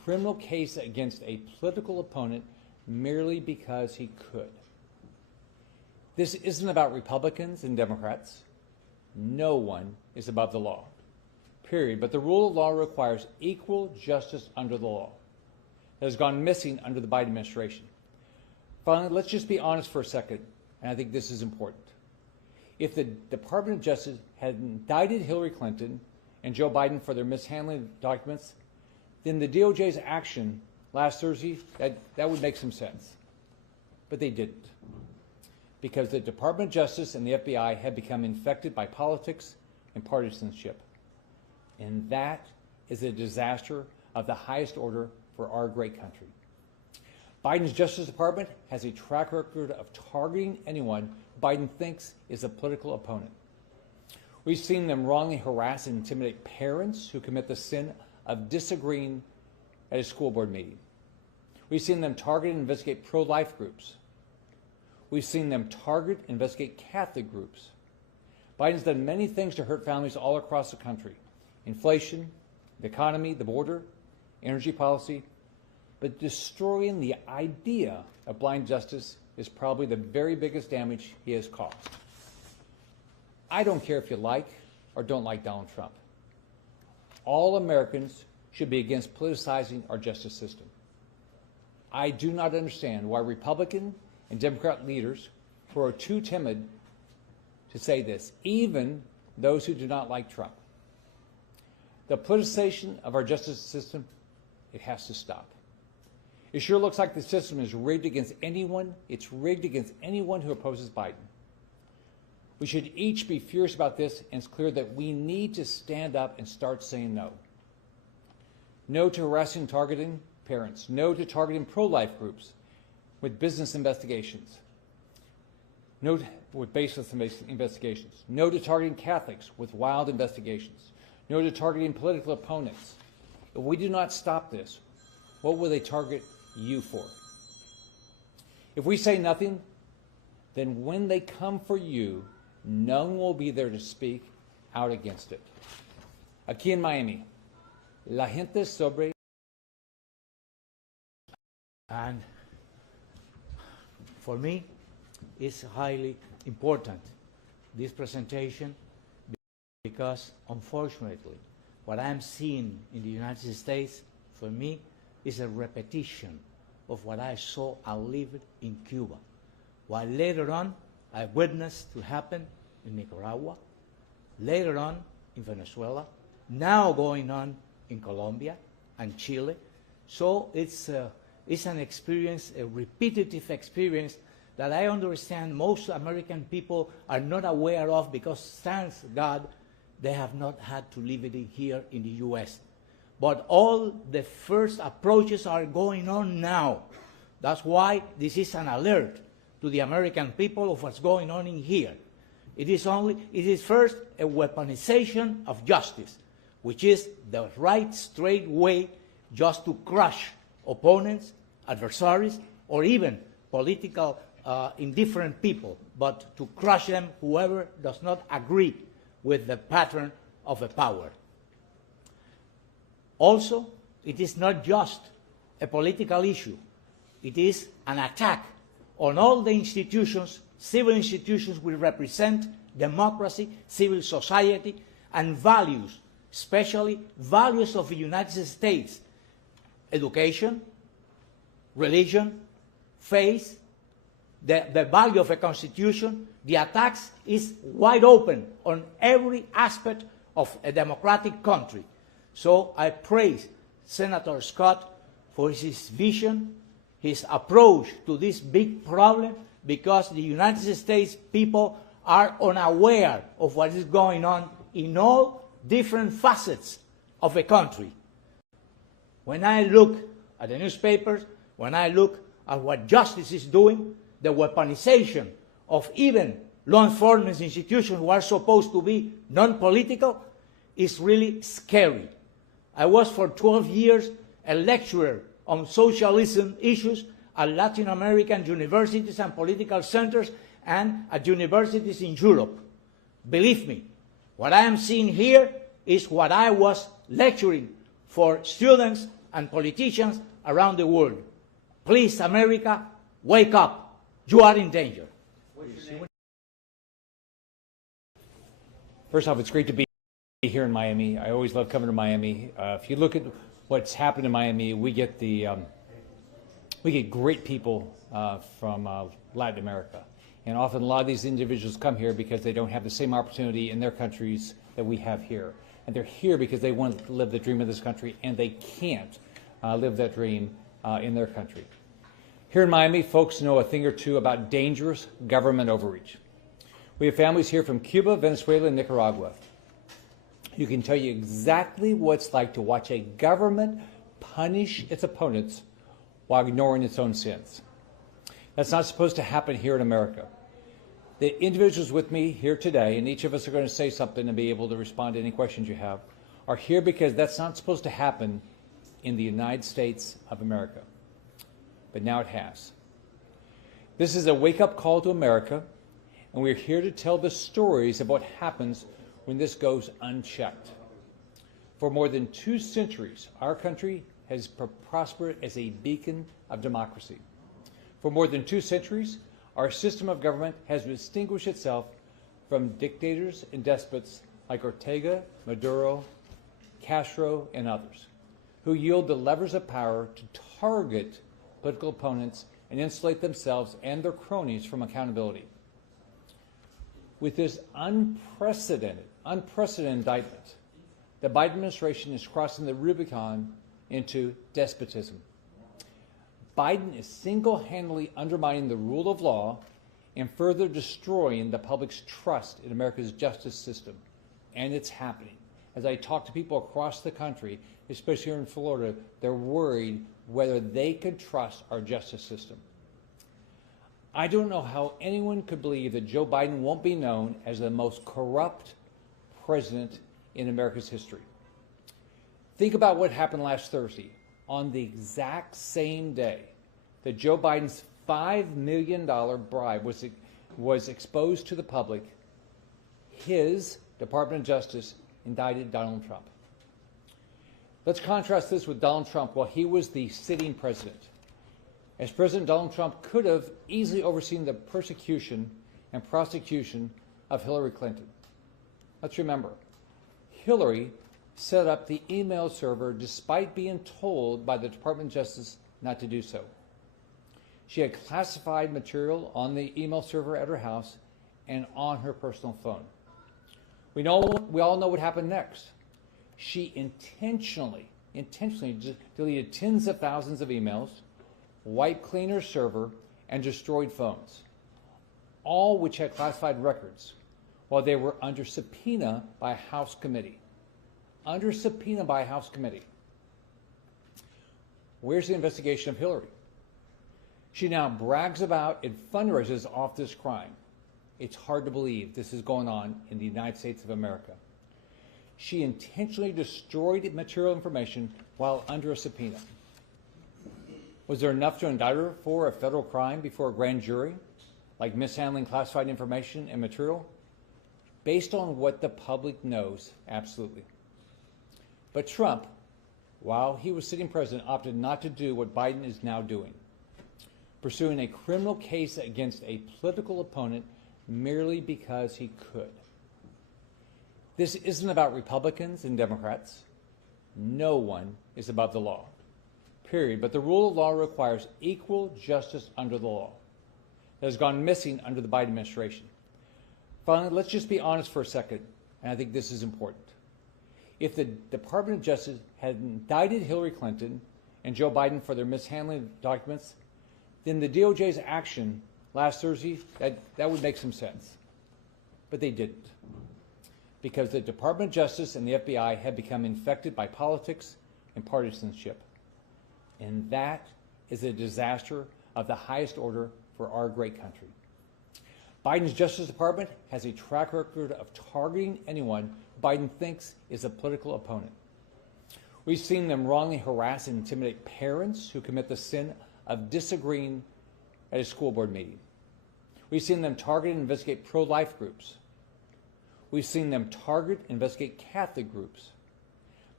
criminal case against a political opponent merely because he could. This isn't about Republicans and Democrats. No one is above the law, period. But the rule of law requires equal justice under the law. That has gone missing under the Biden administration. Finally, let's just be honest for a second, and I think this is important. If the Department of Justice had indicted Hillary Clinton and Joe Biden for their mishandling of documents, then the DOJ's action last Thursday, that would make some sense. But they didn't, because the Department of Justice and the FBI had become infected by politics and partisanship. And that is a disaster of the highest order for our great country. Biden's Justice Department has a track record of targeting anyone Biden thinks is a political opponent. We've seen them wrongly harass and intimidate parents who commit the sin of disagreeing at a school board meeting. We've seen them target and investigate pro-life groups. We've seen them target and investigate Catholic groups. Biden's done many things to hurt families all across the country. Inflation, the economy, the border, energy policy. But destroying the idea of blind justice is probably the very biggest damage he has caused. I don't care if you like or don't like Donald Trump. All Americans should be against politicizing our justice system. I do not understand why Republican and Democrat leaders who are too timid to say this, even those who do not like Trump. The politicization of our justice system, it has to stop. It sure looks like the system is rigged against anyone. It's rigged against anyone who opposes Biden. We should each be furious about this, and it's clear that we need to stand up and start saying no. No to harassing and targeting parents. No to targeting pro-life groups with business investigations. No with baseless investigations. No to targeting Catholics with wild investigations. No to targeting political opponents. If we do not stop this, what will they target you for? If we say nothing, then when they come for you, none will be there to speak out against it. Aquí en Miami, la gente sobre... And for me, it's highly important, this presentation, because unfortunately, what I'm seeing in the United States, for me, is a repetition of what I saw and lived in Cuba, while later on I witnessed to happen in Nicaragua, later on in Venezuela, now going on in Colombia and Chile. So it's an experience, a repetitive experience that I understand most American people are not aware of, because thanks God they have not had to live it here in the US. But all the first approaches are going on now. That's why this is an alert to the American people of what's going on in here. It is first a weaponization of justice, which is the right, straight way just to crush opponents, adversaries, or even political indifferent people, but to crush them, whoever does not agree with the pattern of a power. Also, it is not just a political issue. It is an attack on all the institutions, civil institutions which represent democracy, civil society, and values, especially values of the United States: education, religion, faith, the value of a constitution. The attacks is wide open on every aspect of a democratic country. So I praise Senator Scott for his vision, his approach to this big problem, because the United States people are unaware of what is going on in all different facets of a country. When I look at the newspapers, when I look at what justice is doing, the weaponization of even law enforcement institutions who are supposed to be non-political is really scary. I was for 12 years a lecturer on socialism issues at Latin American universities and political centers and at universities in Europe. Believe me, what I am seeing here is what I was lecturing for students and politicians around the world. Please, America, wake up. You are in danger. First off, it's great to be here in Miami. I always love coming to Miami. If you look at what's happened in Miami, we get great people from Latin America. And often a lot of these individuals come here because they don't have the same opportunity in their countries that we have here. And they're here because they want to live the dream of this country, and they can't live that dream in their country. Here in Miami, folks know a thing or two about dangerous government overreach. We have families here from Cuba, Venezuela, and Nicaragua. You can tell you exactly what it's like to watch a government punish its opponents while ignoring its own sins. That's not supposed to happen here in America. The individuals with me here today, and each of us are going to say something and be able to respond to any questions you have, are here because that's not supposed to happen in the United States of America. But now it has. This is a wake-up call to America, and we're here to tell the stories of what happens when this goes unchecked. For more than 2 centuries, our country has prospered as a beacon of democracy. For more than 2 centuries, our system of government has distinguished itself from dictators and despots like Ortega, Maduro, Castro, and others, who yield the levers of power to target political opponents and insulate themselves and their cronies from accountability. With this unprecedented indictment, the Biden administration is crossing the Rubicon into despotism. Biden is single-handedly undermining the rule of law and further destroying the public's trust in America's justice system. And it's happening. As I talk to people across the country, especially here in Florida, they're worried whether they could trust our justice system. I don't know how anyone could believe that Joe Biden won't be known as the most corrupt president in America's history. Think about what happened last Thursday. On the exact same day that Joe Biden's $5 million bribe was exposed to the public, his Department of Justice indicted Donald Trump. Let's contrast this with Donald Trump while he was the sitting president. As president, Donald Trump could have easily overseen the persecution and prosecution of Hillary Clinton. Let's remember, Hillary set up the email server despite being told by the Department of Justice not to do so. She had classified material on the email server at her house and on her personal phone. We all know what happened next. She intentionally deleted tens of thousands of emails, wiped clean her server, and destroyed phones, all which had classified records while they were under subpoena by a House committee. Under subpoena by a House committee. Where's the investigation of Hillary? She now brags about and fundraises off this crime. It's hard to believe this is going on in the United States of America. She intentionally destroyed material information while under a subpoena. Was there enough to indict her for a federal crime before a grand jury, like mishandling classified information and material? Based on what the public knows, absolutely. But Trump, while he was sitting president, opted not to do what Biden is now doing, pursuing a criminal case against a political opponent merely because he could. This isn't about Republicans and Democrats. No one is above the law, period. But the rule of law requires equal justice under the law. That has gone missing under the Biden administration. Finally, let's just be honest for a second, and I think this is important. If the Department of Justice had indicted Hillary Clinton and Joe Biden for their mishandling of documents, then the DOJ's action last Thursday, that would make some sense. But they didn't. Because the Department of Justice and the FBI had become infected by politics and partisanship. And that is a disaster of the highest order for our great country. Biden's Justice Department has a track record of targeting anyone Biden thinks is a political opponent. We've seen them wrongly harass and intimidate parents who commit the sin of disagreeing at a school board meeting. We've seen them target and investigate pro-life groups. We've seen them target and investigate Catholic groups.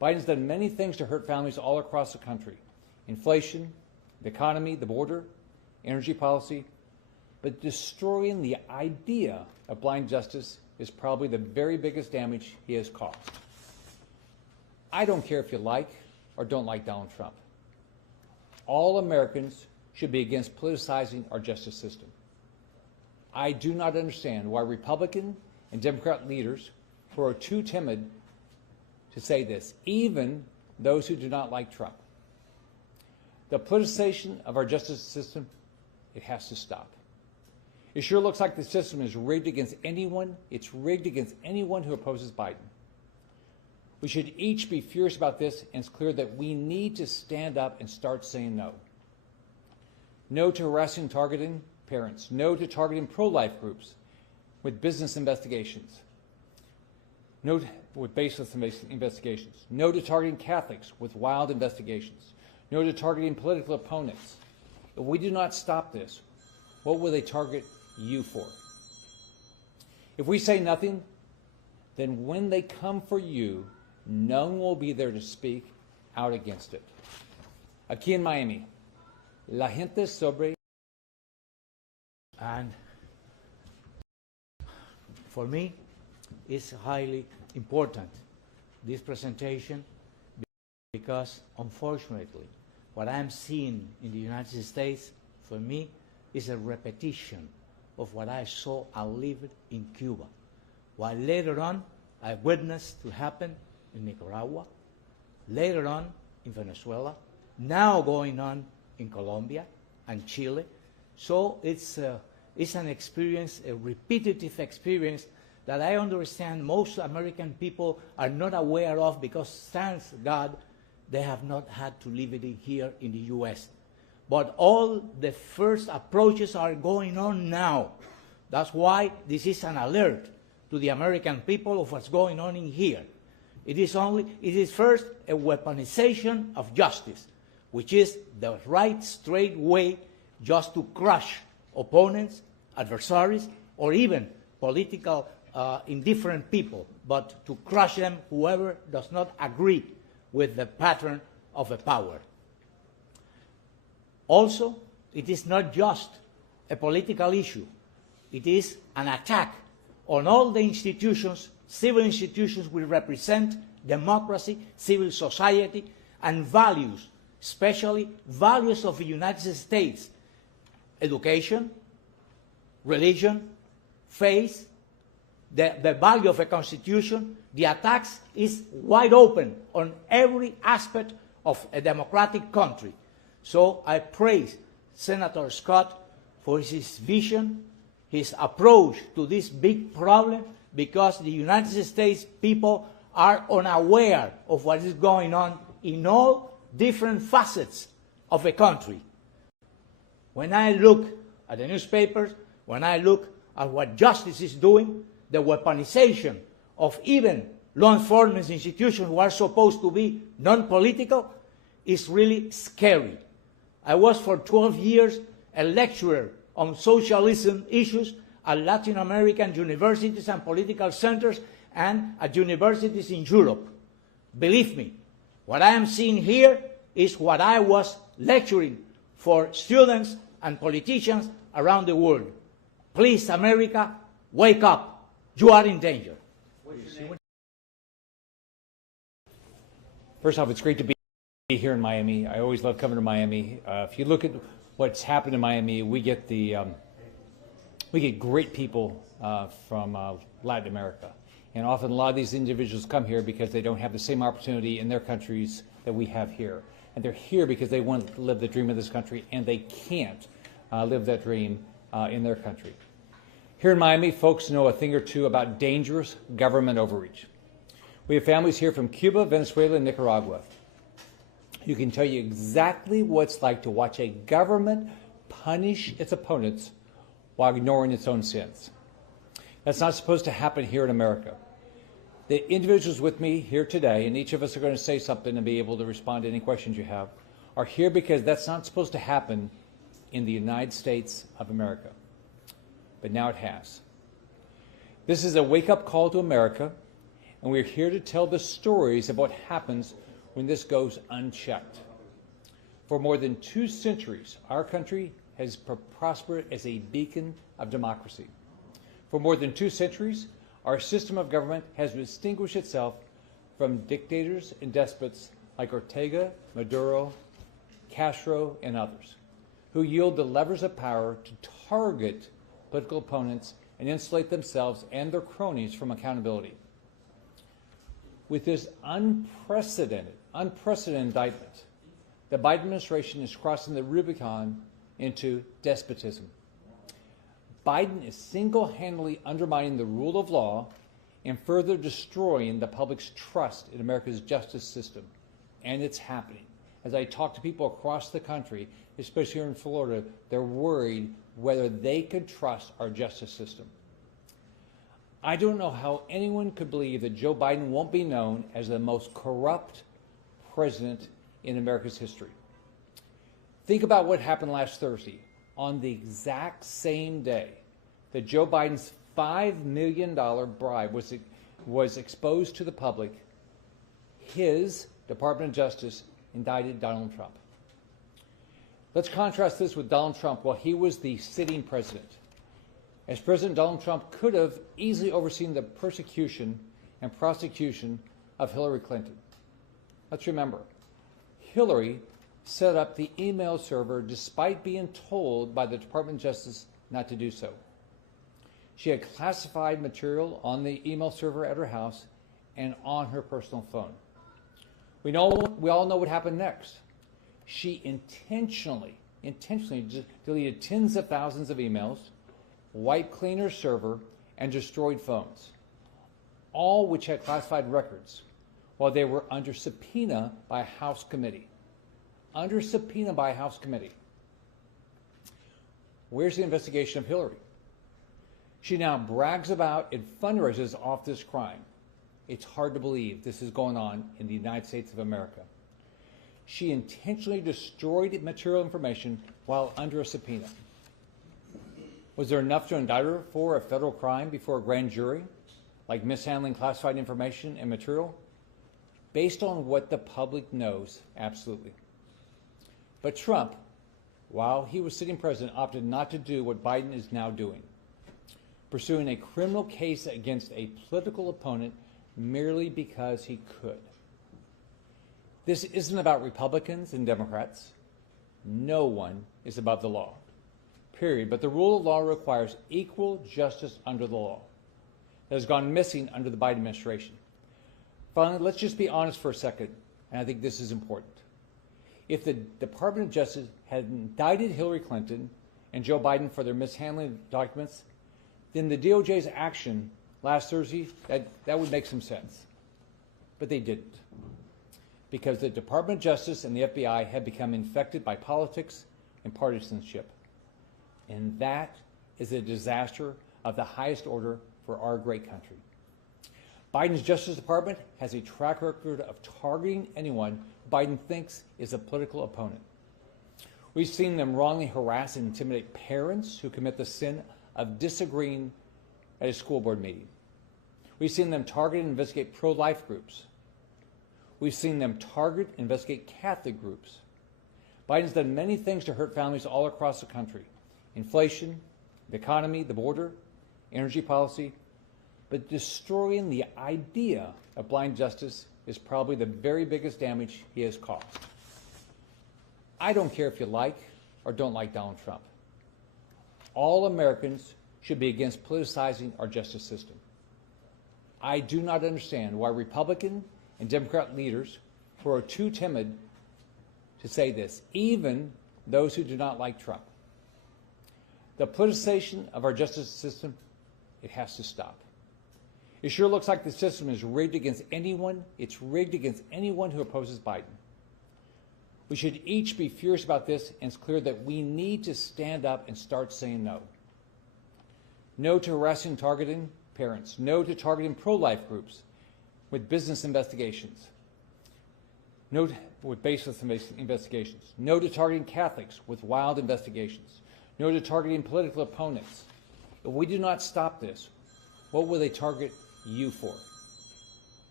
Biden's done many things to hurt families all across the country. Inflation, the economy, the border, energy policy. But destroying the idea of blind justice is probably the very biggest damage he has caused. I don't care if you like or don't like Donald Trump. All Americans should be against politicizing our justice system. I do not understand why Republican and Democrat leaders who are too timid to say this, even those who do not like Trump. The politicization of our justice system, it has to stop. It sure looks like the system is rigged against anyone. It's rigged against anyone who opposes Biden. We should each be furious about this, and it's clear that we need to stand up and start saying no. No to harassing and targeting parents. No to targeting pro-life groups with business investigations. No with baseless investigations. No to targeting Catholics with wild investigations. No to targeting political opponents. If we do not stop this, what will they target you for? If we say nothing, then when they come for you, none will be there to speak out against it. Aquí en Miami, la gente sobre... And for me, it's highly important, this presentation, because unfortunately, what I'm seeing in the United States, for me, is a repetition of what I saw and lived in Cuba, while later on I witnessed to happen in Nicaragua, later on in Venezuela, now going on in Colombia and Chile. So it's an experience, a repetitive experience that I understand most American people are not aware of, because thanks God they have not had to live it here in the US. But all the first approaches are going on now. That's why this is an alert to the American people of what's going on in here. It is first a weaponization of justice, which is the right, straight way just to crush opponents, adversaries, or even political indifferent people, but to crush them, whoever does not agree with the pattern of a power. Also, it is not just a political issue. It is an attack on all the institutions, civil institutions which represent democracy, civil society, and values, especially values of the United States: education, religion, faith, the value of a constitution. The attacks is wide open on every aspect of a democratic country. So I praise Senator Scott for his vision, his approach to this big problem, because the United States people are unaware of what is going on in all different facets of a country. When I look at the newspapers, when I look at what justice is doing, the weaponization of even law enforcement institutions who are supposed to be non-political is really scary. I was for 12 years a lecturer on socialism issues at Latin American universities and political centers and at universities in Europe. Believe me, what I am seeing here is what I was lecturing for students and politicians around the world. Please, America, wake up. You are in danger. First off, it's great to be here in Miami. I always love coming to Miami. If you look at what's happened in Miami, we get great people from Latin America. And often a lot of these individuals come here because they don't have the same opportunity in their countries that we have here. And they're here because they want to live the dream of this country, and they can't live that dream in their country. Here in Miami, folks know a thing or two about dangerous government overreach. We have families here from Cuba, Venezuela, and Nicaragua. You can tell you exactly what it's like to watch a government punish its opponents while ignoring its own sins. That's not supposed to happen here in America. The individuals with me here today, and each of us are going to say something and be able to respond to any questions you have, are here because that's not supposed to happen in the United States of America. But now it has. This is a wake-up call to America and we're here to tell the stories of what happens when this goes unchecked. For more than 2 centuries, our country has prospered as a beacon of democracy. For more than 2 centuries, our system of government has distinguished itself from dictators and despots like Ortega, Maduro, Castro, and others, who yield the levers of power to target political opponents and insulate themselves and their cronies from accountability. With this unprecedented indictment, the Biden administration is crossing the Rubicon into despotism. Biden is single-handedly undermining the rule of law and further destroying the public's trust in America's justice system. And it's happening. As I talk to people across the country, especially here in Florida, they're worried whether they could trust our justice system. I don't know how anyone could believe that Joe Biden won't be known as the most corrupt president in America's history. Think about what happened last Thursday. On the exact same day that Joe Biden's $5 million bribe was exposed to the public, his Department of Justice indicted Donald Trump. Let's contrast this with Donald Trump while he was the sitting president. As president, Donald Trump could have easily overseen the persecution and prosecution of Hillary Clinton. Let's remember, Hillary set up the email server despite being told by the Department of Justice not to do so. She had classified material on the email server at her house and on her personal phone. We all know what happened next. She intentionally deleted tens of thousands of emails, wiped clean her server, and destroyed phones, all which had classified records while they were under subpoena by a House committee. Under subpoena by a House committee. Where's the investigation of Hillary? She now brags about and fundraises off this crime. It's hard to believe this is going on in the United States of America. She intentionally destroyed material information while under a subpoena. Was there enough to indict her for a federal crime before a grand jury, like mishandling classified information and material? Based on what the public knows, absolutely. But Trump, while he was sitting president, opted not to do what Biden is now doing, pursuing a criminal case against a political opponent merely because he could. This isn't about Republicans and Democrats. No one is above the law, period. But the rule of law requires equal justice under the law. That has gone missing under the Biden administration. Finally, let's just be honest for a second, and I think this is important. If the Department of Justice had indicted Hillary Clinton and Joe Biden for their mishandling of documents, then the DOJ's action last Thursday, that would make some sense. But they didn't. Because the Department of Justice and the FBI had become infected by politics and partisanship. And that is a disaster of the highest order for our great country. Biden's Justice Department has a track record of targeting anyone Biden thinks is a political opponent. We've seen them wrongly harass and intimidate parents who commit the sin of disagreeing at a school board meeting. We've seen them target and investigate pro-life groups. We've seen them target and investigate Catholic groups. Biden's done many things to hurt families all across the country. Inflation, the economy, the border, energy policy. But destroying the idea of blind justice is probably the very biggest damage he has caused. I don't care if you like or don't like Donald Trump. All Americans should be against politicizing our justice system. I do not understand why Republican and Democrat leaders who are too timid to say this, even those who do not like Trump. The politicization of our justice system, it has to stop. It sure looks like the system is rigged against anyone. It's rigged against anyone who opposes Biden. We should each be furious about this, and it's clear that we need to stand up and start saying no. No to harassing and targeting parents. No to targeting pro-life groups with business investigations. No with baseless investigations. No to targeting Catholics with wild investigations. No to targeting political opponents. If we do not stop this, what will they target you for?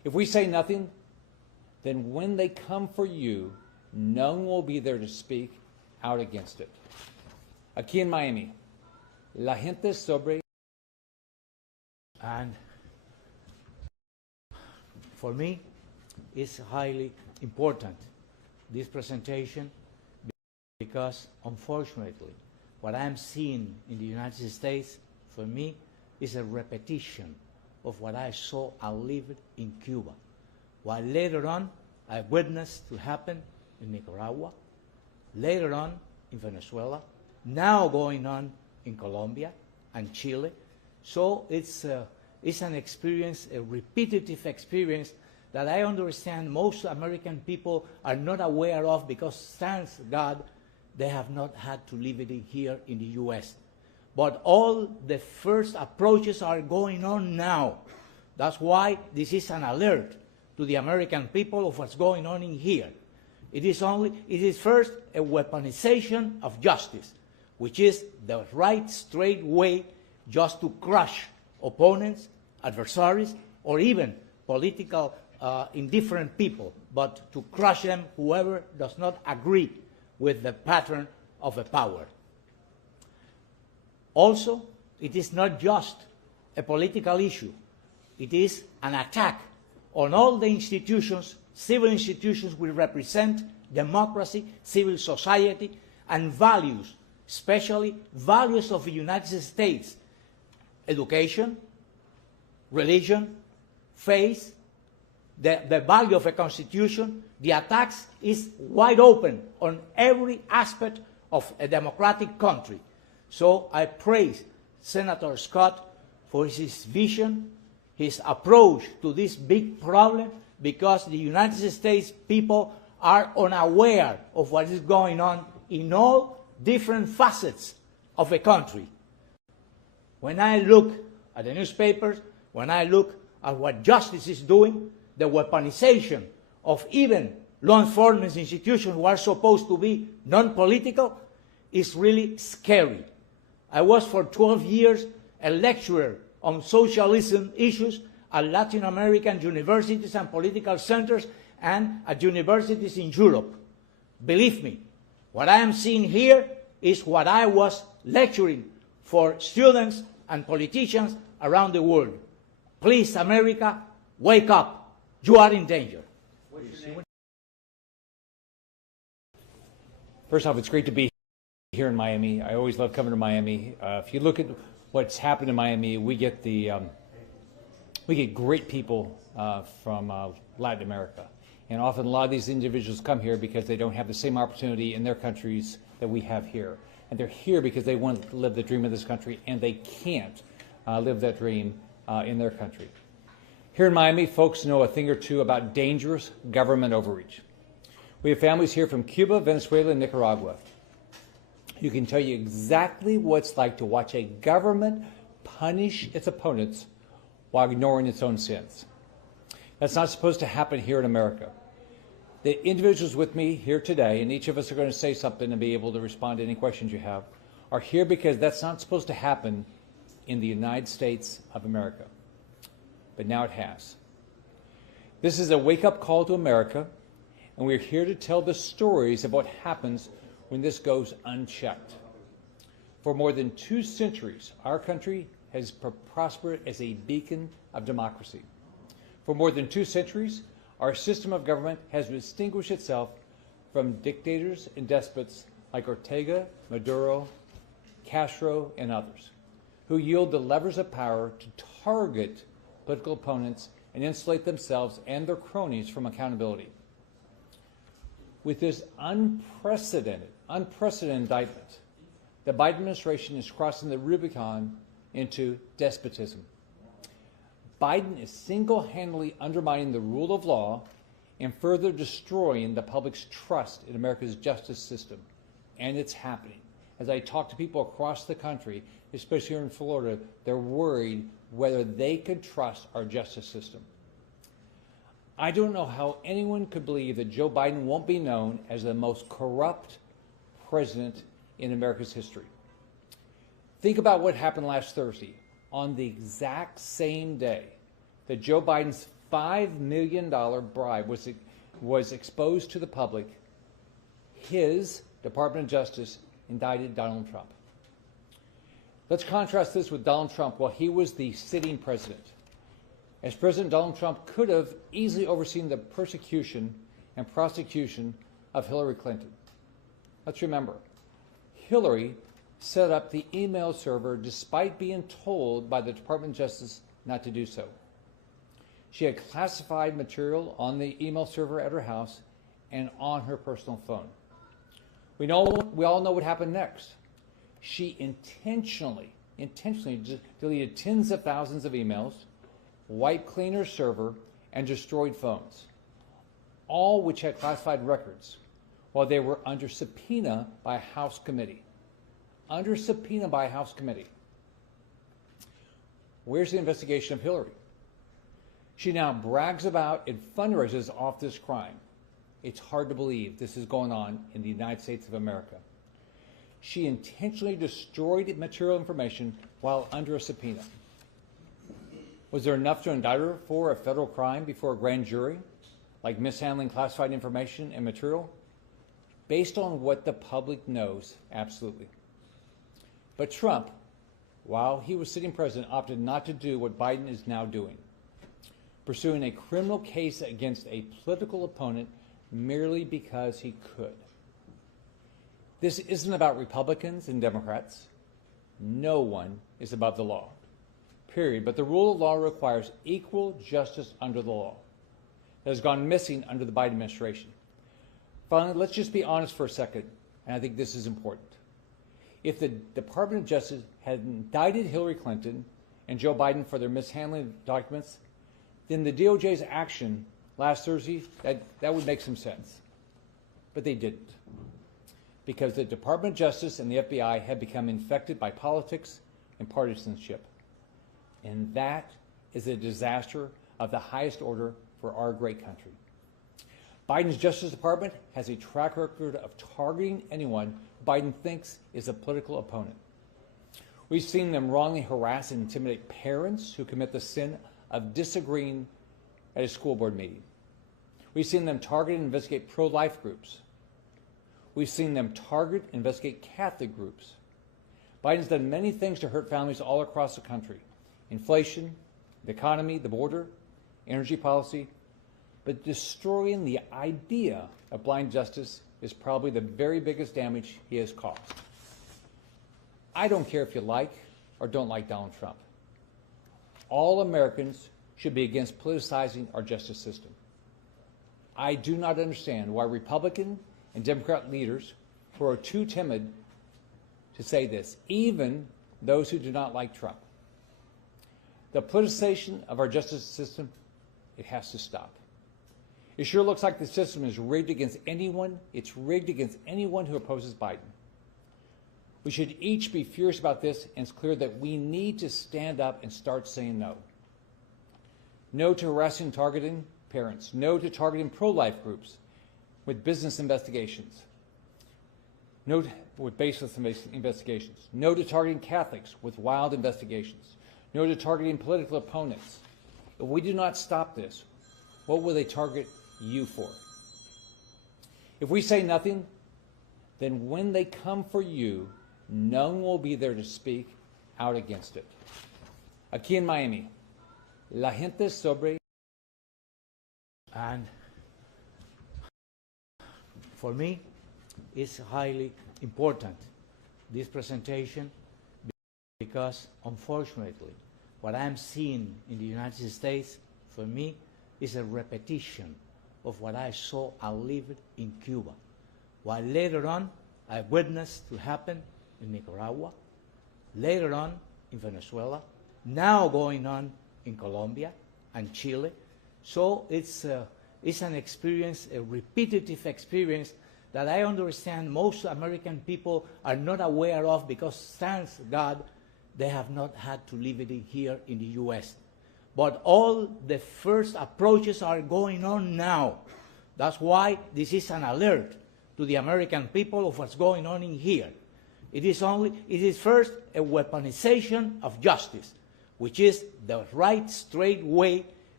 If we say nothing, then when they come for you, no one will be there to speak out against it. Aquí en Miami, la gente sobre... And for me, it's highly important, this presentation, because unfortunately, what I'm seeing in the United States, for me, is a repetition of what I saw and lived in Cuba, while later on I witnessed to happen in Nicaragua, later on in Venezuela, now going on in Colombia and Chile. So it's an experience, a repetitive experience that I understand most American people are not aware of, because thanks God they have not had to live it here in the US. But all the first approaches are going on now. That's why this is an alert to the American people of what's going on in here. It is first a weaponization of justice, which is the right, straight way just to crush opponents, adversaries, or even political indifferent people, but to crush them, whoever does not agree with the pattern of the power. Also, it is not just a political issue. It is an attack on all the institutions, civil institutions which represent democracy, civil society, and values, especially values of the United States: education, religion, faith, the value of a constitution. The attacks is wide open on every aspect of a democratic country. So I praise Senator Scott for his vision, his approach to this big problem, because the United States people are unaware of what is going on in all different facets of a country. When I look at the newspapers, when I look at what justice is doing, the weaponization of even law enforcement institutions who are supposed to be non-political is really scary. I was for 12 years a lecturer on socialism issues at Latin American universities and political centers and at universities in Europe. Believe me, what I am seeing here is what I was lecturing for students and politicians around the world. Please, America, wake up. You are in danger. First off, it's great to be here in Miami. I always love coming to Miami. If you look at what's happened in Miami, we get great people from Latin America. And often a lot of these individuals come here because they don't have the same opportunity in their countries that we have here. And they're here because they want to live the dream of this country, and they can't live that dream in their country. Here in Miami, folks know a thing or two about dangerous government overreach. We have families here from Cuba, Venezuela, and Nicaragua. You can tell you exactly what it's like to watch a government punish its opponents while ignoring its own sins. That's not supposed to happen here in America. The individuals with me here today, and each of us are going to say something and be able to respond to any questions you have, are here because that's not supposed to happen in the United States of America. But now it has. This is a wake-up call to America, and we're here to tell the stories of what happens when this goes unchecked. For more than 2 centuries, our country has prospered as a beacon of democracy. For more than 2 centuries, our system of government has distinguished itself from dictators and despots like Ortega, Maduro, Castro, and others, who yield the levers of power to target political opponents and insulate themselves and their cronies from accountability. With this unprecedented indictment, the Biden administration is crossing the Rubicon into despotism. Biden is single-handedly undermining the rule of law and further destroying the public's trust in America's justice system. And it's happening. As I talk to people across the country, especially here in Florida, they're worried whether they could trust our justice system. I don't know how anyone could believe that Joe Biden won't be known as the most corrupt president in America's history. Think about what happened last Thursday, on the exact same day that Joe Biden's $5 million bribe was exposed to the public, his Department of Justice indicted Donald Trump. Let's contrast this with Donald Trump while he was the sitting president. As president, Donald Trump could have easily overseen the persecution and prosecution of Hillary Clinton. Let's remember, Hillary set up the email server despite being told by the Department of Justice not to do so. She had classified material on the email server at her house and on her personal phone. We all know what happened next. She intentionally deleted tens of thousands of emails, wiped clean her server, and destroyed phones, all which had classified records while they were under subpoena by a House committee. Under subpoena by a House committee. Where's the investigation of Hillary? She now brags about and fundraises off this crime. It's hard to believe this is going on in the United States of America. She intentionally destroyed material information while under a subpoena. Was there enough to indict her for a federal crime before a grand jury, like mishandling classified information and material? Based on what the public knows, absolutely. But Trump, while he was sitting president, opted not to do what Biden is now doing, pursuing a criminal case against a political opponent merely because he could. This isn't about Republicans and Democrats. No one is above the law, period. But the rule of law requires equal justice under the law. That has gone missing under the Biden administration. Finally, let's just be honest for a second, and I think this is important. If the Department of Justice had indicted Hillary Clinton and Joe Biden for their mishandling of documents, then the DOJ's action last Thursday, that would make some sense. But they didn't. Because the Department of Justice and the FBI had become infected by politics and partisanship. And that is a disaster of the highest order for our great country. Biden's Justice Department has a track record of targeting anyone Biden thinks is a political opponent. We've seen them wrongly harass and intimidate parents who commit the sin of disagreeing at a school board meeting. We've seen them target and investigate pro-life groups. We've seen them target and investigate Catholic groups. Biden's done many things to hurt families all across the country. Inflation, the economy, the border, energy policy. But destroying the idea of blind justice is probably the very biggest damage he has caused. I don't care if you like or don't like Donald Trump. All Americans should be against politicizing our justice system. I do not understand why Republican and Democrat leaders who are too timid to say this, even those who do not like Trump. The politicization of our justice system, it has to stop. It sure looks like the system is rigged against anyone. It's rigged against anyone who opposes Biden. We should each be furious about this, and it's clear that we need to stand up and start saying no. No to harassing and targeting parents. No to targeting pro-life groups with business investigations. No with baseless investigations. No to targeting Catholics with wild investigations. No to targeting political opponents. If we do not stop this, what will they target you for? If we say nothing, then when they come for you, none will be there to speak out against it. Aquí en Miami, la gente sobre. And for me, it's highly important, this presentation, because unfortunately, what I'm seeing in the United States, for me, is a repetition of what I saw and lived in Cuba, while later on I witnessed to happen in Nicaragua, later on in Venezuela, now going on in Colombia and Chile. So it's an experience, a repetitive experience that I understand most American people are not aware of, because thanks God they have not had to live it here in the US. But all the first approaches are going on now. That's why this is an alert to the American people of what's going on in here. It is first a weaponization of justice, which is the right, straight way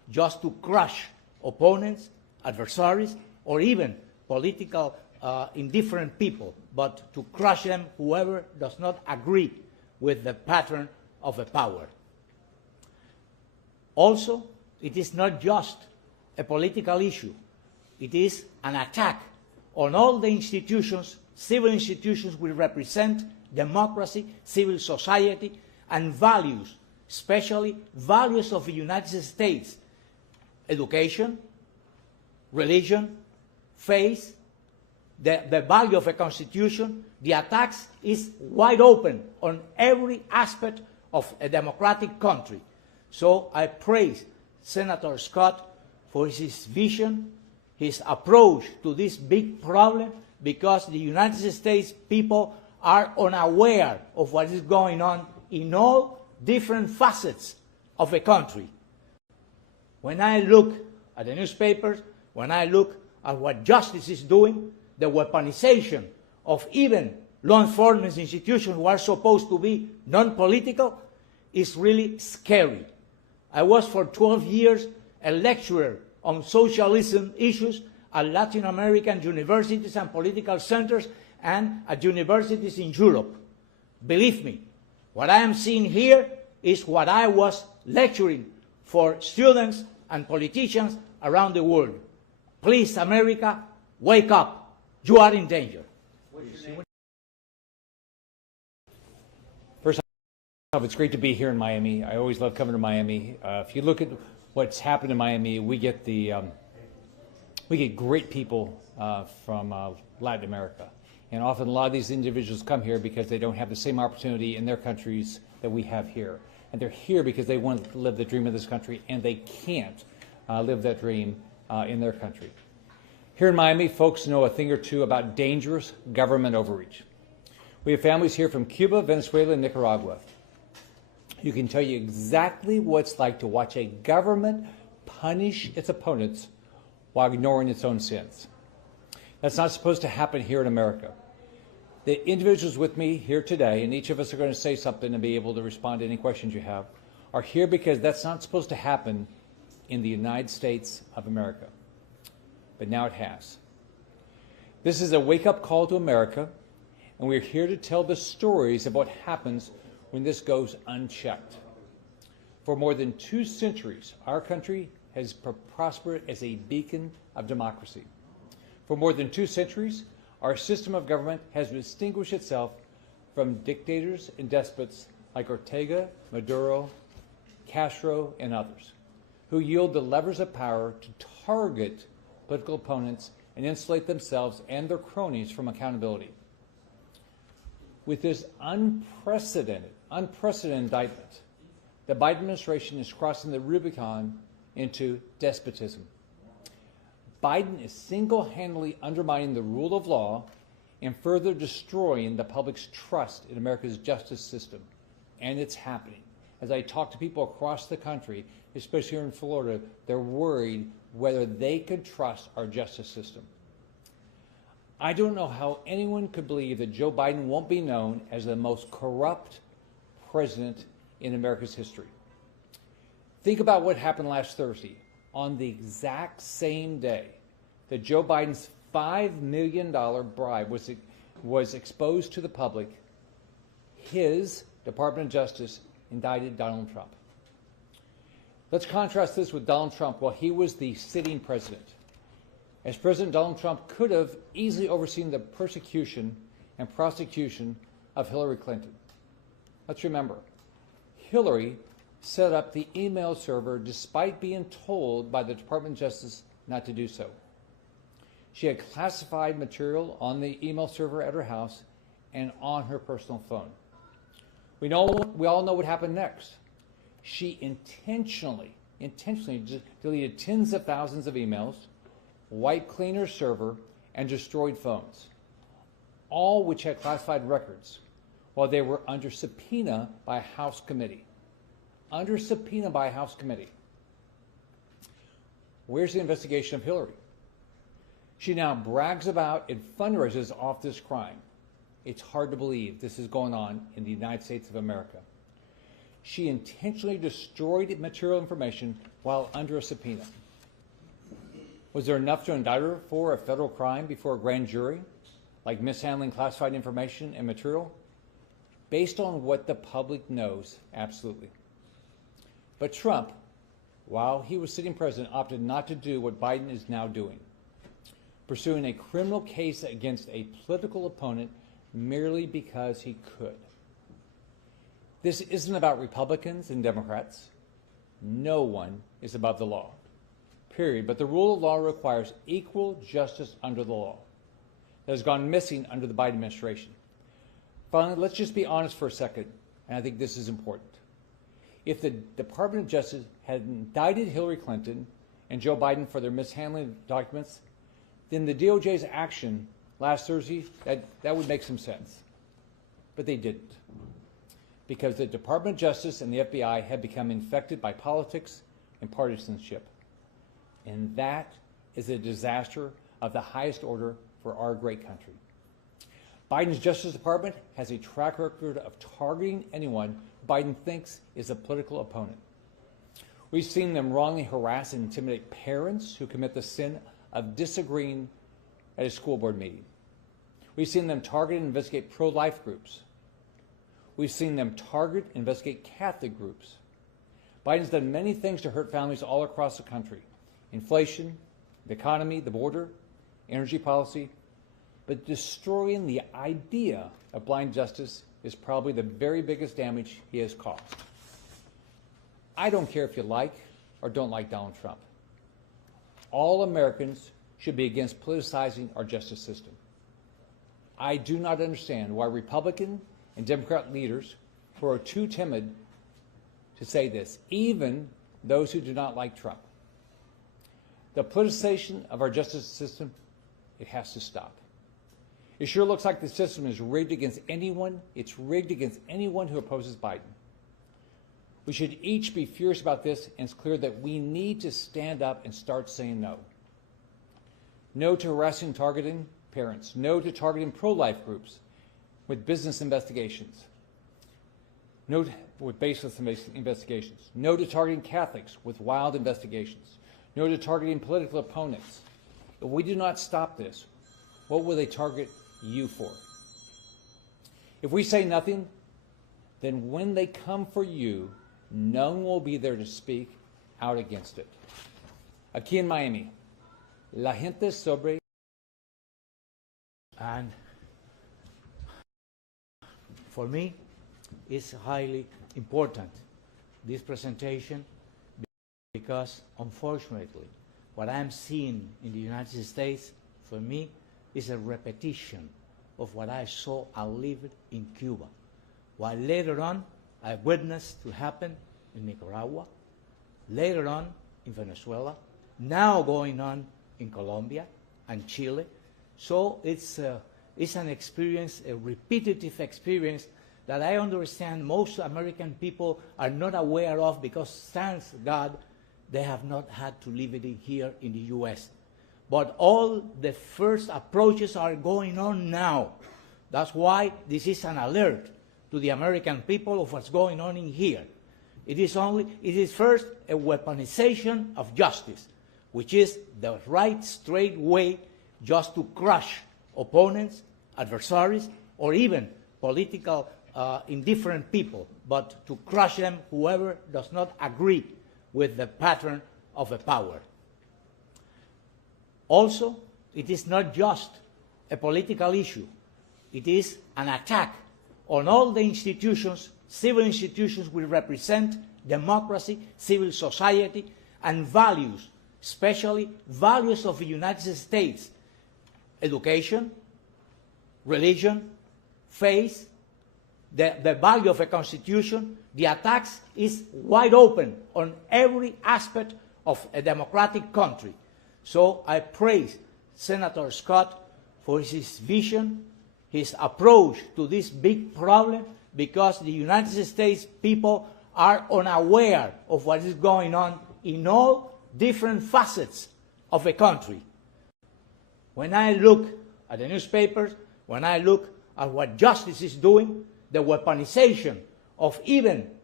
just to crush opponents, adversaries, or even political indifferent people, but to crush them, whoever does not agree with the pattern of the power. Also, it is not just a political issue. It is an attack on all the institutions, civil institutions which represent democracy, civil society, and values, especially values of the United States: education, religion, faith, the value of a constitution. The attacks is wide open on every aspect of a democratic country. So I praise Senator Scott for his vision, his approach to this big problem, because the United States people are unaware of what is going on in all different facets of the country. When I look at the newspapers, when I look at what justice is doing, the weaponization of even law enforcement institutions who are supposed to be non-political is really scary. I was for 12 years a lecturer on socialism issues at Latin American universities and political centers and at universities in Europe. Believe me, what I am seeing here is what I was lecturing for students and politicians around the world. Please, America, wake up. You are in danger. First off, it's great to be here in Miami. I always love coming to Miami. If you look at what's happened in Miami, we get great people from Latin America. And often a lot of these individuals come here because they don't have the same opportunity in their countries that we have here. And they're here because they want to live the dream of this country, and they can't live that dream in their country. Here in Miami, folks know a thing or two about dangerous government overreach. We have families here from Cuba, Venezuela, and Nicaragua. You can tell you exactly what it's like to watch a government punish its opponents while ignoring its own sins. That's not supposed to happen here in America. The individuals with me here today, and each of us are going to say something and be able to respond to any questions you have, are here because that's not supposed to happen in the United States of America. But now it has. This is a wake-up call to America, and we're here to tell the stories of what happens when this goes unchecked. For more than 2 centuries, our country has prospered as a beacon of democracy. For more than 2 centuries, our system of government has distinguished itself from dictators and despots like Ortega, Maduro, Castro, and others, who yield the levers of power to target political opponents and insulate themselves and their cronies from accountability. With this unprecedented indictment, the Biden administration is crossing the Rubicon into despotism. Biden is single-handedly undermining the rule of law and further destroying the public's trust in America's justice system. And it's happening. As I talk to people across the country, especially here in Florida, they're worried whether they could trust our justice system. I don't know how anyone could believe that Joe Biden won't be known as the most corrupt president in America's history. Think about what happened last Thursday. On the exact same day that Joe Biden's $5 million bribe was exposed to the public, his Department of Justice indicted Donald Trump. Let's contrast this with Donald Trump while he was the sitting president. As president, Donald Trump could have easily overseen the persecution and prosecution of Hillary Clinton. Let's remember, Hillary set up the email server despite being told by the Department of Justice not to do so. She had classified material on the email server at her house and on her personal phone. We all know what happened next. She intentionally deleted tens of thousands of emails, wiped clean her server, and destroyed phones, all which had classified records, while they were under subpoena by a House committee. Under subpoena by a House committee. Where's the investigation of Hillary? She now brags about and fundraises off this crime. It's hard to believe this is going on in the United States of America. she intentionally destroyed material information while under a subpoena. Was there enough to indict her for a federal crime before a grand jury, like mishandling classified information and material? Based on what the public knows, absolutely. But Trump, while he was sitting president, opted not to do what Biden is now doing, pursuing a criminal case against a political opponent merely because he could. This isn't about Republicans and Democrats. No one is above the law, period. But the rule of law requires equal justice under the law. That has gone missing under the Biden administration. Finally, let's just be honest for a second, and I think this is important. If the Department of Justice had indicted Hillary Clinton and Joe Biden for their mishandling of documents, then the DOJ's action last Thursday, that would make some sense. But they didn't. Because the Department of Justice and the FBI have become infected by politics and partisanship. And that is a disaster of the highest order for our great country. Biden's Justice Department has a track record of targeting anyone Biden thinks is a political opponent. We've seen them wrongly harass and intimidate parents who commit the sin of disagreeing at a school board meeting. We've seen them target and investigate pro-life groups. We've seen them target and investigate Catholic groups. Biden's done many things to hurt families all across the country. Inflation, the economy, the border, energy policy. But destroying the idea of blind justice is probably the very biggest damage he has caused. I don't care if you like or don't like Donald Trump. All Americans should be against politicizing our justice system. I do not understand why Republican and Democrat leaders who are too timid to say this, even those who do not like Trump. The politicization of our justice system, it has to stop. It sure looks like the system is rigged against anyone. It's rigged against anyone who opposes Biden. We should each be furious about this, and it's clear that we need to stand up and start saying no. No to harassing and targeting parents. No to targeting pro-life groups with business investigations. No with baseless investigations. No to targeting Catholics with wild investigations. No to targeting political opponents. If we do not stop this, what will they target you for? If we say nothing, then when they come for you, none will be there to speak out against it. Aquí en Miami, la gente sobre... And for me, it's highly important, this presentation, because unfortunately, what I'm seeing in the United States, for me, is a repetition of what I saw and lived in Cuba, while later on I witnessed to happen in Nicaragua, later on in Venezuela, now going on in Colombia and Chile. So it's an experience, a repetitive experience that I understand most American people are not aware of, because thanks God they have not had to live it here in the US. But all the first approaches are going on now. That's why this is an alert to the American people of what's going on in here. It is first a weaponization of justice, which is the right, straight way just to crush opponents, adversaries, or even political indifferent people, but to crush them, whoever does not agree with the pattern of a power. Also, it is not just a political issue. It is an attack on all the institutions, civil institutions which represent democracy, civil society, and values, especially values of the United States: education, religion, faith, the value of a constitution. The attacks is wide open on every aspect of a democratic country. So I praise Senator Scott for his vision, his approach to this big problem, because the United States people are unaware of what is going on in all different facets of a country. When I look at the newspapers, when I look at what justice is doing, the weaponization of even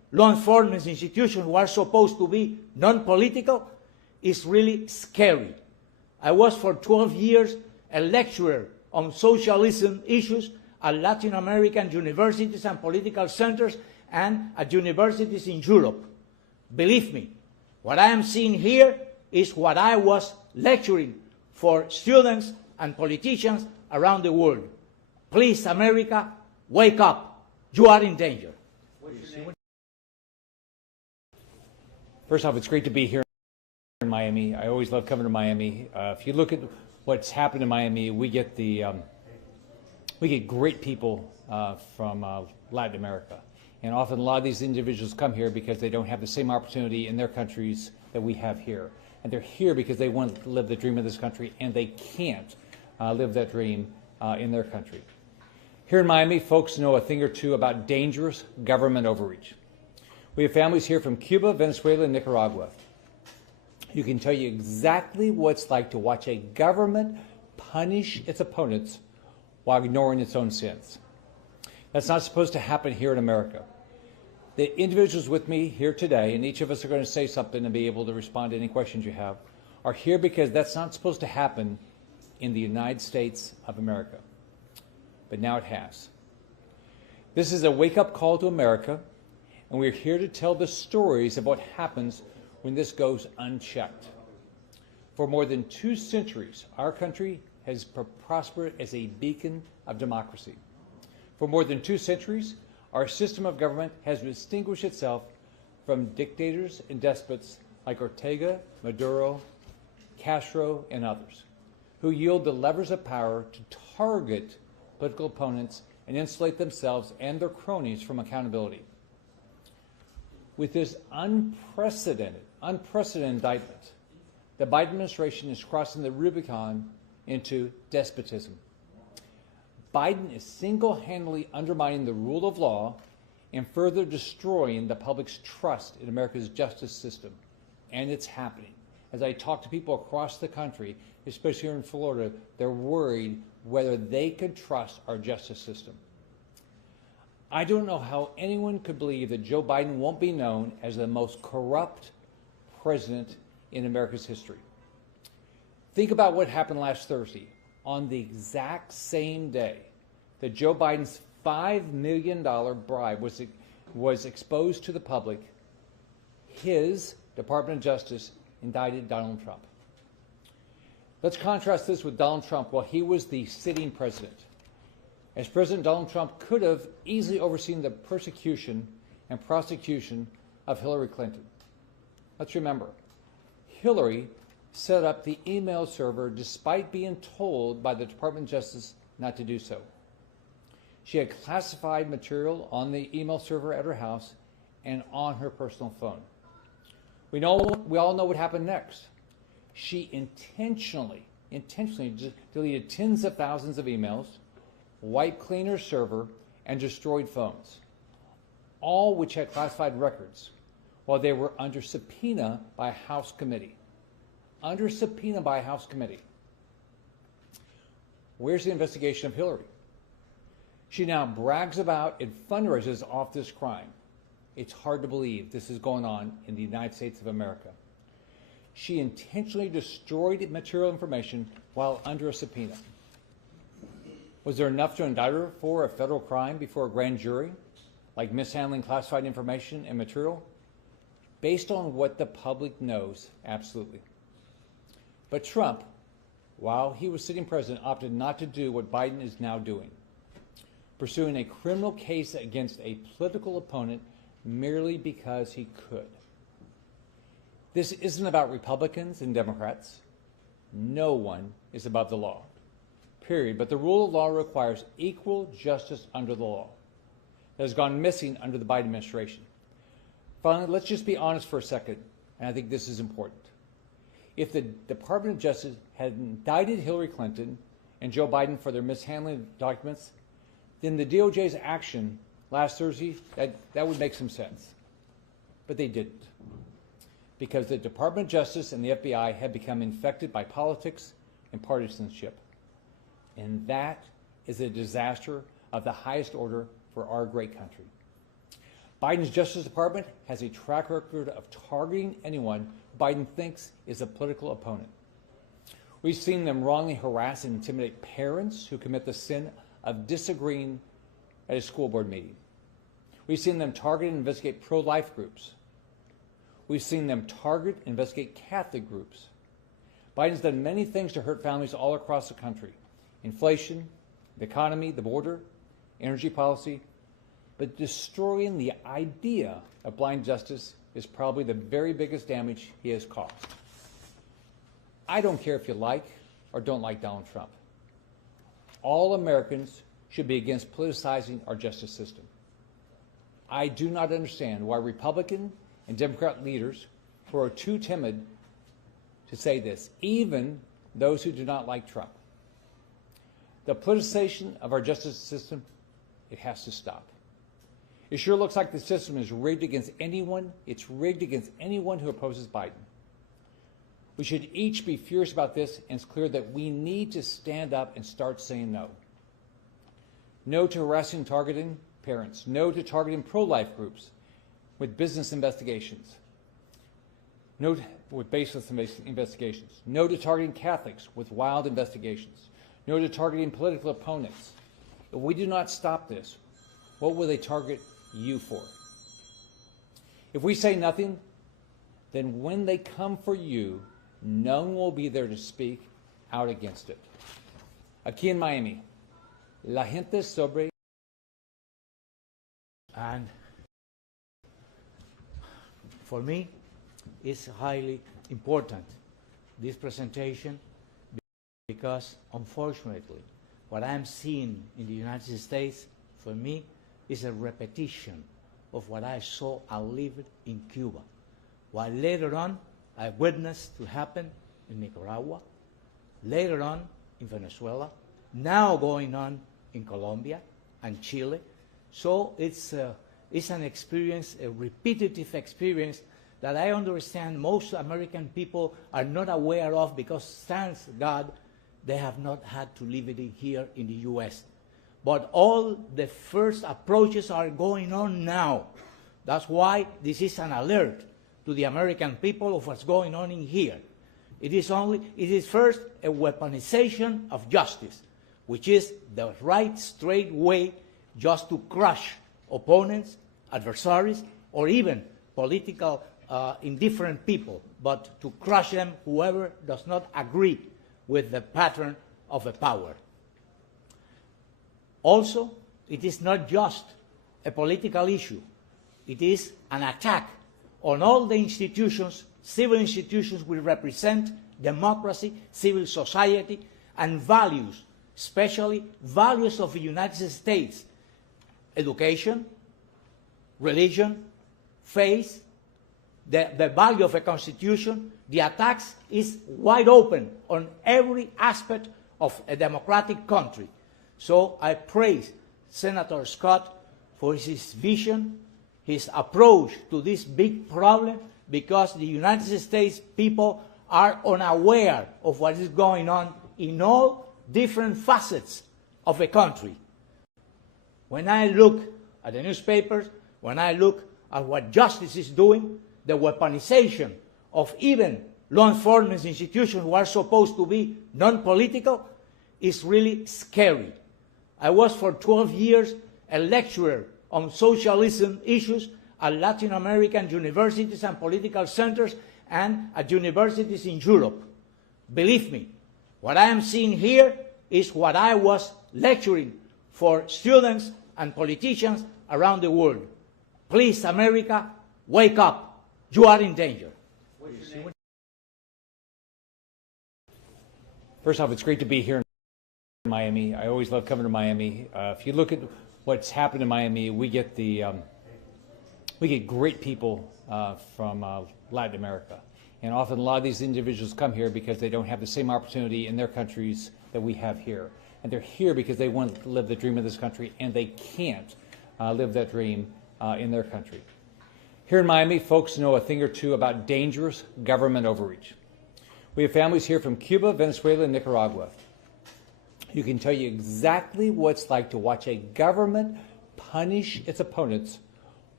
law enforcement institutions who are supposed to be non-political is really scary. I was for 12 years a lecturer on socialism issues at Latin American universities and political centers and at universities in Europe. Believe me, what I am seeing here is what I was lecturing for students and politicians around the world. Please, America, wake up. You are in danger. First off, it's great to be here in Miami. I always love coming to Miami. If you look at what's happened in Miami, we get great people from Latin America. And often a lot of these individuals come here because they don't have the same opportunity in their countries that we have here. And they're here because they want to live the dream of this country, and they can't live that dream in their country. Here in Miami, folks know a thing or two about dangerous government overreach. We have families here from Cuba, Venezuela, and Nicaragua. You can tell you exactly what it's like to watch a government punish its opponents while ignoring its own sins. That's not supposed to happen here in America. The individuals with me here today, and each of us are going to say something and be able to respond to any questions you have, are here because that's not supposed to happen in the United States of America. But now it has. This is a wake-up call to America, and we're here to tell the stories of what happens when this goes unchecked. For more than 2 centuries, our country has prospered as a beacon of democracy. For more than 2 centuries, our system of government has distinguished itself from dictators and despots like Ortega, Maduro, Castro, and others, who yield the levers of power to target political opponents and insulate themselves and their cronies from accountability. With this unprecedented indictment, the Biden administration is crossing the Rubicon into despotism. Biden is single-handedly undermining the rule of law and further destroying the public's trust in America's justice system. And it's happening. As I talk to people across the country, especially here in Florida, they're worried whether they could trust our justice system. I don't know how anyone could believe that Joe Biden won't be known as the most corrupt president in America's history. Think about what happened last Thursday. On the exact same day that Joe Biden's $5 million bribe was exposed to the public, his Department of Justice indicted Donald Trump. Let's contrast this with Donald Trump while he was the sitting president. As president, Donald Trump could have easily overseen the persecution and prosecution of Hillary Clinton. Let's remember, Hillary set up the email server despite being told by the Department of Justice not to do so. She had classified material on the email server at her house and on her personal phone. We all know what happened next. She intentionally deleted tens of thousands of emails, wiped clean her server, and destroyed phones, all which had classified records while they were under subpoena by a House committee. Under subpoena by a House committee. Where's the investigation of Hillary? She now brags about and fundraises off this crime. It's hard to believe this is going on in the United States of America. She intentionally destroyed material information while under a subpoena. Was there enough to indict her for a federal crime before a grand jury, like mishandling classified information and material? Based on what the public knows, absolutely. But Trump, while he was sitting president, opted not to do what Biden is now doing, pursuing a criminal case against a political opponent merely because he could. This isn't about Republicans and Democrats. No one is above the law, period. But the rule of law requires equal justice under the law. That has gone missing under the Biden administration. Finally, let's just be honest for a second, and I think this is important. If the Department of Justice had indicted Hillary Clinton and Joe Biden for their mishandling of documents, then the DOJ's action last Thursday, that would make some sense. But they didn't. Because the Department of Justice and the FBI had become infected by politics and partisanship. And that is a disaster of the highest order for our great country. Biden's Justice Department has a track record of targeting anyone Biden thinks is a political opponent. We've seen them wrongly harass and intimidate parents who commit the sin of disagreeing at a school board meeting. We've seen them target and investigate pro-life groups. We've seen them target and investigate Catholic groups. Biden's done many things to hurt families all across the country. Inflation, the economy, the border, energy policy. But destroying the idea of blind justice is probably the very biggest damage he has caused. I don't care if you like or don't like Donald Trump. All Americans should be against politicizing our justice system. I do not understand why Republican and Democrat leaders who are too timid to say this, even those who do not like Trump. The politicization of our justice system, it has to stop. It sure looks like the system is rigged against anyone. It's rigged against anyone who opposes Biden. We should each be furious about this, and it's clear that we need to stand up and start saying no. No to harassing and targeting parents. No to targeting pro-life groups with business investigations. No with baseless investigations. No to targeting Catholics with wild investigations. No to targeting political opponents. If we do not stop this, what will they target you for? If we say nothing, then when they come for you, none will be there to speak out against it. Aquí en Miami, la gente sobre... And for me, it's highly important, this presentation, because unfortunately, what I'm seeing in the United States, for me, is a repetition of what I saw and lived in Cuba, while later on I witnessed to happen in Nicaragua, later on in Venezuela, now going on in Colombia and Chile. So it's an experience, a repetitive experience that I understand most American people are not aware of, because thanks God they have not had to live it here in the US. But all the first approaches are going on now. That's why this is an alert to the American people of what's going on in here. It is first a weaponization of justice, which is the right, straight way just to crush opponents, adversaries, or even political indifferent people, but to crush them, whoever does not agree with the pattern of the power. Also, it is not just a political issue. It is an attack on all the institutions, civil institutions which represent democracy, civil society, and values, especially values of the United States: education, religion, faith, the value of a constitution. The attacks is wide open on every aspect of a democratic country. So I praise Senator Scott for his vision, his approach to this big problem, because the United States people are unaware of what is going on in all different facets of a country. When I look at the newspapers, when I look at what justice is doing, the weaponization of even law enforcement institutions who are supposed to be non-political is really scary. I was for 12 years a lecturer on socialism issues at Latin American universities and political centers and at universities in Europe. Believe me, what I am seeing here is what I was lecturing for students and politicians around the world. Please, America, wake up. You are in danger. First off, it's great to be here in Miami. I always love coming to Miami. If you look at what's happened in Miami, we get great people from Latin America. And often a lot of these individuals come here because they don't have the same opportunity in their countries that we have here. And they're here because they want to live the dream of this country, and they can't live that dream in their country. Here in Miami, folks know a thing or two about dangerous government overreach. We have families here from Cuba, Venezuela, and Nicaragua. You can tell you exactly what it's like to watch a government punish its opponents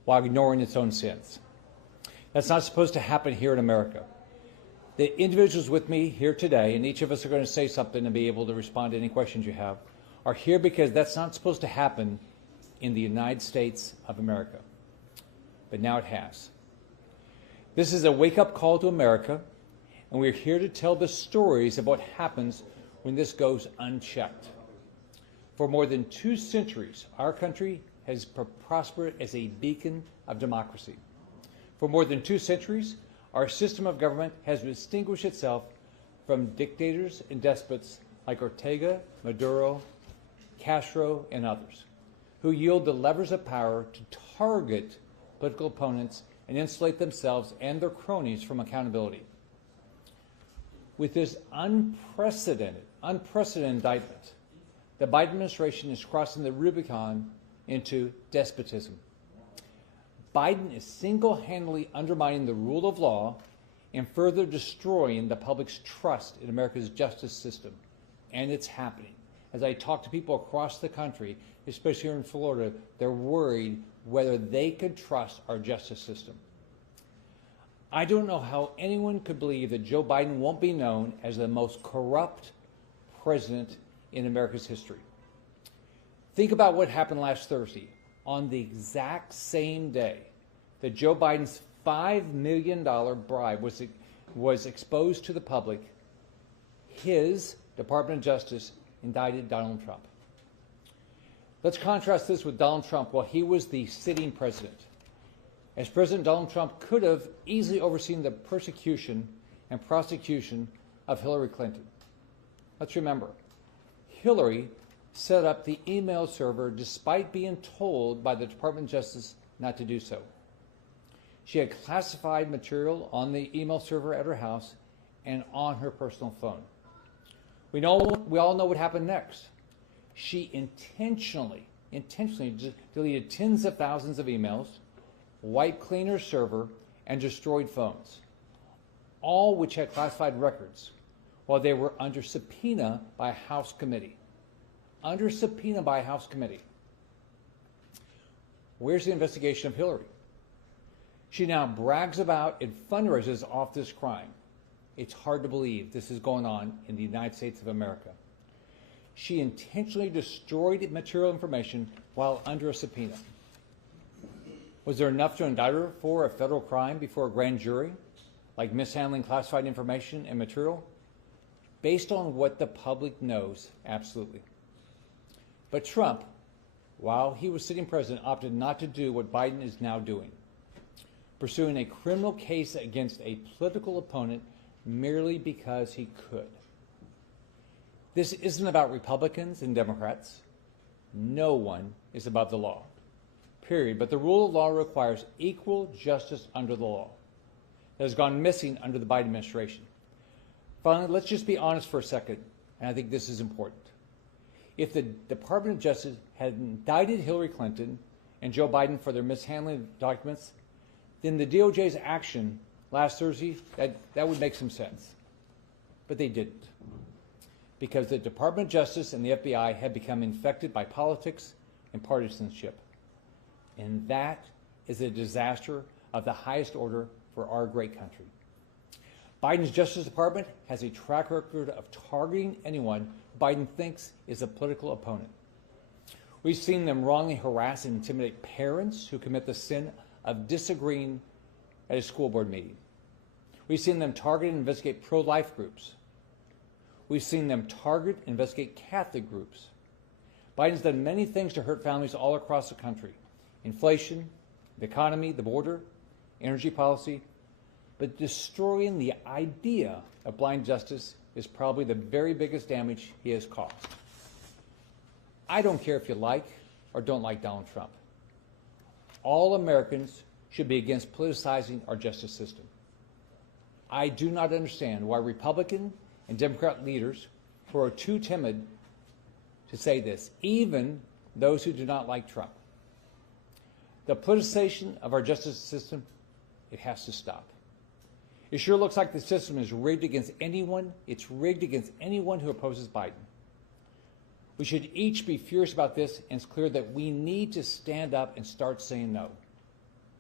while ignoring its own sins. That's not supposed to happen here in America. The individuals with me here today, and each of us are going to say something and be able to respond to any questions you have, are here because that's not supposed to happen in the United States of America. But now it has. This is a wake-up call to America, and we're here to tell the stories of what happens when this goes unchecked. For more than 2 centuries, our country has prospered as a beacon of democracy. For more than 2 centuries, our system of government has distinguished itself from dictators and despots like Ortega, Maduro, Castro, and others, who yield the levers of power to target political opponents and insulate themselves and their cronies from accountability. With this unprecedented indictment, the Biden administration is crossing the Rubicon into despotism. Biden is single-handedly undermining the rule of law and further destroying the public's trust in America's justice system. And it's happening. As I talk to people across the country, especially here in Florida, they're worried whether they could trust our justice system. I don't know how anyone could believe that Joe Biden won't be known as the most corrupt president in America's history. Think about what happened last Thursday. On the exact same day that Joe Biden's $5 million bribe was exposed to the public, his Department of Justice indicted Donald Trump. Let's contrast this with Donald Trump while he was the sitting president. As president, Donald Trump could have easily overseen the persecution and prosecution of Hillary Clinton. Let's remember, Hillary set up the email server despite being told by the Department of Justice not to do so. She had classified material on the email server at her house and on her personal phone. We all know what happened next. She intentionally deleted tens of thousands of emails, wiped clean her server, and destroyed phones, all which had classified records while they were under subpoena by a House committee. Under subpoena by a House committee. Where's the investigation of Hillary? She now brags about and fundraises off this crime. It's hard to believe this is going on in the United States of America. She intentionally destroyed material information while under a subpoena. Was there enough to indict her for a federal crime before a grand jury, like mishandling classified information and material? Based on what the public knows, absolutely. But Trump, while he was sitting president, opted not to do what Biden is now doing, pursuing a criminal case against a political opponent merely because he could. This isn't about Republicans and Democrats. No one is above the law, period. But the rule of law requires equal justice under the law. That has gone missing under the Biden administration. Finally, let's just be honest for a second, and I think this is important. If the Department of Justice had indicted Hillary Clinton and Joe Biden for their mishandling of documents, then the DOJ's action last Thursday, that would make some sense. But they didn't. Because the Department of Justice and the FBI had become infected by politics and partisanship. And that is a disaster of the highest order for our great country. Biden's Justice Department has a track record of targeting anyone Biden thinks is a political opponent. We've seen them wrongly harass and intimidate parents who commit the sin of disagreeing at a school board meeting. We've seen them target and investigate pro-life groups. We've seen them target and investigate Catholic groups. Biden's done many things to hurt families all across the country. Inflation, the economy, the border, energy policy. But destroying the idea of blind justice is probably the very biggest damage he has caused. I don't care if you like or don't like Donald Trump. All Americans should be against politicizing our justice system. I do not understand why Republican and Democrat leaders who are too timid to say this, even those who do not like Trump. The politicization of our justice system, it has to stop. It sure looks like the system is rigged against anyone. It's rigged against anyone who opposes Biden. We should each be furious about this, and it's clear that we need to stand up and start saying no.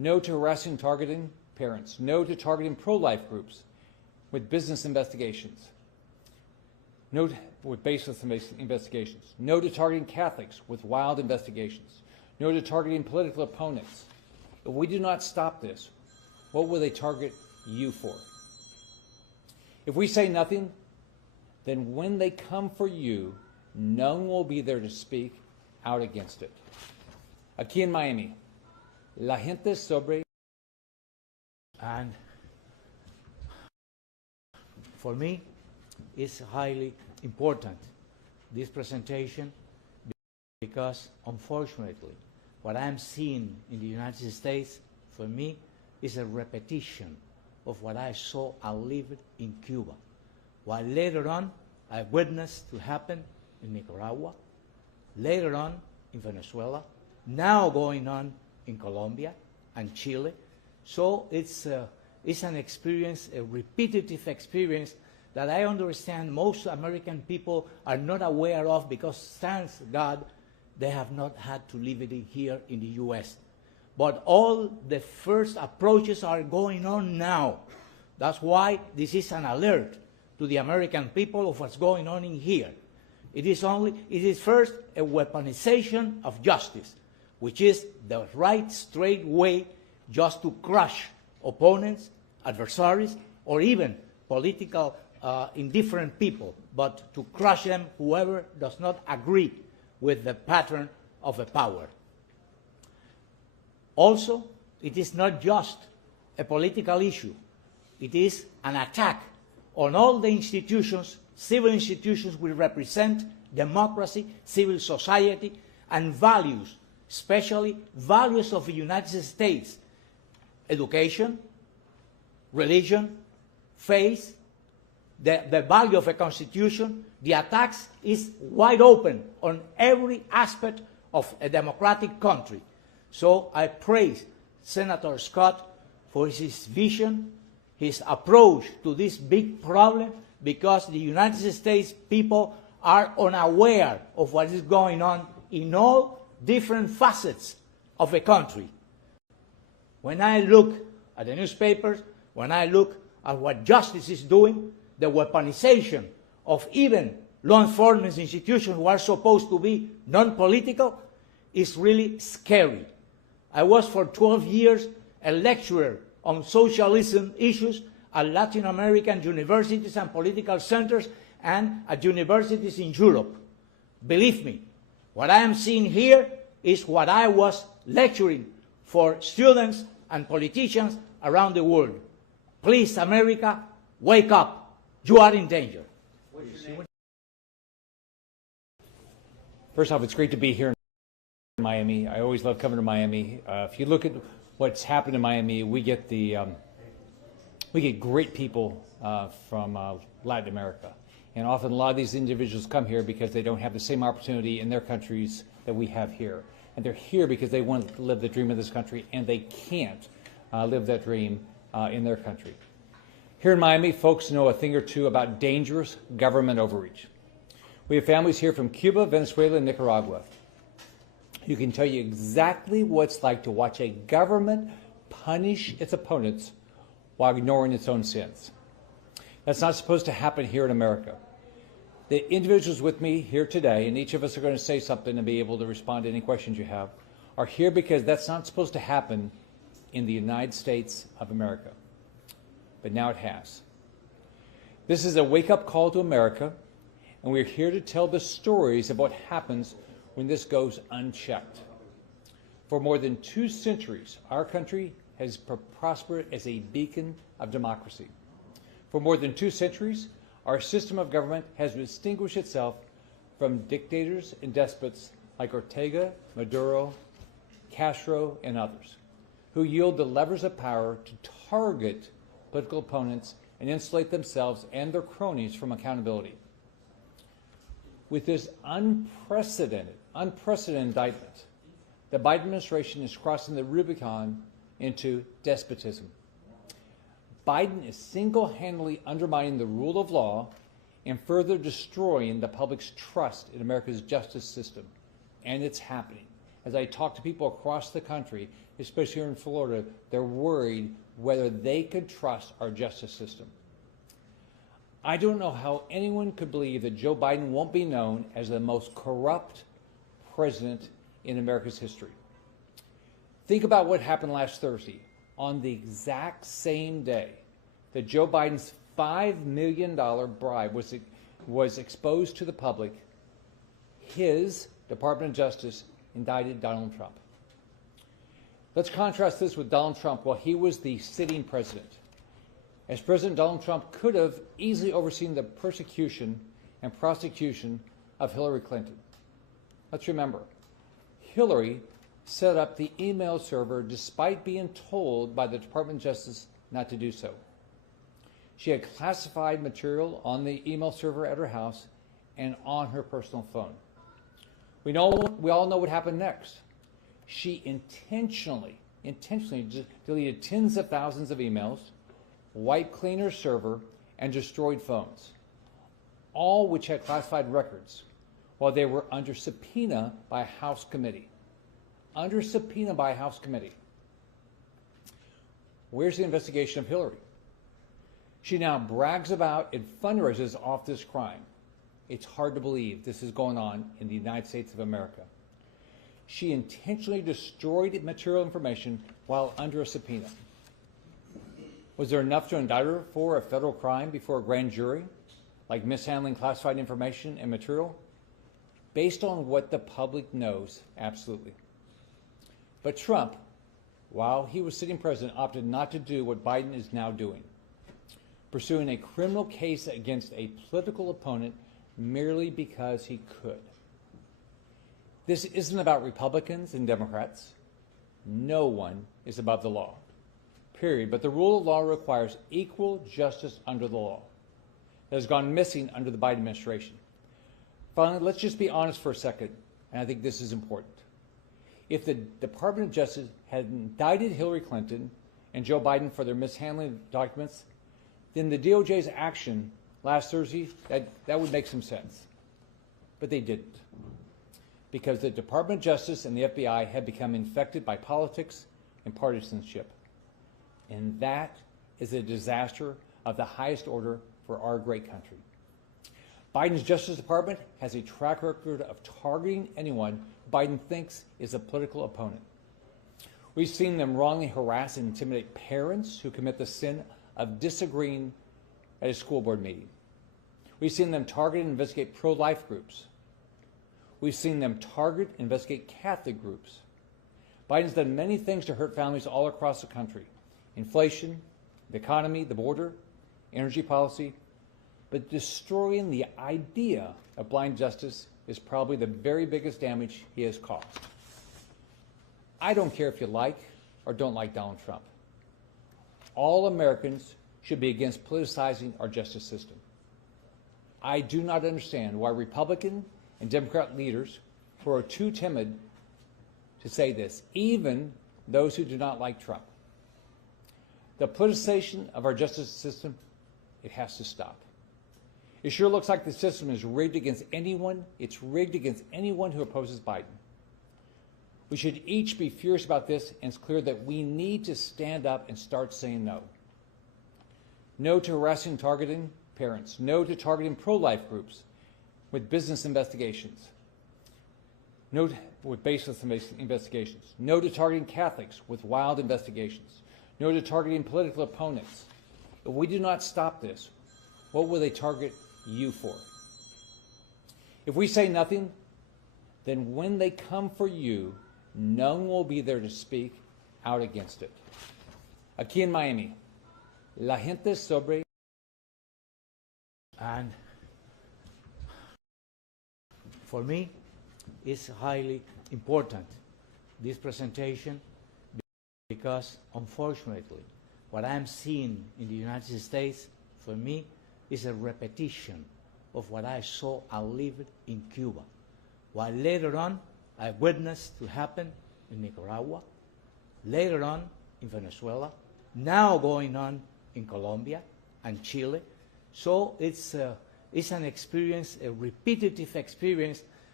No to harassing and targeting parents. No to targeting pro-life groups with business investigations. No with baseless investigations. No to targeting Catholics with wild investigations. No to targeting political opponents. If we do not stop this, what will they target you for? If we say nothing, then when they come for you, none will be there to speak out against it. Aquí en Miami, la gente sobre... And for me, it's highly important, this presentation, because unfortunately, what I'm seeing in the United States, for me, is a repetition of what I saw and lived in Cuba, while later on I witnessed to happen in Nicaragua, later on in Venezuela, now going on in Colombia and Chile. So it's an experience, a repetitive experience that I understand most American people are not aware of, because thanks God they have not had to live it here in the US. But all the first approaches are going on now. That's why this is an alert to the American people of what's going on in here. It is first a weaponization of justice, which is the right, straight way just to crush opponents, adversaries, or even political indifferent people, but to crush them, whoever does not agree with the pattern of the power. Also, it is not just a political issue. It is an attack on all the institutions, civil institutions which represent democracy, civil society, and values, especially values of the United States: education, religion, faith, the value of a constitution. The attacks is wide open on every aspect of a democratic country. So I praise Senator Scott for his vision, his approach to this big problem, because the United States people are unaware of what is going on in all different facets of the country. When I look at the newspapers, when I look at what justice is doing, the weaponization of even law enforcement institutions who are supposed to be non-political is really scary. I was for 12 years a lecturer on socialism issues at Latin American universities and political centers and at universities in Europe. Believe me, what I am seeing here is what I was lecturing for students and politicians around the world. Please, America, wake up. You are in danger. First off, it's great to be here in Miami. I always love coming to Miami. If you look at what's happened in Miami, we get great people from Latin America. And often a lot of these individuals come here because they don't have the same opportunity in their countries that we have here. And they're here because they want to live the dream of this country, and they can't live that dream in their country. Here in Miami, folks know a thing or two about dangerous government overreach. We have families here from Cuba, Venezuela, and Nicaragua. Who can tell you exactly what it's like to watch a government punish its opponents while ignoring its own sins. That's not supposed to happen here in America. The individuals with me here today, and each of us are going to say something and be able to respond to any questions you have, are here because that's not supposed to happen in the United States of America. But now it has. This is a wake-up call to America, and we're here to tell the stories of what happens when this goes unchecked. For more than 2 centuries, our country has prospered as a beacon of democracy. For more than 2 centuries, our system of government has distinguished itself from dictators and despots like Ortega, Maduro, Castro, and others, who yield the levers of power to target political opponents and insulate themselves and their cronies from accountability. With this unprecedented indictment, the Biden administration is crossing the Rubicon into despotism. Biden is single-handedly undermining the rule of law and further destroying the public's trust in America's justice system. And it's happening. as I talk to people across the country, especially here in Florida, they're worried whether they could trust our justice system. I don't know how anyone could believe that Joe Biden won't be known as the most corrupt president in America's history. Think about what happened last Thursday. On the exact same day that Joe Biden's $5 million bribe was exposed to the public, his Department of Justice indicted Donald Trump. Let's contrast this with Donald Trump while he was the sitting president. As President Donald Trump could have easily overseen the persecution and prosecution of Hillary Clinton. Let's remember, Hillary set up the email server despite being told by the Department of Justice not to do so. She had classified material on the email server at her house and on her personal phone. We all know what happened next. She intentionally deleted tens of thousands of emails, wiped clean her server, and destroyed phones, all which had classified records while they were under subpoena by a House committee. Under subpoena by a House committee. Where's the investigation of Hillary? She now brags about and fundraises off this crime. It's hard to believe this is going on in the United States of America. She intentionally destroyed material information while under a subpoena. Was there enough to indict her for a federal crime before a grand jury, like mishandling classified information and material? Based on what the public knows, absolutely. But Trump, while he was sitting president, opted not to do what Biden is now doing, pursuing a criminal case against a political opponent merely because he could. This isn't about Republicans and Democrats. No one is above the law, period. But the rule of law requires equal justice under the law. That has gone missing under the Biden administration. Finally, let's just be honest for a second, and I think this is important. If the Department of Justice had indicted Hillary Clinton and Joe Biden for their mishandling of documents, then the DOJ's action last Thursday, that would make some sense. But they didn't. Because the Department of Justice and the FBI had become infected by politics and partisanship. And that is a disaster of the highest order for our great country. Biden's Justice Department has a track record of targeting anyone Biden thinks is a political opponent. We've seen them wrongly harass and intimidate parents who commit the sin of disagreeing at a school board meeting. We've seen them target and investigate pro-life groups. We've seen them target and investigate Catholic groups. Biden's done many things to hurt families all across the country. Inflation, the economy, the border, energy policy. But destroying the idea of blind justice is probably the very biggest damage he has caused. I don't care if you like or don't like Donald Trump. All Americans should be against politicizing our justice system. I do not understand why Republican and Democrat leaders who are too timid to say this, even those who do not like Trump. The politicization of our justice system, it has to stop. It sure looks like the system is rigged against anyone. It's rigged against anyone who opposes Biden. We should each be furious about this, and it's clear that we need to stand up and start saying no. No to harassing and targeting parents. No to targeting pro-life groups with business investigations. No with baseless investigations. No to targeting Catholics with wild investigations. No to targeting political opponents. If we do not stop this, what will they target you for? If we say nothing, then when they come for you, none will be there to speak out against it. Aquí en Miami, la gente sobre... And for me, it's highly important, this presentation, because unfortunately, what I'm seeing in the United States, for me, is a repetition of what I saw and lived in Cuba. While later on, I witnessed to happen in Nicaragua, later on in Venezuela, now going on in Colombia and Chile. So it's an experience, a repetitive experience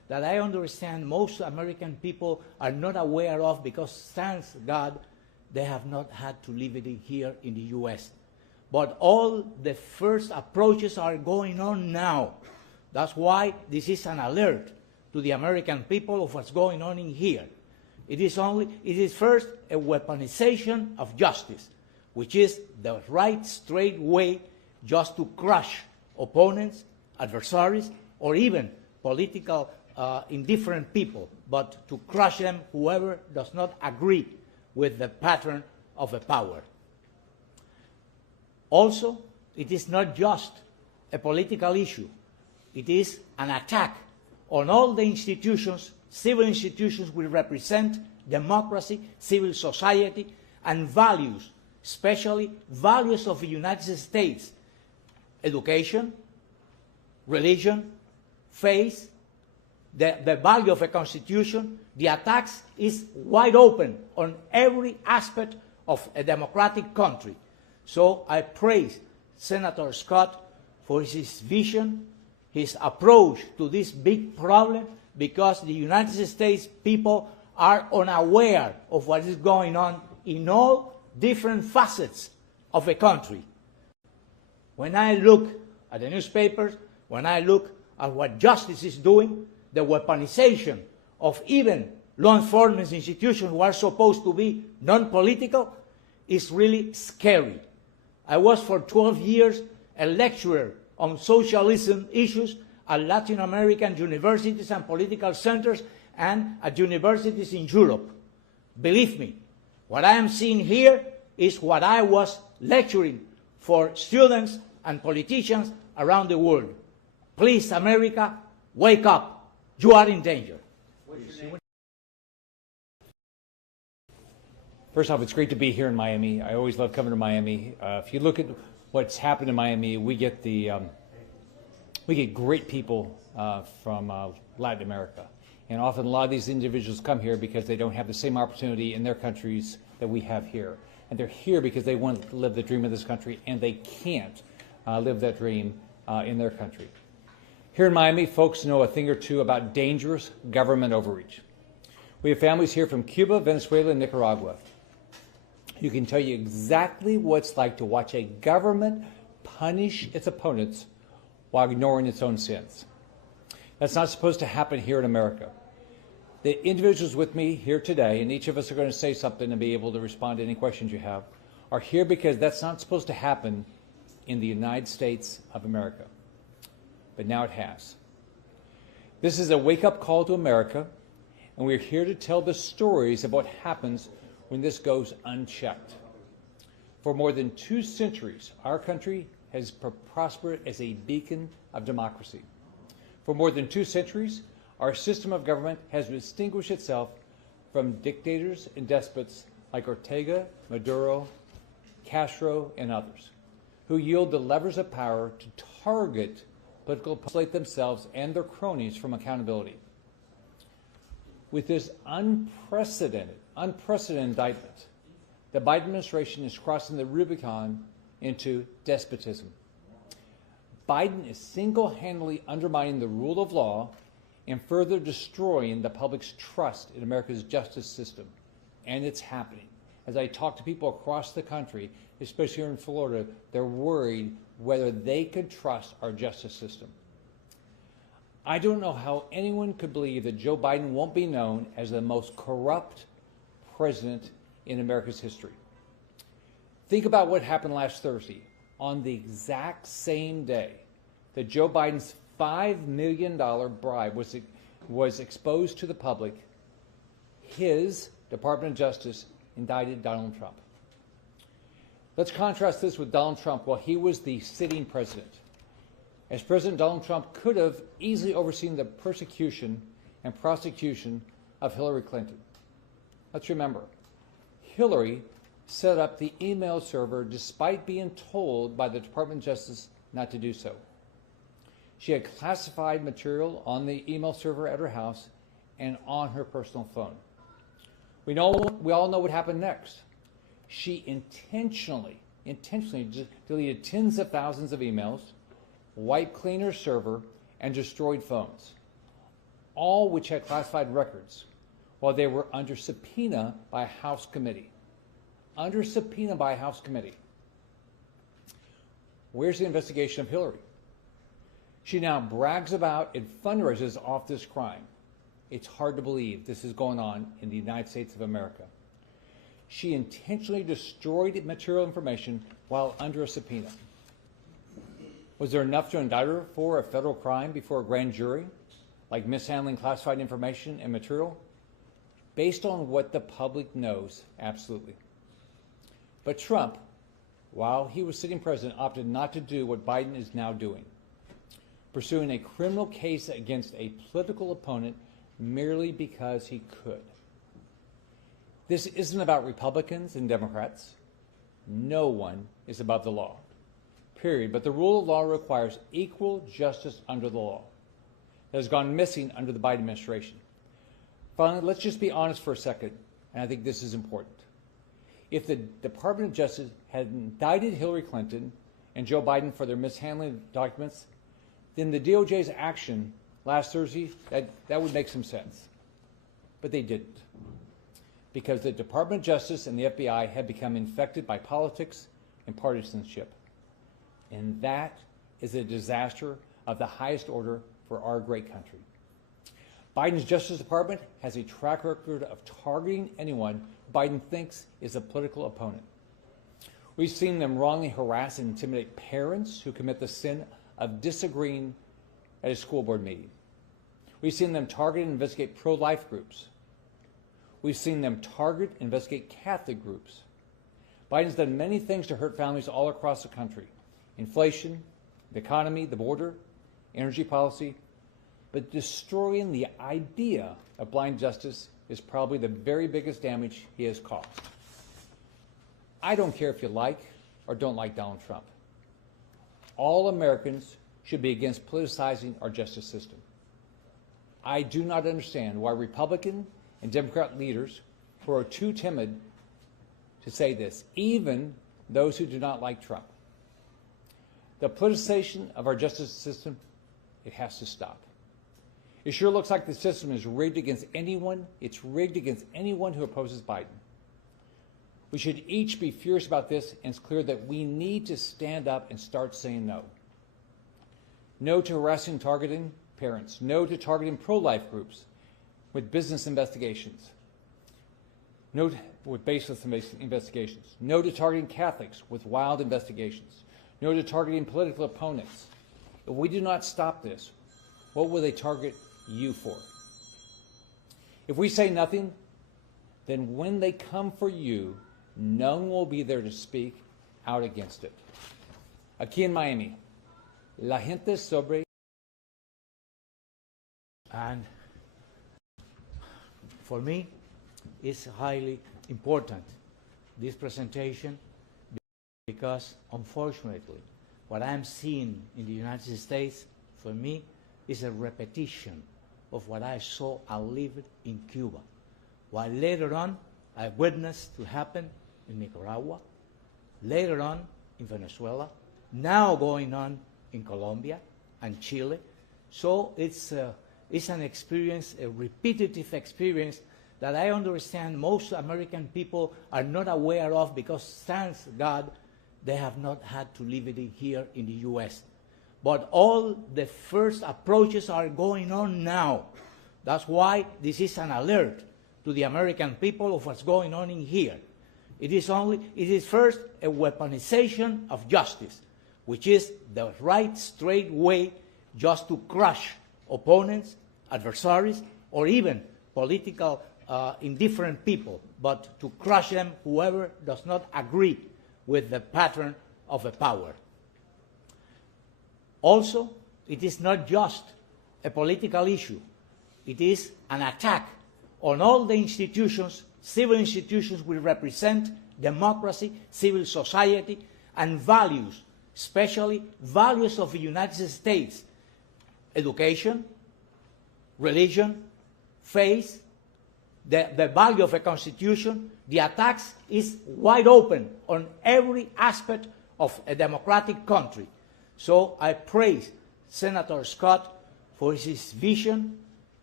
that I understand most American people are not aware of, because thanks God they have not had to live it here in the US. But all the first approaches are going on now. That's why this is an alert to the American people of what's going on in here. It is first a weaponization of justice, which is the right, straight way just to crush opponents, adversaries, or even political indifferent people, but to crush them, whoever does not agree with the pattern of the power. Also, it is not just a political issue. It is an attack on all the institutions, civil institutions which represent democracy, civil society, and values, especially values of the United States: education, religion, faith, the value of a constitution. The attacks is wide open on every aspect of a democratic country. So I praise Senator Scott for his vision, his approach to this big problem, because the United States people are unaware of what is going on in all different facets of a country. When I look at the newspapers, when I look at what justice is doing, the weaponization of even law enforcement institutions who are supposed to be non-political is really scary. I was for 12 years a lecturer on socialism issues at Latin American universities and political centers and at universities in Europe. Believe me, what I am seeing here is what I was lecturing for students and politicians around the world. Please, America, wake up. You are in danger. First off, it's great to be here in Miami. I always love coming to Miami. If you look at what's happened in Miami, we get great people from Latin America. And often a lot of these individuals come here because they don't have the same opportunity in their countries that we have here. And they're here because they want to live the dream of this country, and they can't live that dream in their country. Here in Miami, folks know a thing or two about dangerous government overreach. We have families here from Cuba, Venezuela, and Nicaragua. You can tell you exactly what it's like to watch a government punish its opponents while ignoring its own sins. That's not supposed to happen here in America. The individuals with me here today, and each of us are going to say something and be able to respond to any questions you have, are here because that's not supposed to happen in the United States of America. But now it has. This is a wake-up call to America, and we're here to tell the stories of what happens when this goes unchecked. For more than 2 centuries, our country has prospered as a beacon of democracy. For more than 2 centuries, our system of government has distinguished itself from dictators and despots like Ortega, Maduro, Castro, and others, who yield the levers of power to target political isolate themselves and their cronies from accountability. With this unprecedented indictment, the Biden administration is crossing the Rubicon into despotism. Biden is single-handedly undermining the rule of law and further destroying the public's trust in America's justice system. And it's happening. As I talk to people across the country, especially here in Florida, they're worried whether they could trust our justice system. I don't know how anyone could believe that Joe Biden won't be known as the most corrupt president in America's history. Think about what happened last Thursday. On the exact same day that Joe Biden's $5 million bribe was exposed to the public, his Department of Justice indicted Donald Trump. Let's contrast this with Donald Trump while he was the sitting president. As president, Donald Trump could have easily overseen the persecution and prosecution of Hillary Clinton. Let's remember, Hillary set up the email server despite being told by the Department of Justice not to do so. She had classified material on the email server at her house and on her personal phone. We all know what happened next. She intentionally deleted tens of thousands of emails, wiped clean her server, and destroyed phones. all which had classified records, while they were under subpoena by a House committee. Under subpoena by a House committee. Where's the investigation of Hillary? She now brags about and fundraises off this crime. It's hard to believe this is going on in the United States of America. She intentionally destroyed material information while under a subpoena. Was there enough to indict her for a federal crime before a grand jury, like mishandling classified information and material? Based on what the public knows, absolutely. But Trump, while he was sitting president, opted not to do what Biden is now doing, pursuing a criminal case against a political opponent merely because he could. This isn't about Republicans and Democrats. No one is above the law, period. But the rule of law requires equal justice under the law. That has gone missing under the Biden administration. Finally, let's just be honest for a second, and I think this is important. If the Department of Justice had indicted Hillary Clinton and Joe Biden for their mishandling of documents, then the DOJ's action last Thursday, that would make some sense. But they didn't. Because the Department of Justice and the FBI had become infected by politics and partisanship. And that is a disaster of the highest order for our great country. Biden's Justice Department has a track record of targeting anyone Biden thinks is a political opponent. We've seen them wrongly harass and intimidate parents who commit the sin of disagreeing at a school board meeting. We've seen them target and investigate pro-life groups. We've seen them target and investigate Catholic groups. Biden's done many things to hurt families all across the country. Inflation, the economy, the border, energy policy. But destroying the idea of blind justice is probably the very biggest damage he has caused. I don't care if you like or don't like Donald Trump. All Americans should be against politicizing our justice system. I do not understand why Republican and Democrat leaders who are too timid to say this, even those who do not like Trump. The politicization of our justice system, it has to stop. It sure looks like the system is rigged against anyone. It's rigged against anyone who opposes Biden. We should each be furious about this, and it's clear that we need to stand up and start saying no. No to harassing and targeting parents. No to targeting pro-life groups with business investigations. No with baseless investigations. No to targeting Catholics with wild investigations. No to targeting political opponents. If we do not stop this, what will they target you for? If we say nothing, then when they come for you, none will be there to speak out against it. Aquí en Miami, la gente sobre... And for me, it's highly important, this presentation, because unfortunately, what I'm seeing in the United States, for me, is a repetition of what I saw and lived in Cuba, while later on I witnessed to happen in Nicaragua, later on in Venezuela, now going on in Colombia and Chile. So it's an experience, a repetitive experience that I understand most American people are not aware of, because thanks God they have not had to live it here in the US. But all the first approaches are going on now. That's why this is an alert to the American people of what's going on in here. It is first a weaponization of justice, which is the right, straight way just to crush opponents, adversaries, or even political indifferent people, but to crush them, whoever does not agree with the pattern of the power. Also, it is not just a political issue. It is an attack on all the institutions, civil institutions which represent democracy, civil society, and values, especially values of the United States: education, religion, faith, the value of a constitution. The attacks is wide open on every aspect of a democratic country. So I praise Senator Scott for his vision,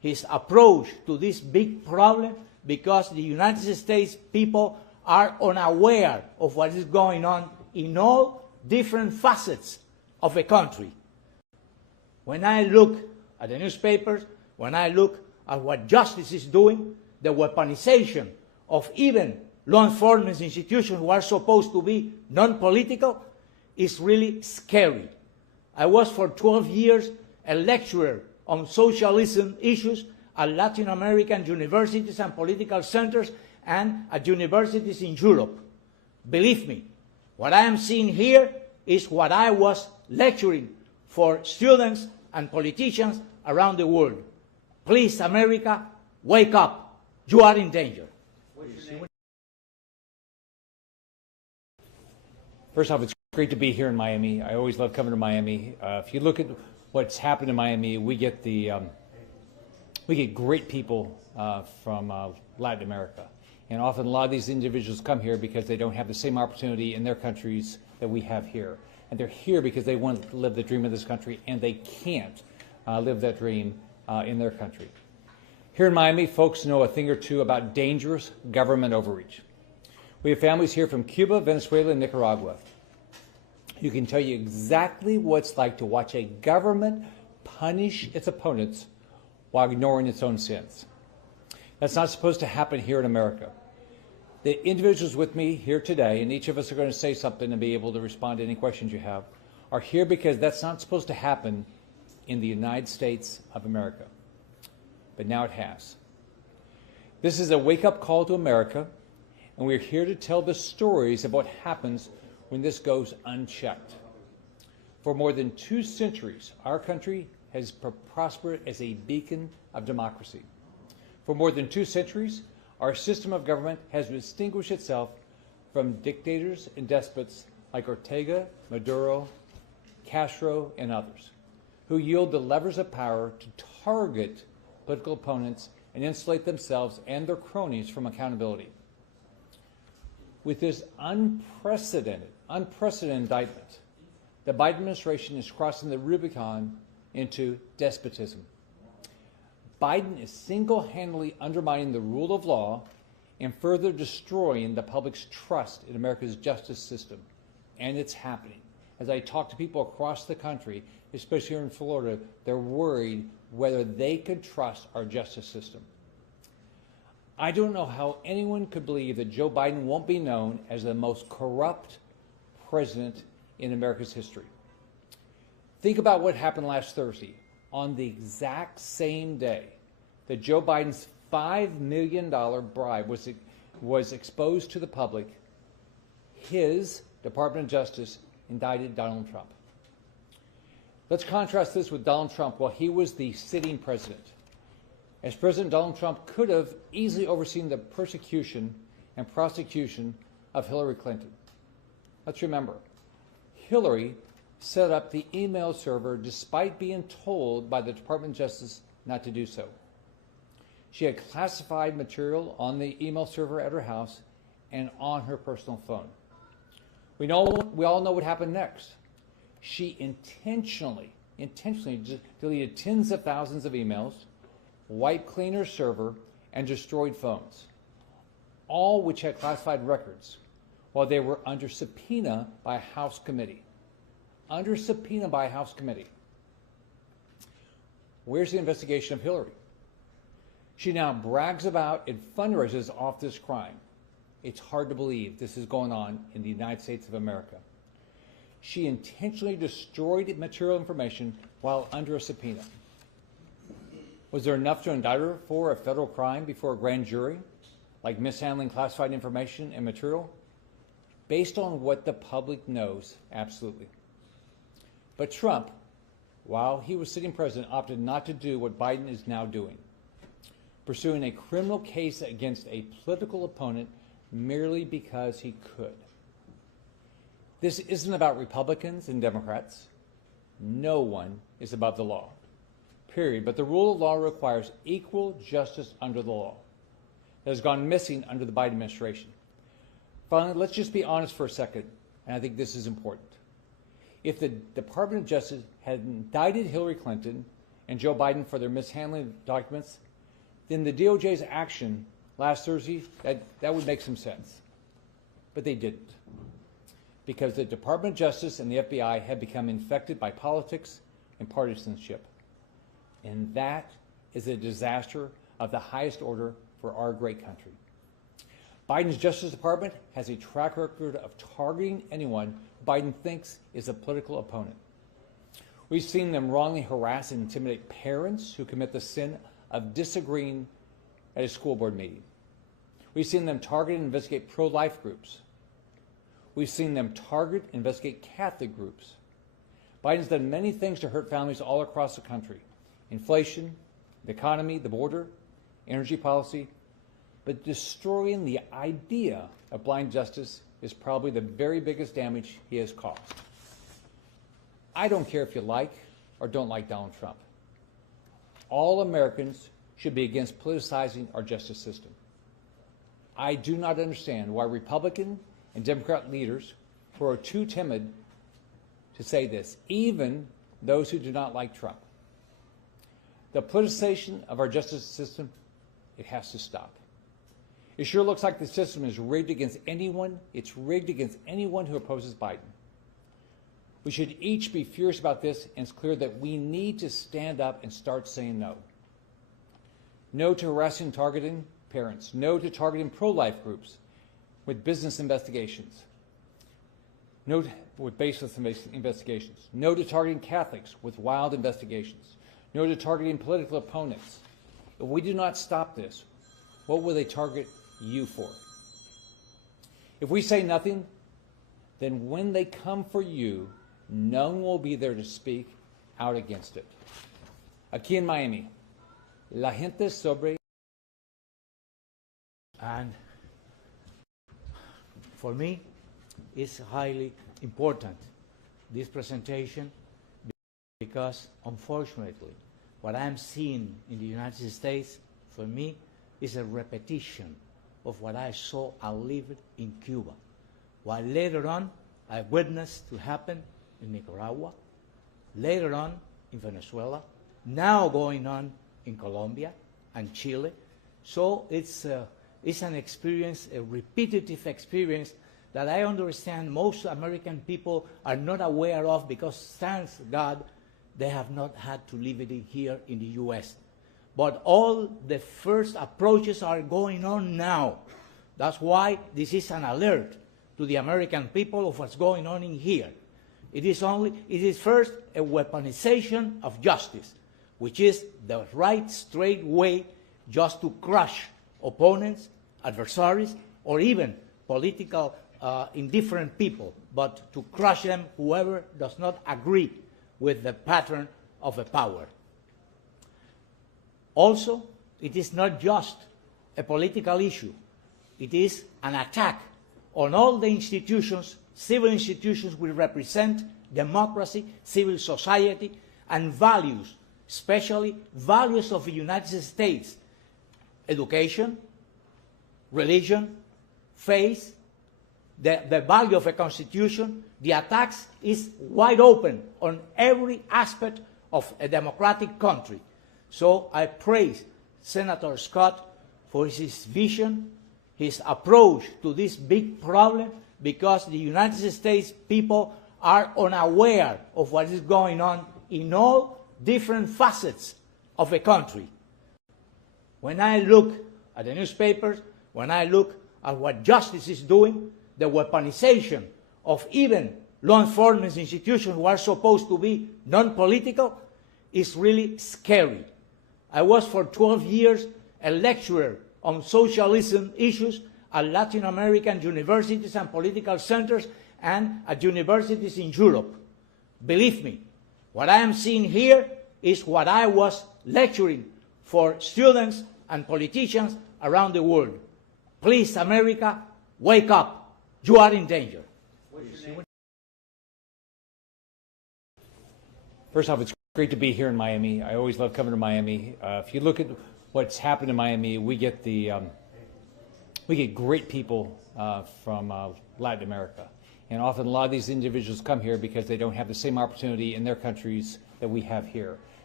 his approach to this big problem because the United States people are unaware of what is going on in all different facets of a country. When I look at the newspapers, when I look at what justice is doing, the weaponization of even law enforcement institutions who are supposed to be non-political is really scary. I was for 12 years a lecturer on socialism issues at Latin American universities and political centers and at universities in Europe. Believe me, what I am seeing here is what I was lecturing for students and politicians around the world. Please, America, wake up. You are in danger. First off, it's great to be here in Miami. I always love coming to Miami. If you look at what's happened in Miami, we get great people from Latin America. And often a lot of these individuals come here because they don't have the same opportunity in their countries that we have here. And they're here because they want to live the dream of this country, and they can't live that dream in their country. Here in Miami, folks know a thing or two about dangerous government overreach. We have families here from Cuba, Venezuela, and Nicaragua. You can tell you exactly what it's like to watch a government punish its opponents while ignoring its own sins. That's not supposed to happen here in America. The individuals with me here today, and each of us are going to say something and be able to respond to any questions you have, are here because that's not supposed to happen in the United States of America. But now it has. This is a wake-up call to America, and we're here to tell the stories of what happens when this goes unchecked. For more than 2 centuries, our country has prospered as a beacon of democracy. For more than 2 centuries, our system of government has distinguished itself from dictators and despots like Ortega, Maduro, Castro, and others, who yield the levers of power to target political opponents and insulate themselves and their cronies from accountability. With this unprecedented indictment, the Biden administration is crossing the Rubicon into despotism. Biden is single-handedly undermining the rule of law and further destroying the public's trust in America's justice system. And it's happening. As I talk to people across the country, especially here in Florida, they're worried whether they could trust our justice system. I don't know how anyone could believe that Joe Biden won't be known as the most corrupt president in America's history. Think about what happened last Thursday. On the exact same day that Joe Biden's $5 million bribe was exposed to the public, his Department of Justice indicted Donald Trump. Let's contrast this with Donald Trump while he was the sitting president. As president, Donald Trump could have easily overseen the persecution and prosecution of Hillary Clinton. Let's remember, Hillary set up the email server despite being told by the Department of Justice not to do so. She had classified material on the email server at her house and on her personal phone. We all know what happened next. She intentionally deleted tens of thousands of emails, wiped clean her server, and destroyed phones, all which had classified records while they were under subpoena by a House committee. Under subpoena by a House committee. Where's the investigation of Hillary? She now brags about and fundraises off this crime. It's hard to believe this is going on in the United States of America. She intentionally destroyed material information while under a subpoena. Was there enough to indict her for a federal crime before a grand jury, like mishandling classified information and material? Based on what the public knows, absolutely. But Trump, while he was sitting president, opted not to do what Biden is now doing, pursuing a criminal case against a political opponent merely because he could. This isn't about Republicans and Democrats. No one is above the law, period. But the rule of law requires equal justice under the law. That has gone missing under the Biden administration. Finally, let's just be honest for a second, and I think this is important. If the Department of Justice had indicted Hillary Clinton and Joe Biden for their mishandling of documents, then the DOJ's action last Thursday, that would make some sense. But they didn't. Because the Department of Justice and the FBI had become infected by politics and partisanship. And that is a disaster of the highest order for our great country. Biden's Justice Department has a track record of targeting anyone Biden thinks is a political opponent. We've seen them wrongly harass and intimidate parents who commit the sin of disagreeing at a school board meeting. We've seen them target and investigate pro-life groups. We've seen them target and investigate Catholic groups. Biden's done many things to hurt families all across the country. Inflation, the economy, the border, energy policy. But destroying the idea of blind justice is probably the very biggest damage he has caused. I don't care if you like or don't like Donald Trump. All Americans should be against politicizing our justice system. I do not understand why Republican and Democrat leaders who are too timid to say this, even those who do not like Trump. The politicization of our justice system, it has to stop. It sure looks like the system is rigged against anyone. It's rigged against anyone who opposes Biden. We should each be furious about this, and it's clear that we need to stand up and start saying no. No to harassing and targeting parents. No to targeting pro-life groups with business investigations. No with baseless investigations. No to targeting Catholics with wild investigations. No to targeting political opponents. If we do not stop this, what will they target you for? If we say nothing, then when they come for you, none will be there to speak out against it. Aquí en Miami, la gente sobre... And for me, it's highly important, this presentation, because unfortunately, what I'm seeing in the United States, for me, is a repetition of what I saw and lived in Cuba, while later on I witnessed to happen in Nicaragua, later on in Venezuela, now going on in Colombia and Chile. So it's an experience, a repetitive experience that I understand most American people are not aware of, because thanks God they have not had to live it in here in the US. But all the first approaches are going on now. That's why this is an alert to the American people of what's going on in here. It is first a weaponization of justice, which is the right, straight way just to crush opponents, adversaries, or even political indifferent people, but to crush them, whoever does not agree with the pattern of a power. Also, it is not just a political issue. It is an attack on all the institutions, civil institutions which represent democracy, civil society, and values, especially values of the United States: education, religion, faith, the value of a constitution. The attacks is wide open on every aspect of a democratic country. So I praise Senator Scott for his vision, his approach to this big problem, because the United States people are unaware of what is going on in all different facets of a country. When I look at the newspapers, when I look at what justice is doing, the weaponization of even law enforcement institutions who are supposed to be non-political is really scary. I was for 12 years a lecturer on socialism issues at Latin American universities and political centers and at universities in Europe. Believe me, what I am seeing here is what I was lecturing for students and politicians around the world. Please, America, wake up. You are in danger. First off, it's great to be here in Miami. I always love coming to Miami. If you look at what's happened in Miami, we get great people from Latin America. And often a lot of these individuals come here because they don't have the same opportunity in their countries that we have here.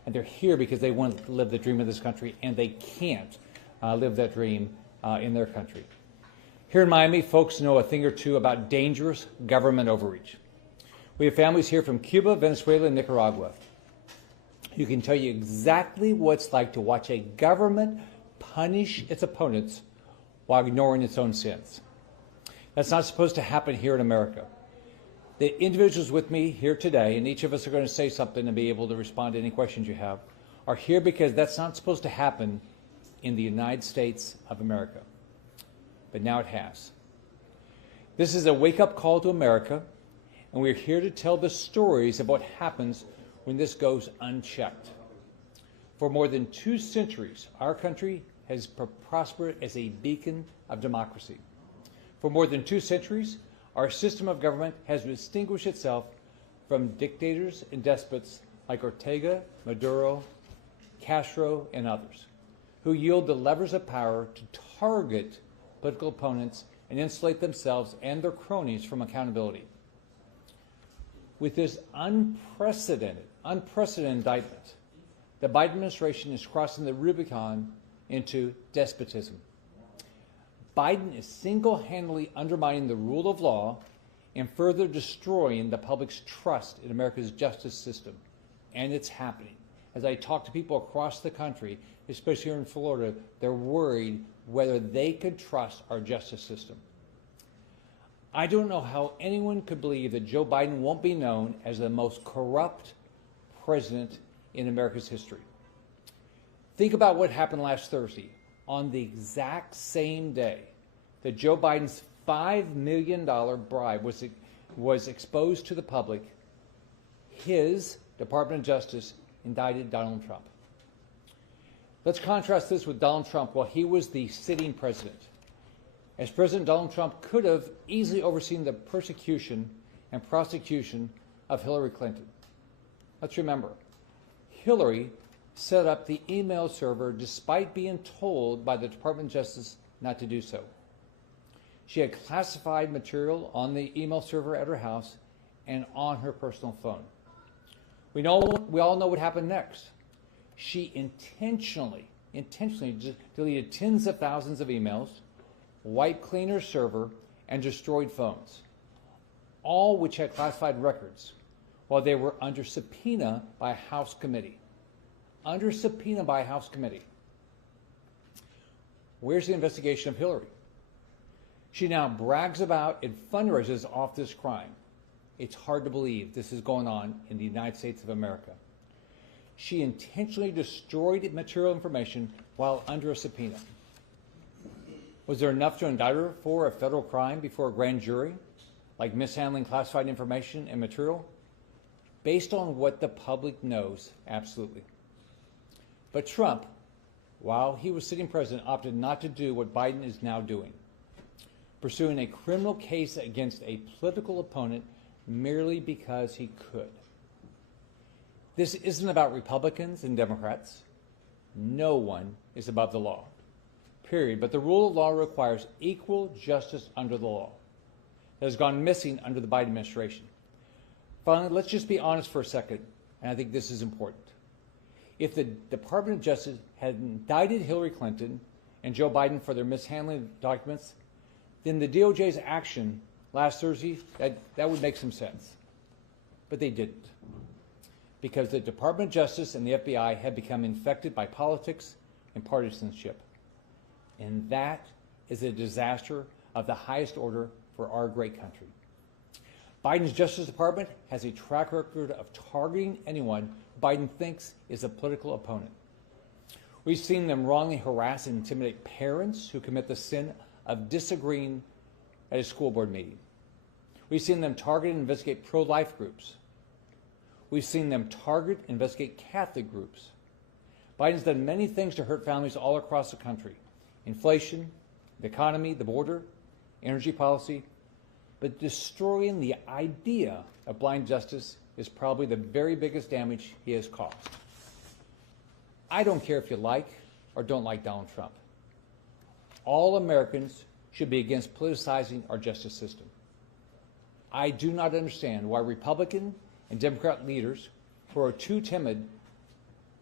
and they're here because they want to live the dream of this country, and they can't live that dream in their country. Here in Miami, folks know a thing or two about dangerous government overreach. We have families here from Cuba, Venezuela, and Nicaragua. Who can tell you exactly what it's like to watch a government punish its opponents while ignoring its own sins. That's not supposed to happen here in America. The individuals with me here today, and each of us are going to say something and be able to respond to any questions you have, are here because that's not supposed to happen in the United States of America. But now it has. This is a wake-up call to America, and we're here to tell the stories of what happens when this goes unchecked. For more than 2 centuries, our country has prospered as a beacon of democracy. For more than 2 centuries, our system of government has distinguished itself from dictators and despots like Ortega, Maduro, Castro, and others, who yield the levers of power to target political opponents and insulate themselves and their cronies from accountability. With this unprecedented indictment, the Biden administration is crossing the Rubicon into despotism. Biden is single-handedly undermining the rule of law and further destroying the public's trust in America's justice system. And it's happening. As I talk to people across the country, especially here in Florida, they're worried whether they could trust our justice system. I don't know how anyone could believe that Joe Biden won't be known as the most corrupt president in America's history. Think about what happened last Thursday. On the exact same day that Joe Biden's $5 million bribe was exposed to the public, his Department of Justice indicted Donald Trump. Let's contrast this with Donald Trump while he was the sitting president. As President Donald Trump could have easily overseen the persecution and prosecution of Hillary Clinton. Let's remember, Hillary set up the email server despite being told by the Department of Justice not to do so. She had classified material on the email server at her house and on her personal phone. We all know what happened next. She intentionally deleted tens of thousands of emails, wiped clean her server, and destroyed phones, all which had classified records while they were under subpoena by a House committee. Under subpoena by a House committee. Where's the investigation of Hillary? She now brags about and fundraises off this crime. It's hard to believe this is going on in the United States of America. She intentionally destroyed material information while under a subpoena. Was there enough to indict her for a federal crime before a grand jury, like mishandling classified information and material? Based on what the public knows, absolutely. But Trump, while he was sitting president, opted not to do what Biden is now doing, pursuing a criminal case against a political opponent merely because he could. This isn't about Republicans and Democrats. No one is above the law, period. But the rule of law requires equal justice under the law. That has gone missing under the Biden administration. Finally, let's just be honest for a second, and I think this is important. If the Department of Justice had indicted Hillary Clinton and Joe Biden for their mishandling of documents, then the DOJ's action last Thursday, that would make some sense. But they didn't. Because the Department of Justice and the FBI had become infected by politics and partisanship. And that is a disaster of the highest order for our great country. Biden's Justice Department has a track record of targeting anyone Biden thinks is a political opponent. We've seen them wrongly harass and intimidate parents who commit the sin of disagreeing at a school board meeting. We've seen them target and investigate pro-life groups. We've seen them target and investigate Catholic groups. Biden's done many things to hurt families all across the country. Inflation, the economy, the border, energy policy. But destroying the idea of blind justice is probably the very biggest damage he has caused. I don't care if you like or don't like Donald Trump. All Americans should be against politicizing our justice system. I do not understand why Republican and Democrat leaders who are too timid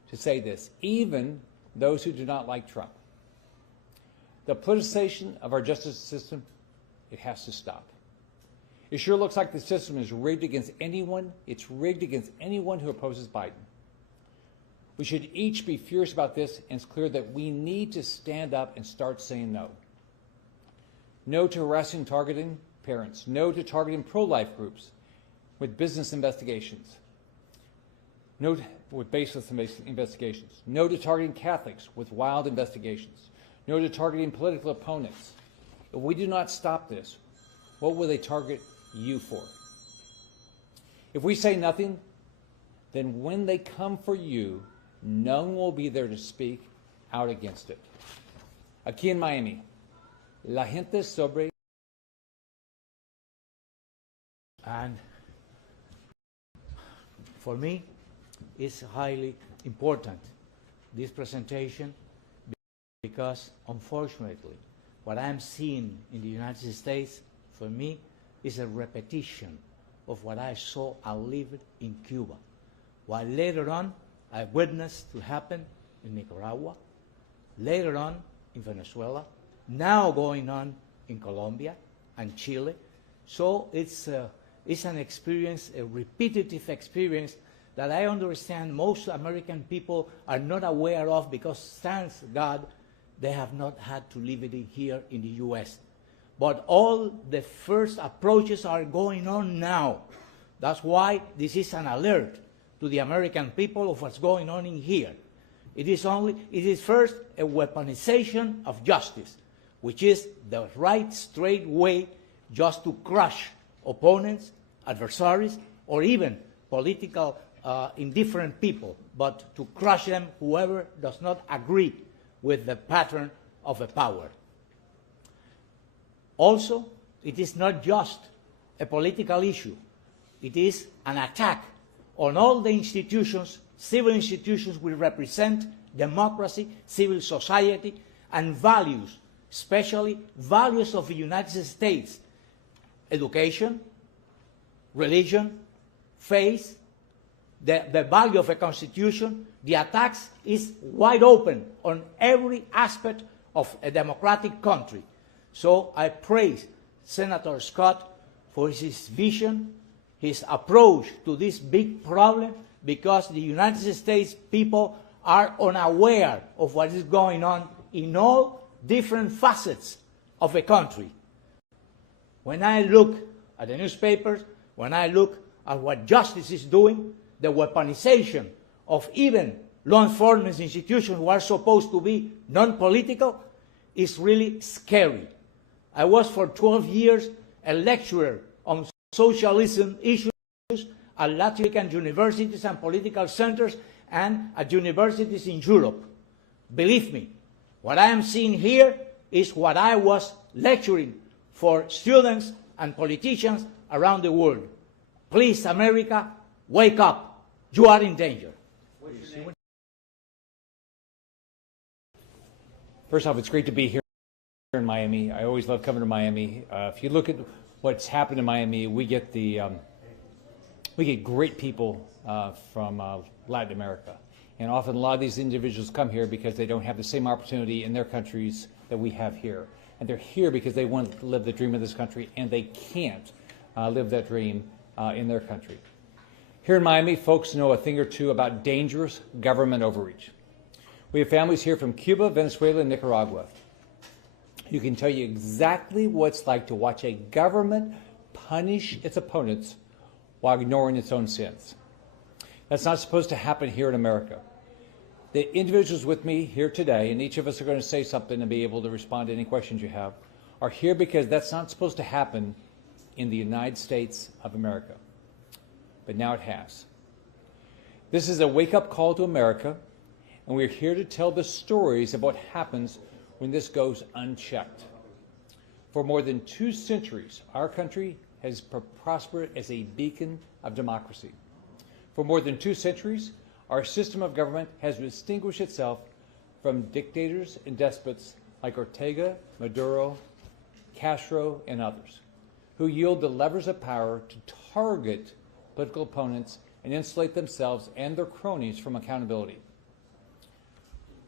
to say this, even those who do not like Trump. The politicization of our justice system, it has to stop. It sure looks like the system is rigged against anyone. It's rigged against anyone who opposes Biden. We should each be furious about this, and it's clear that we need to stand up and start saying no. No to harassing and targeting parents. No to targeting pro-life groups with business investigations. No with baseless investigations. No to targeting Catholics with wild investigations. No to targeting political opponents. If we do not stop this, what will they target you for? If we say nothing, then when they come for you, none will be there to speak out against it. Aquí en Miami, la gente sobre... And for me, it's highly important, this presentation, because unfortunately, what I'm seeing in the United States, for me, is a repetition of what I saw and lived in Cuba, while later on I witnessed to happen in Nicaragua, later on in Venezuela, now going on in Colombia and Chile. So it's an experience, a repetitive experience that I understand most American people are not aware of, because thanks God they have not had to live it in here in the US. But all the first approaches are going on now. That's why this is an alert to the American people of what's going on in here. It is first a weaponization of justice, which is the right, straight way just to crush opponents, adversaries, or even political indifferent people, but to crush them, whoever does not agree with the pattern of the power. Also, it is not just a political issue. It is an attack on all the institutions, civil institutions which represent democracy, civil society, and values, especially values of the United States: education, religion, faith, the value of a constitution. The attacks is wide open on every aspect of a democratic country. So I praise Senator Scott for his vision, his approach to this big problem, because the United States people are unaware of what is going on in all different facets of a country. When I look at the newspapers, when I look at what justice is doing, the weaponization of even law enforcement institutions who are supposed to be non-political is really scary. I was for 12 years a lecturer on socialism issues at Latin American universities and political centers and at universities in Europe. Believe me, what I am seeing here is what I was lecturing for students and politicians around the world. Please, America, wake up. You are in danger. First off, it's great to be here in Miami. I always love coming to Miami. If you look at what's happened in Miami, we get great people from Latin America. And often a lot of these individuals come here because they don't have the same opportunity in their countries that we have here. And they're here because they want to live the dream of this country, and they can't live that dream in their country. Here in Miami, folks know a thing or two about dangerous government overreach. We have families here from Cuba, Venezuela, and Nicaragua. You can tell you exactly what it's like to watch a government punish its opponents while ignoring its own sins. That's not supposed to happen here in America. The individuals with me here today, and each of us are going to say something and be able to respond to any questions you have, are here because that's not supposed to happen in the United States of America. But now it has. This is a wake-up call to America, and we're here to tell the stories of what happens when this goes unchecked. For more than 2 centuries, our country has prospered as a beacon of democracy. For more than 2 centuries, our system of government has distinguished itself from dictators and despots like Ortega, Maduro, Castro, and others, who yield the levers of power to target political opponents and insulate themselves and their cronies from accountability.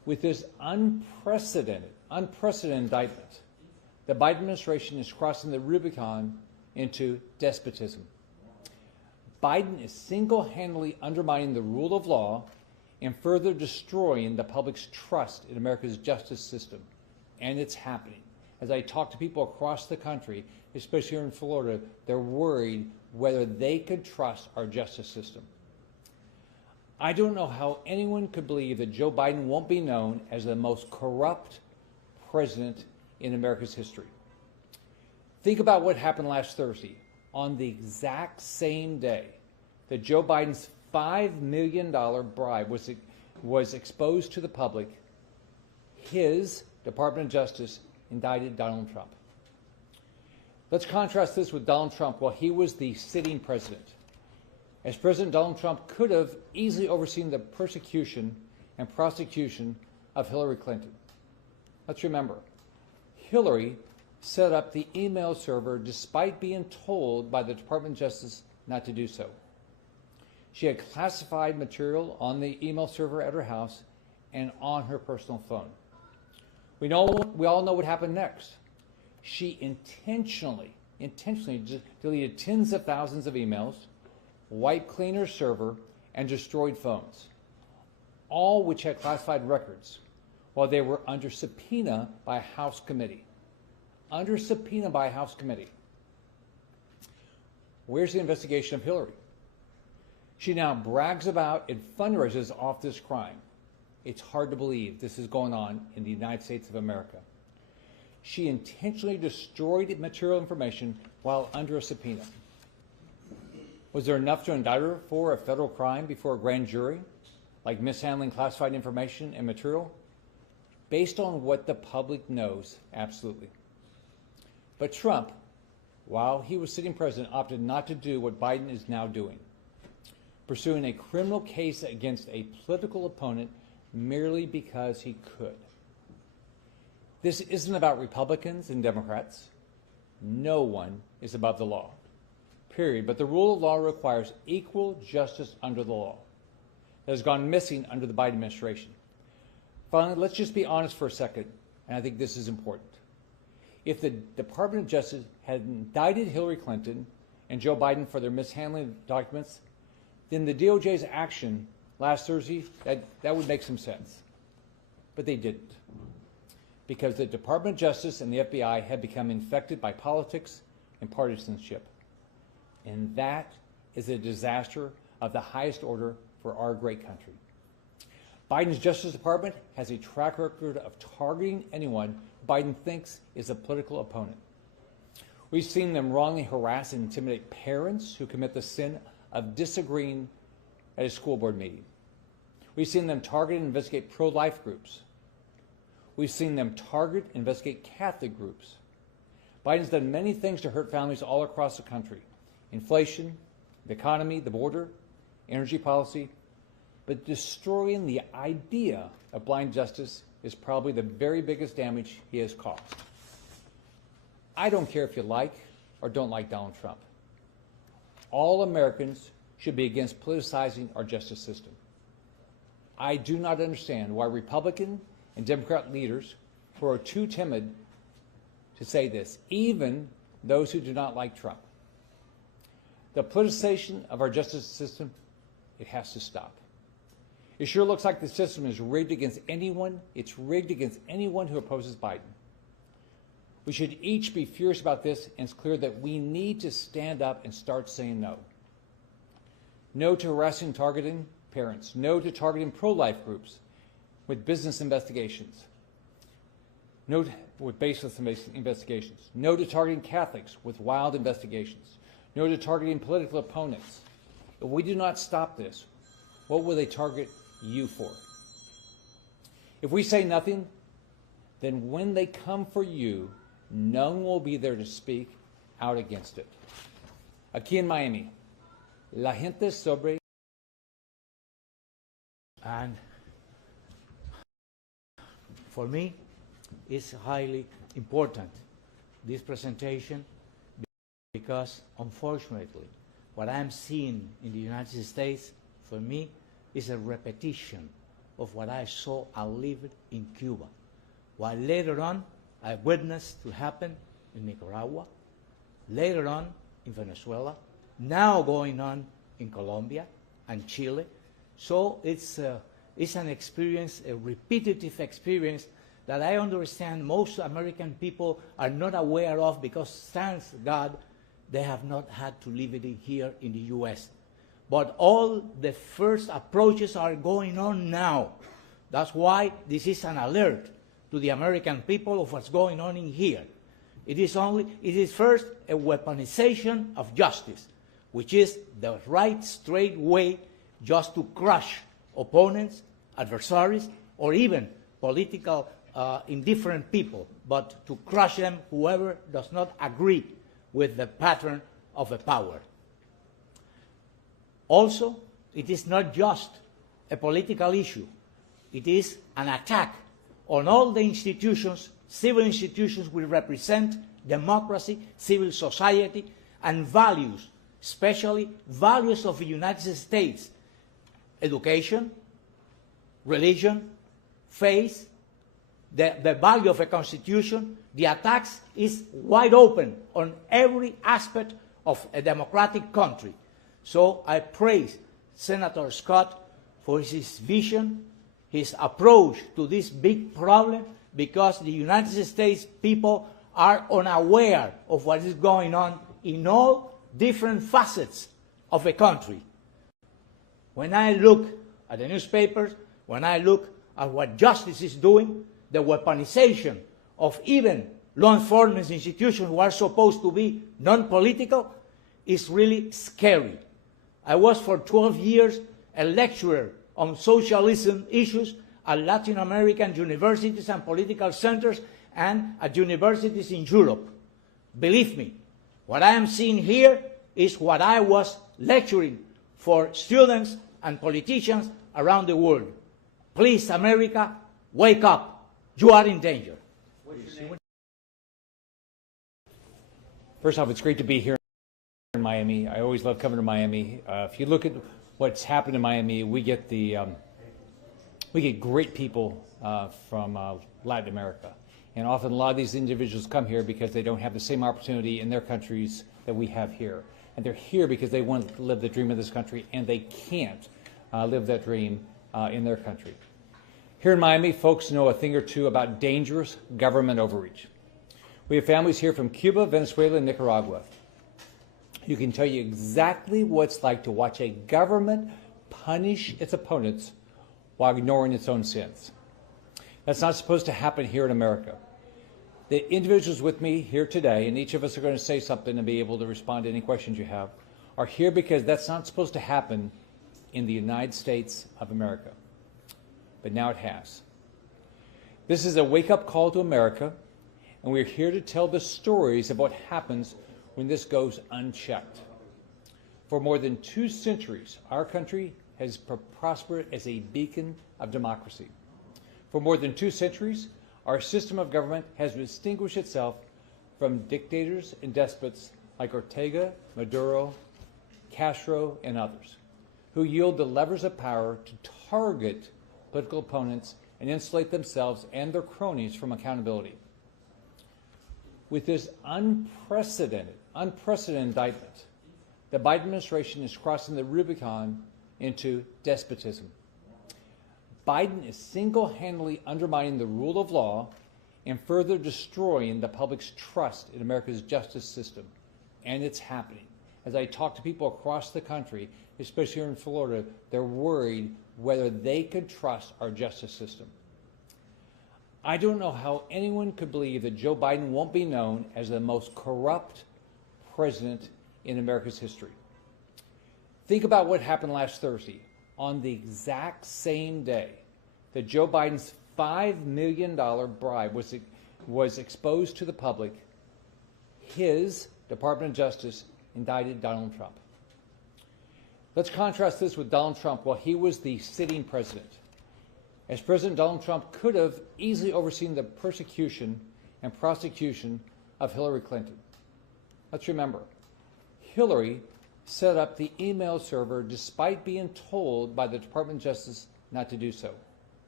With this unprecedented indictment, the Biden administration is crossing the Rubicon into despotism. Biden is single-handedly undermining the rule of law and further destroying the public's trust in America's justice system. And it's happening. As I talk to people across the country, especially here in Florida, they're worried whether they could trust our justice system. I don't know how anyone could believe that Joe Biden won't be known as the most corrupt president in America's history. Think about what happened last Thursday. On the exact same day that Joe Biden's $5 million bribe was exposed to the public, his Department of Justice indicted Donald Trump. Let's contrast this with Donald Trump while he was the sitting president. As President Donald Trump could have easily overseen the persecution and prosecution of Hillary Clinton. Let's remember, Hillary set up the email server despite being told by the Department of Justice not to do so. She had classified material on the email server at her house and on her personal phone. We all know what happened next. She intentionally deleted tens of thousands of emails, wiped clean her server, and destroyed phones, all which had classified records while they were under subpoena by a House committee. Under subpoena by a House committee. Where's the investigation of Hillary? She now brags about and fundraises off this crime. It's hard to believe this is going on in the United States of America. She intentionally destroyed material information while under a subpoena. Was there enough to indict her for a federal crime before a grand jury, like mishandling classified information and material? Based on what the public knows, absolutely. But Trump, while he was sitting president, opted not to do what Biden is now doing, pursuing a criminal case against a political opponent merely because he could. This isn't about Republicans and Democrats. No one is above the law, period. But the rule of law requires equal justice under the law. That has gone missing under the Biden administration. Finally, let's just be honest for a second, and I think this is important. If the Department of Justice had indicted Hillary Clinton and Joe Biden for their mishandling of documents, then the DOJ's action last Thursday, that would make some sense. But they didn't. Because the Department of Justice and the FBI had become infected by politics and partisanship. And that is a disaster of the highest order for our great country. Biden's Justice Department has a track record of targeting anyone Biden thinks is a political opponent. We've seen them wrongly harass and intimidate parents who commit the sin of disagreeing at a school board meeting. We've seen them target and investigate pro-life groups. We've seen them target and investigate Catholic groups. Biden's done many things to hurt families all across the country. Inflation, the economy, the border, energy policy. But destroying the idea of blind justice is probably the very biggest damage he has caused. I don't care if you like or don't like Donald Trump. All Americans should be against politicizing our justice system. I do not understand why Republican and Democrat leaders who are too timid to say this, even those who do not like Trump. The politicization of our justice system, it has to stop. It sure looks like the system is rigged against anyone. It's rigged against anyone who opposes Biden. We should each be furious about this, and it's clear that we need to stand up and start saying no. No to harassing and targeting parents. No to targeting pro-life groups with business investigations. No with baseless investigations. No to targeting Catholics with wild investigations. No to targeting political opponents. If we do not stop this, what will they target you for? If we say nothing, then when they come for you, none will be there to speak out against it. Aquí en Miami, la gente sobre. And for me, it's highly important, this presentation, because unfortunately, what I'm seeing in the United States, for me, is a repetition of what I saw and lived in Cuba, what later on I witnessed to happen in Nicaragua, later on in Venezuela, now going on in Colombia and Chile. So it's an experience, a repetitive experience that I understand most American people are not aware of because, thanks God, they have not had to live it here in the US. But all the first approaches are going on now. That's why this is an alert to the American people of what's going on in here. It is first a weaponization of justice, which is the right, straight way just to crush opponents, adversaries, or even political indifferent people, but to crush them, whoever does not agree with the pattern of the power. Also, it is not just a political issue. It is an attack on all the institutions, civil institutions which represent democracy, civil society, and values, especially values of the United States: education, religion, faith, the value of a constitution. The attacks is wide open on every aspect of a democratic country. So I praise Senator Scott for his vision, his approach to this big problem, because the United States people are unaware of what is going on in all different facets of a country. When I look at the newspapers, when I look at what justice is doing, the weaponization of even law enforcement institutions who are supposed to be non-political is really scary. I was for 12 years a lecturer on socialism issues at Latin American universities and political centers and at universities in Europe. Believe me, what I am seeing here is what I was lecturing for students and politicians around the world. Please, America, wake up. You are in danger. First off, it's great to be here in Miami. I always love coming to Miami. If you look at what's happened in Miami, we get great people from Latin America. And often a lot of these individuals come here because they don't have the same opportunity in their countries that we have here. And they're here because they want to live the dream of this country, and they can't live that dream in their country. Here in Miami, folks know a thing or two about dangerous government overreach. We have families here from Cuba, Venezuela, and Nicaragua. You can tell you exactly what it's like to watch a government punish its opponents while ignoring its own sins. That's not supposed to happen here in America. The individuals with me here today, and each of us are going to say something and be able to respond to any questions you have, are here because that's not supposed to happen in the United States of America. But now it has. This is a wake-up call to America, and we're here to tell the stories of what happens when this goes unchecked. For more than 2 centuries, our country has prospered as a beacon of democracy. For more than 2 centuries, our system of government has distinguished itself from dictators and despots like Ortega, Maduro, Castro, and others, who yield the levers of power to target political opponents and insulate themselves and their cronies from accountability. With this unprecedented indictment, the Biden administration is crossing the Rubicon into despotism. Biden is single-handedly undermining the rule of law and further destroying the public's trust in America's justice system. And it's happening. As I talk to people across the country, especially here in Florida, they're worried whether they could trust our justice system. I don't know how anyone could believe that Joe Biden won't be known as the most corrupt president in America's history. Think about what happened last Thursday. On the exact same day that Joe Biden's $5 million bribe was exposed to the public, his Department of Justice indicted Donald Trump. Let's contrast this with Donald Trump while he was the sitting president. As president, Donald Trump could have easily overseen the persecution and prosecution of Hillary Clinton. Let's remember, Hillary set up the email server despite being told by the Department of Justice not to do so.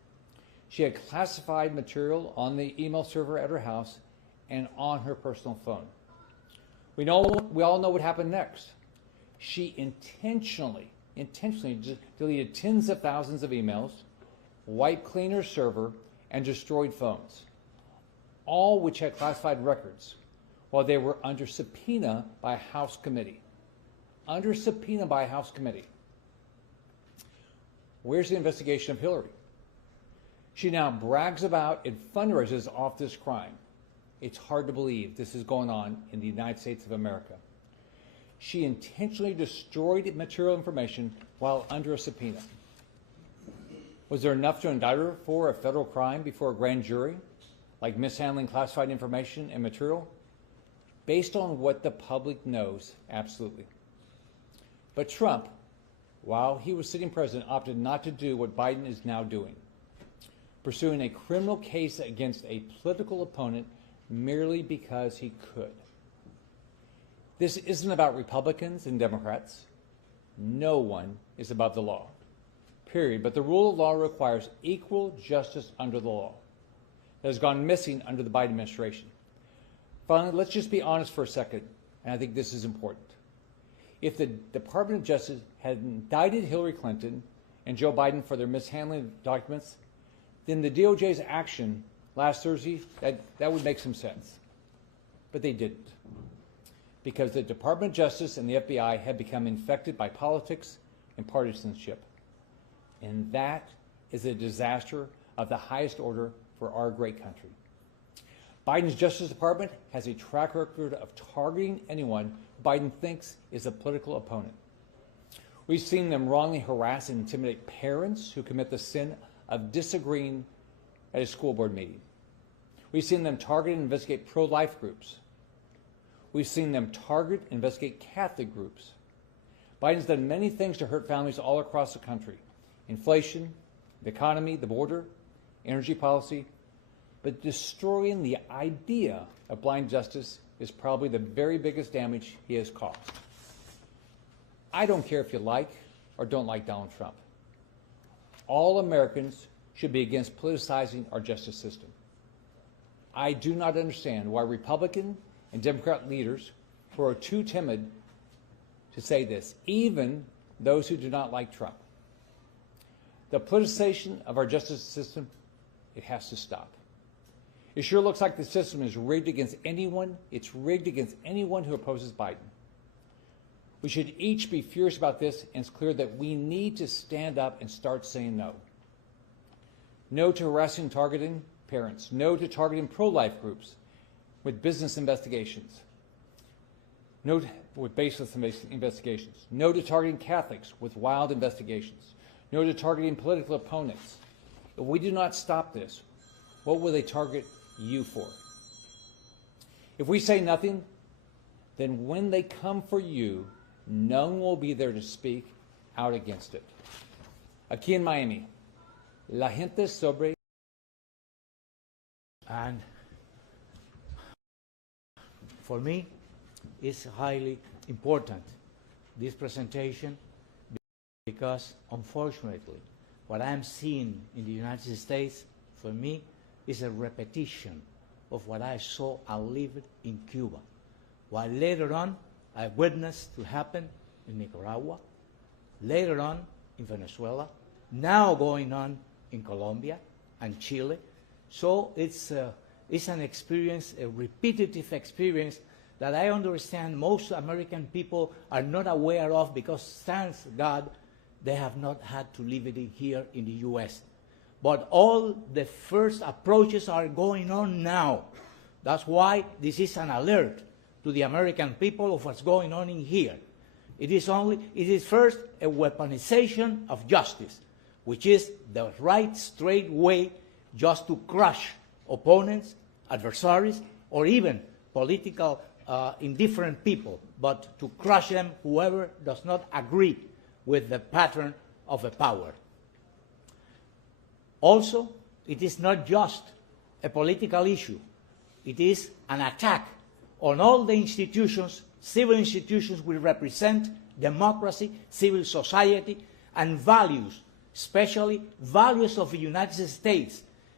She had classified material on the email server at her house and on her personal phone. We all know what happened next. She intentionally deleted tens of thousands of emails, wiped clean her server, and destroyed phones, all which had classified records while they were under subpoena by a House committee. Under subpoena by a House committee. Where's the investigation of Hillary? She now brags about and fundraises off this crime. It's hard to believe this is going on in the United States of America. She intentionally destroyed material information while under a subpoena. Was there enough to indict her for a federal crime before a grand jury, like mishandling classified information and material? Based on what the public knows, absolutely. But Trump, while he was sitting president, opted not to do what Biden is now doing, pursuing a criminal case against a political opponent merely because he could. This isn't about Republicans and Democrats. No one is above the law, period. But the rule of law requires equal justice under the law. That has gone missing under the Biden administration. Finally, let's just be honest for a second, and I think this is important. If the Department of Justice had indicted Hillary Clinton and Joe Biden for their mishandling of documents, then the DOJ's action last Thursday, that would make some sense. But they didn't. Because the Department of Justice and the FBI had become infected by politics and partisanship. And that is a disaster of the highest order for our great country. Biden's Justice Department has a track record of targeting anyone Biden thinks is a political opponent. We've seen them wrongly harass and intimidate parents who commit the sin of disagreeing at a school board meeting. We've seen them target and investigate pro-life groups. We've seen them target and investigate Catholic groups. Biden's done many things to hurt families all across the country. Inflation, the economy, the border, energy policy. But destroying the idea of blind justice is probably the very biggest damage he has caused. I don't care if you like or don't like Donald Trump. All Americans should be against politicizing our justice system. I do not understand why Republican and Democrat leaders who are too timid to say this, even those who do not like Trump. The politicization of our justice system, it has to stop. It sure looks like the system is rigged against anyone. It's rigged against anyone who opposes Biden. We should each be furious about this, and it's clear that we need to stand up and start saying no. No to harassing and targeting parents. No to targeting pro-life groups with business investigations. No with baseless investigations. No to targeting Catholics with wild investigations. No to targeting political opponents. If we do not stop this, what will they target you for? If we say nothing, then when they come for you, none will be there to speak out against it. Aquí en Miami, la gente sobre. And for me, it's highly important, this presentation, because unfortunately, what I'm seeing in the United States, for me, is a repetition of what I saw and lived in Cuba, while later on I witnessed to happen in Nicaragua, later on in Venezuela, now going on in Colombia and Chile. So it's an experience, a repetitive experience that I understand most American people are not aware of, because thanks God they have not had to live it here in the US. But all the first approaches are going on now. That's why this is an alert to the American people of what's going on in here. It is first a weaponization of justice, which is the right, straight way just to crush opponents, adversaries, or even political indifferent people, but to crush them, whoever does not agree with the pattern of the power. Also, it is not just a political issue. It is an attack on all the institutions, civil institutions which represent democracy, civil society, and values, especially values of the United States,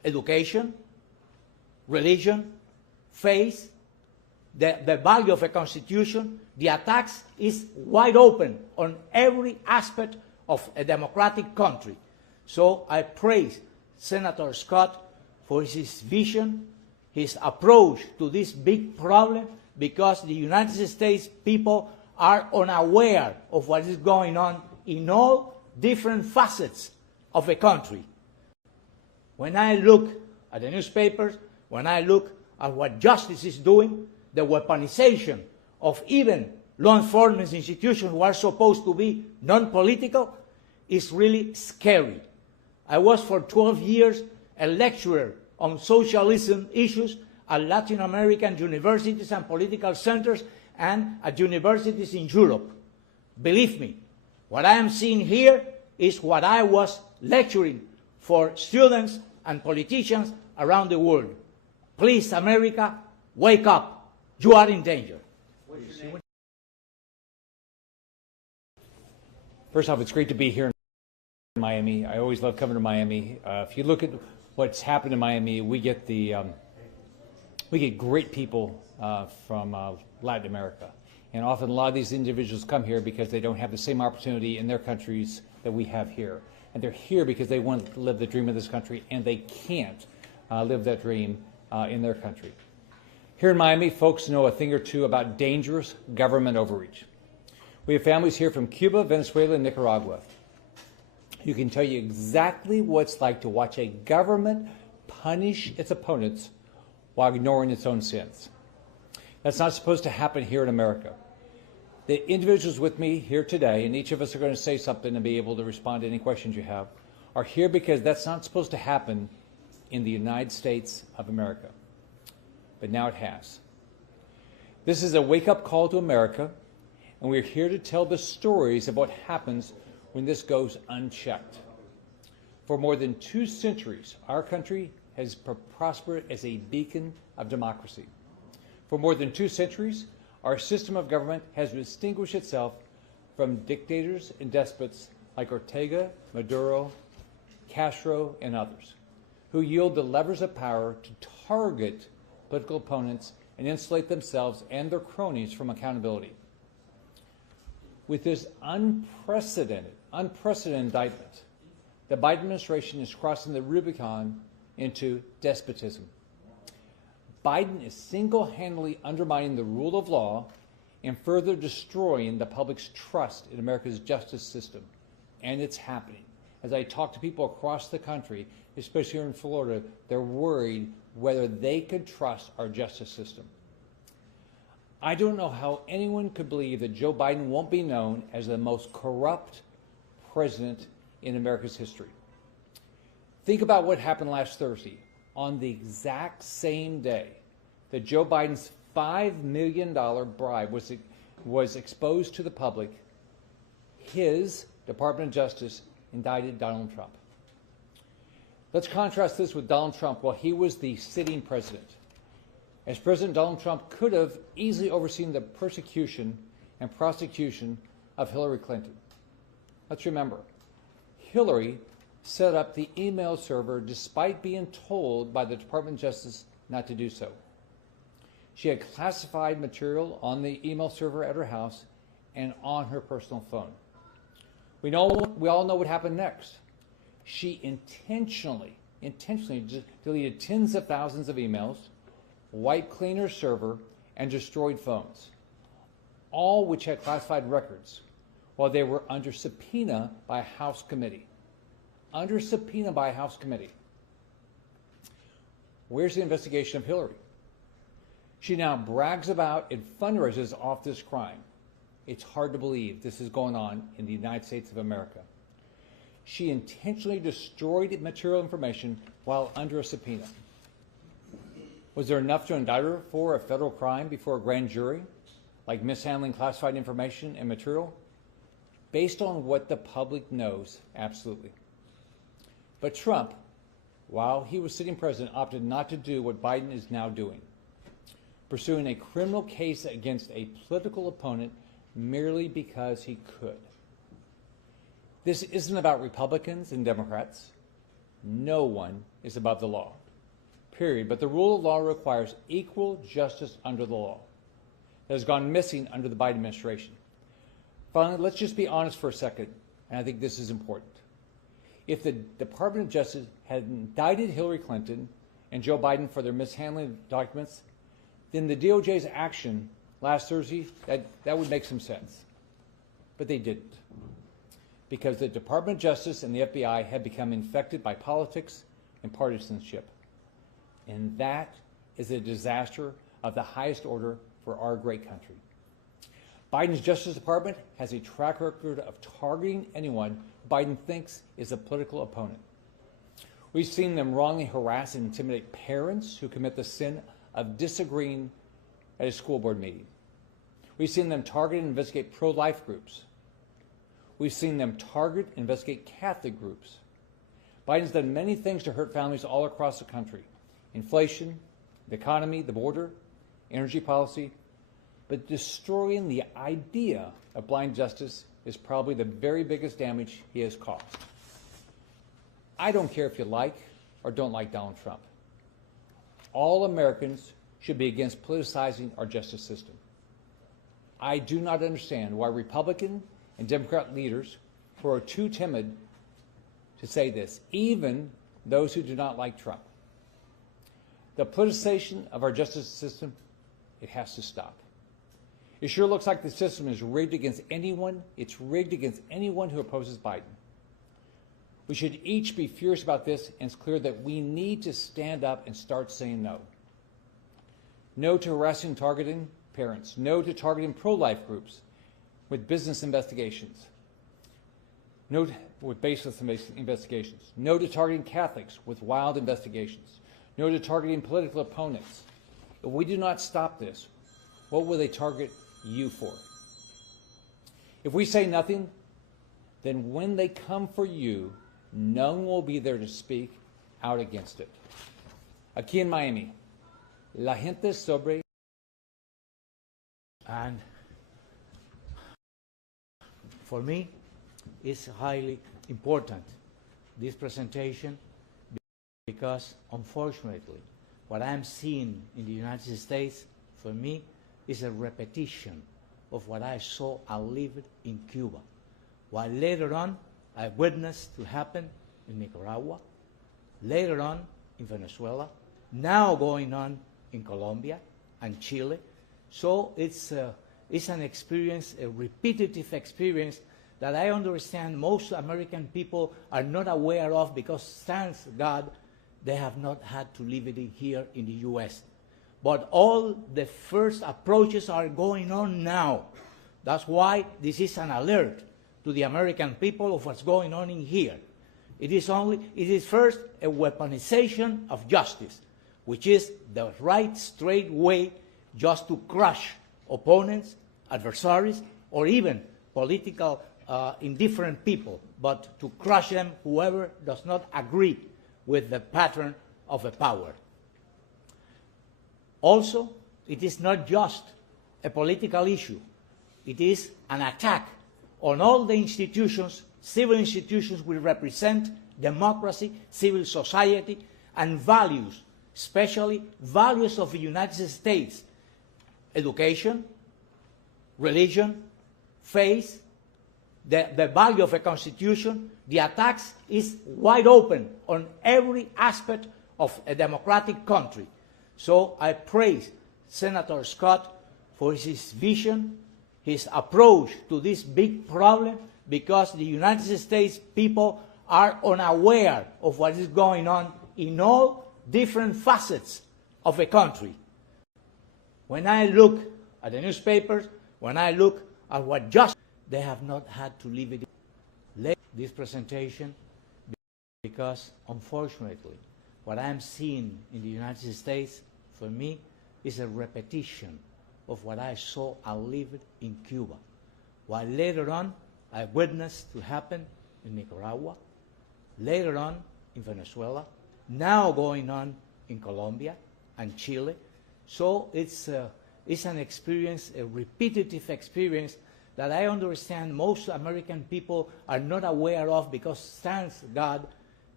education, religion, faith, the value of a constitution. The attacks is wide open on every aspect of a democratic country. So I praise Senator Scott for his vision, his approach to this big problem, because the United States people are unaware of what is going on in all different facets of a country. When I look at the newspapers, when I look at what justice is doing, the weaponization of even law enforcement institutions who are supposed to be non-political is really scary. I was for 12 years a lecturer on socialism issues at Latin American universities and political centers and at universities in Europe. Believe me, what I am seeing here is what I was lecturing for students and politicians around the world. Please, America, wake up. You are in danger. First off, it's great to be here in Miami. I always love coming to Miami. If you look at what's happened in Miami, we get great people from Latin America. And often a lot of these individuals come here because they don't have the same opportunity in their countries that we have here. And they're here because they want to live the dream of this country, and they can't live that dream in their country. Here in Miami, folks know a thing or two about dangerous government overreach. We have families here from Cuba, Venezuela, and Nicaragua. You can tell you exactly what it's like to watch a government punish its opponents while ignoring its own sins. That's not supposed to happen here in America. The individuals with me here today, and each of us are going to say something and be able to respond to any questions you have, are here because that's not supposed to happen in the United States of America. But now it has. This is a wake-up call to America, and we're here to tell the stories of what happens when this goes unchecked. For more than 2 centuries, our country has prospered as a beacon of democracy. For more than 2 centuries, our system of government has distinguished itself from dictators and despots like Ortega, Maduro, Castro, and others, who yield the levers of power to target political opponents and insulate themselves and their cronies from accountability. With this unprecedented indictment, the Biden administration is crossing the Rubicon into despotism. Biden is single-handedly undermining the rule of law and further destroying the public's trust in America's justice system. And it's happening. As I talk to people across the country, especially here in Florida, they're worried whether they could trust our justice system. I don't know how anyone could believe that Joe Biden won't be known as the most corrupt president in America's history. Think about what happened last Thursday. On the exact same day that Joe Biden's $5 million bribe was exposed to the public, his Department of Justice indicted Donald Trump. Let's contrast this with Donald Trump while he was the sitting president. As president, Donald Trump could have easily overseen the persecution and prosecution of Hillary Clinton. Let's remember, Hillary set up the email server despite being told by the Department of Justice not to do so. She had classified material on the email server at her house and on her personal phone. We all know what happened next. She intentionally deleted tens of thousands of emails, wiped clean her server, and destroyed phones, all which had classified records while they were under subpoena by a House committee. Under subpoena by a House committee. Where's the investigation of Hillary? She now brags about and fundraises off this crime. It's hard to believe this is going on in the United States of America. She intentionally destroyed material information while under a subpoena. Was there enough to indict her for a federal crime before a grand jury, like mishandling classified information and material? Based on what the public knows, absolutely. But Trump, while he was sitting president, opted not to do what Biden is now doing, pursuing a criminal case against a political opponent merely because he could. This isn't about Republicans and Democrats. No one is above the law, period. But the rule of law requires equal justice under the law. That has gone missing under the Biden administration. Finally, let's just be honest for a second, and I think this is important. If the Department of Justice had indicted Hillary Clinton and Joe Biden for their mishandling of documents, then the DOJ's action last Thursday, that would make some sense. But they didn't. Because the Department of Justice and the FBI had become infected by politics and partisanship. And that is a disaster of the highest order for our great country. Biden's Justice Department has a track record of targeting anyone Biden thinks is a political opponent. We've seen them wrongly harass and intimidate parents who commit the sin of disagreeing at a school board meeting. We've seen them target and investigate pro-life groups. We've seen them target and investigate Catholic groups. Biden's done many things to hurt families all across the country. Inflation, the economy, the border, energy policy. But destroying the idea of blind justice is probably the very biggest damage he has caused. I don't care if you like or don't like Donald Trump. All Americans should be against politicizing our justice system. I do not understand why Republican and Democrat leaders who are too timid to say this, even those who do not like Trump. The politicization of our justice system, it has to stop. It sure looks like the system is rigged against anyone. It's rigged against anyone who opposes Biden. We should each be furious about this, and it's clear that we need to stand up and start saying no. No to harassing and targeting parents. No to targeting pro-life groups with business investigations. No with baseless investigations. No to targeting Catholics with wild investigations. No to targeting political opponents. If we do not stop this, what will they target you for? If we say nothing, then when they come for you, none will be there to speak out against it. Aquí en Miami, la gente sobre... And for me, it's highly important, this presentation, because unfortunately, what I'm seeing in the United States, for me, is a repetition of what I saw and lived in Cuba, while later on I witnessed to happen in Nicaragua, later on in Venezuela, now going on in Colombia and Chile. So it's an experience, a repetitive experience that I understand most American people are not aware of, because thanks God they have not had to live it in here in the US. But all the first approaches are going on now. That's why this is an alert to the American people of what's going on in here. It is first a weaponization of justice, which is the right, straight way just to crush opponents, adversaries, or even political indifferent people, but to crush them, whoever does not agree with the pattern of a power. Also, it is not just a political issue. It is an attack on all the institutions, civil institutions which represent democracy, civil society, and values, especially values of the United States: education, religion, faith, the value of a constitution. The attacks is wide open on every aspect of a democratic country. So I praise Senator Scott for his vision, his approach to this big problem, because the United States people are unaware of what is going on in all different facets of a country. When I look at the newspapers, when I look at what just they have not had to live it. This presentation, because unfortunately what I'm seeing in the United States, for me, is a repetition of what I saw and lived in Cuba, while later on I witnessed to happen in Nicaragua, later on in Venezuela, now going on in Colombia and Chile. So it's an experience, a repetitive experience that I understand most American people are not aware of, because thanks God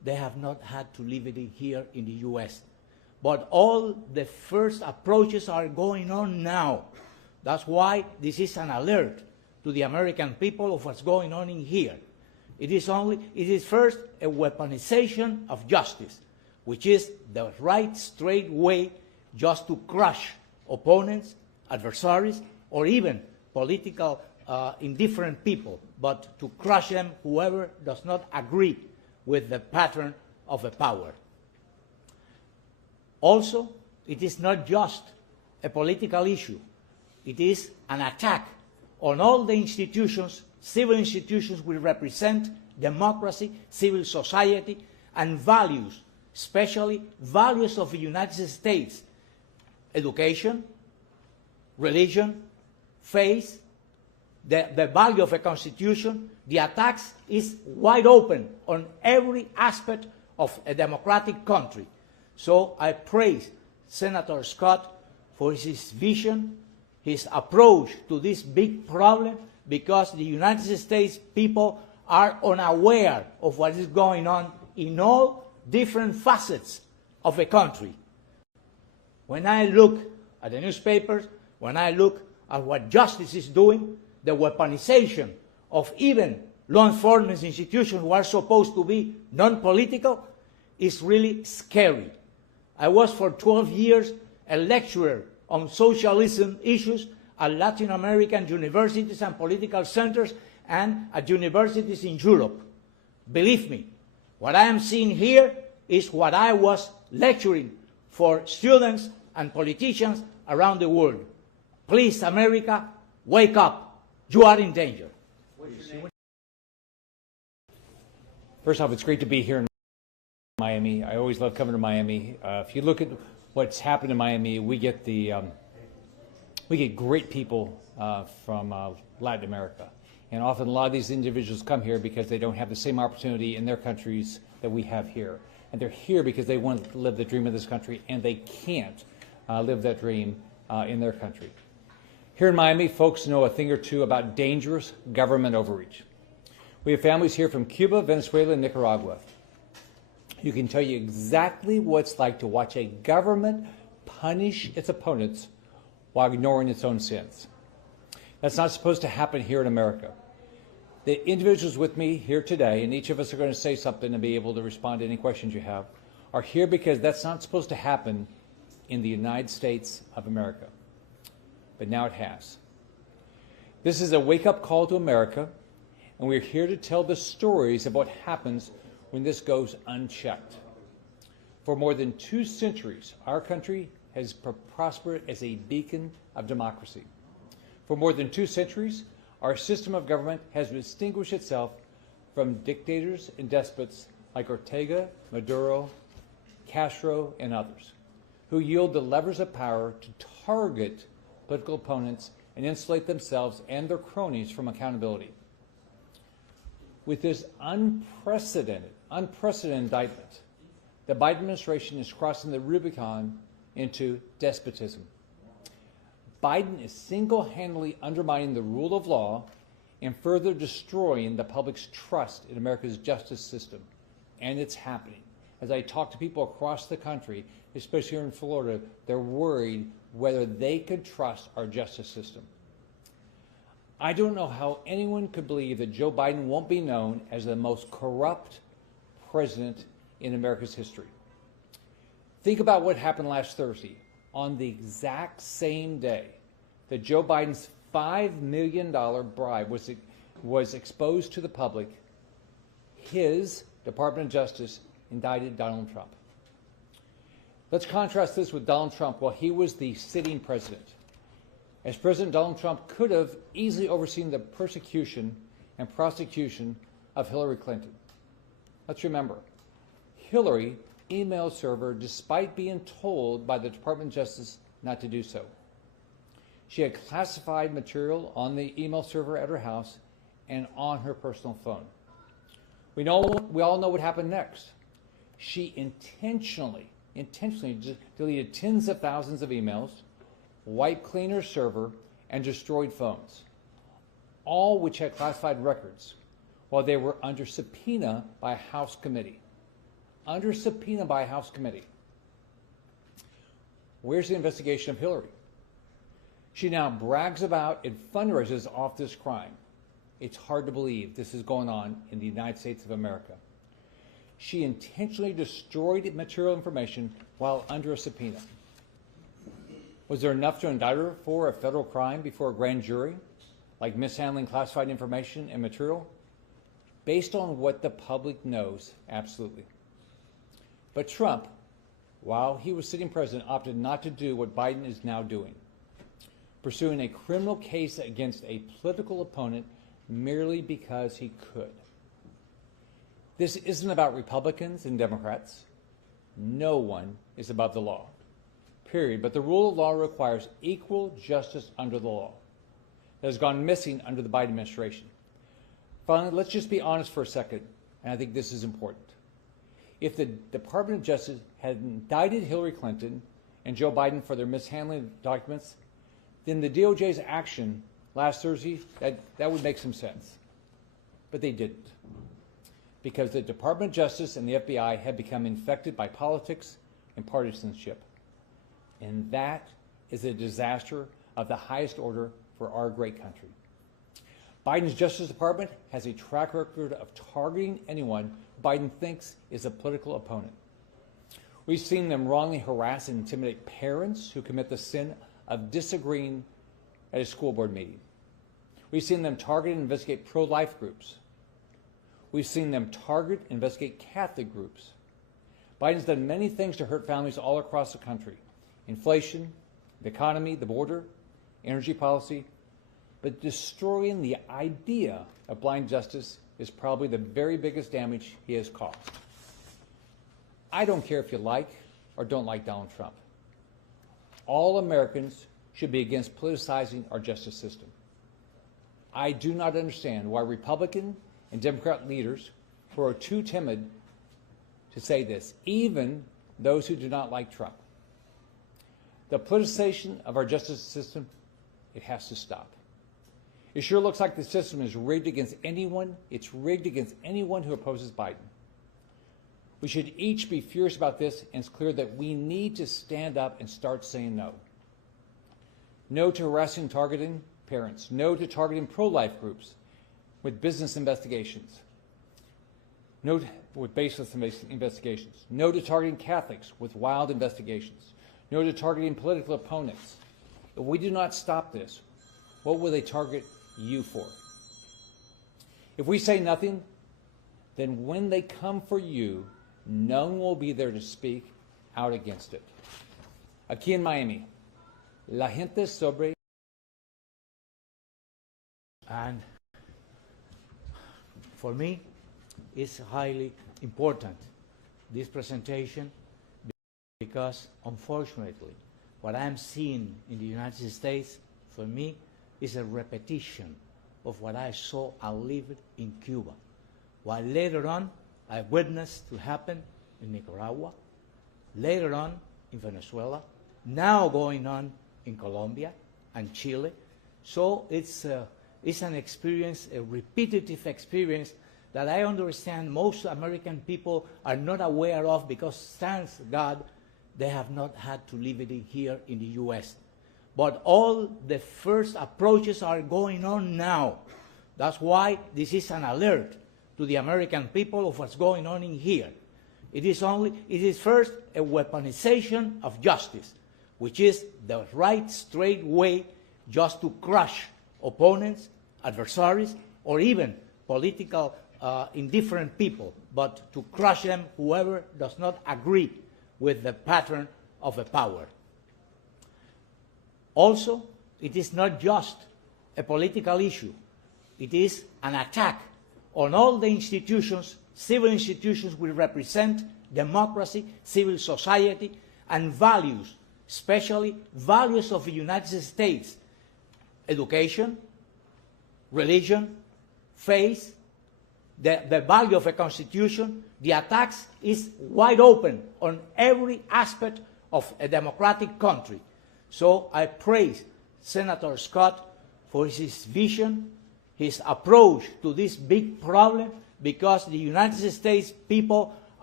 they have not had to live it here in the US. But all the first approaches are going on now. That's why this is an alert to the American people of what's going on in here. It is first a weaponization of justice, which is the right, straight way just to crush opponents, adversaries, or even political indifferent people, but to crush them, whoever does not agree with the pattern of the power. Also, it is not just a political issue. It is an attack on all the institutions, civil institutions which represent democracy, civil society, and values, especially values of the United States: education, religion, faith, the value of a constitution. The attacks is wide open on every aspect of a democratic country. So I praise Senator Scott for his vision, his approach to this big problem, because the United States people are unaware of what is going on in all different facets of the country. When I look at the newspapers, when I look at what justice is doing, the weaponization of even law enforcement institutions who are supposed to be non-political is really scary. I was for 12 years a lecturer on socialism issues at Latin American universities and political centers and at universities in Europe. Believe me, what I am seeing here is what I was lecturing for students and politicians around the world. Please, America, wake up. You are in danger. First off, it's great to be here in Miami. I always love coming to Miami. If you look at what's happened in Miami, we get great people from Latin America. And often a lot of these individuals come here because they don't have the same opportunity in their countries that we have here. And they're here because they want to live the dream of this country, and they can't live that dream in their country. Here in Miami, folks know a thing or two about dangerous government overreach. We have families here from Cuba, Venezuela, and Nicaragua. You can tell you exactly what it's like to watch a government punish its opponents while ignoring its own sins. That's not supposed to happen here in America. The individuals with me here today, and each of us are going to say something and be able to respond to any questions you have, are here because that's not supposed to happen in the United States of America. But now it has. This is a wake-up call to America, and we're here to tell the stories of what happens when this goes unchecked. For more than 2 centuries, our country has prospered as a beacon of democracy. For more than 2 centuries, our system of government has distinguished itself from dictators and despots like Ortega, Maduro, Castro, and others, who yield the levers of power to target political opponents and insulate themselves and their cronies from accountability. With this unprecedented indictment, the Biden administration is crossing the Rubicon into despotism. Biden is single-handedly undermining the rule of law and further destroying the public's trust in America's justice system. And it's happening. As I talk to people across the country, especially here in Florida, they're worried whether they could trust our justice system. I don't know how anyone could believe that Joe Biden won't be known as the most corrupt president in America's history. Think about what happened last Thursday. On the exact same day that Joe Biden's $5 million bribe was exposed to the public, his Department of Justice indicted Donald Trump. Let's contrast this with Donald Trump while he was the sitting president. As president, Donald Trump could have easily overseen the persecution and prosecution of Hillary Clinton. Let's remember, Hillary email server despite being told by the Department of Justice not to do so. She had classified material on the email server at her house and on her personal phone. We all know what happened next. She intentionally deleted tens of thousands of emails, wiped clean her server, and destroyed phones, all which had classified records while they were under subpoena by a House committee. under subpoena by a House committee. Where's the investigation of Hillary? She now brags about and fundraises off this crime. It's hard to believe this is going on in the United States of America. She intentionally destroyed material information while under a subpoena. Was there enough to indict her for a federal crime before a grand jury, like mishandling classified information and material? Based on what the public knows, absolutely. But Trump, while he was sitting president, opted not to do what Biden is now doing, pursuing a criminal case against a political opponent merely because he could. This isn't about Republicans and Democrats. No one is above the law, period. But the rule of law requires equal justice under the law. That has gone missing under the Biden administration. Finally, let's just be honest for a second, and I think this is important. If the Department of Justice had indicted Hillary Clinton and Joe Biden for their mishandling of documents, then the DOJ's action last Thursday, that would make some sense. But they didn't, because the Department of Justice and the FBI had become infected by politics and partisanship. And that is a disaster of the highest order for our great country. Biden's Justice Department has a track record of targeting anyone Biden thinks is a political opponent. We've seen them wrongly harass and intimidate parents who commit the sin of disagreeing at a school board meeting. We've seen them target and investigate pro-life groups. We've seen them target and investigate Catholic groups. Biden's done many things to hurt families all across the country. Inflation, the economy, the border, energy policy. But destroying the idea of blind justice is probably the very biggest damage he has caused. I don't care if you like or don't like Donald Trump. All Americans should be against politicizing our justice system. I do not understand why Republican and Democrat leaders who are too timid to say this, even those who do not like Trump. The politicization of our justice system, it has to stop. It sure looks like the system is rigged against anyone. It's rigged against anyone who opposes Biden. We should each be furious about this, and it's clear that we need to stand up and start saying no. No to harassing and targeting parents. No to targeting pro-life groups with business investigations. No with baseless investigations. No to targeting Catholics with wild investigations. No to targeting political opponents. If we do not stop this, what will they target you for? If we say nothing, then when they come for you, no one will be there to speak out against it. Aquí en Miami, la gente sobre. And for me, it's highly important, this presentation, because unfortunately, what I'm seeing in the United States, for me, is a repetition of what I saw and lived in Cuba, while later on I witnessed to happen in Nicaragua, later on in Venezuela, now going on in Colombia and Chile. So it's an experience, a repetitive experience that I understand most American people are not aware of, because thanks God they have not had to live it in here in the US. But all the first approaches are going on now. That's why this is an alert to the American people of what's going on in here. It is first a weaponization of justice, which is the right, straight way just to crush opponents, adversaries, or even political indifferent people, but to crush them, whoever does not agree with the pattern of the power. Also, it is not just a political issue. It is an attack on all the institutions, civil institutions which represent democracy, civil society, and values, especially values of the United States: education, religion, faith, the value of a constitution. The attacks is wide open on every aspect of a democratic country. So I praise Senator Scott for his vision, his approach to this big problem, because the United States people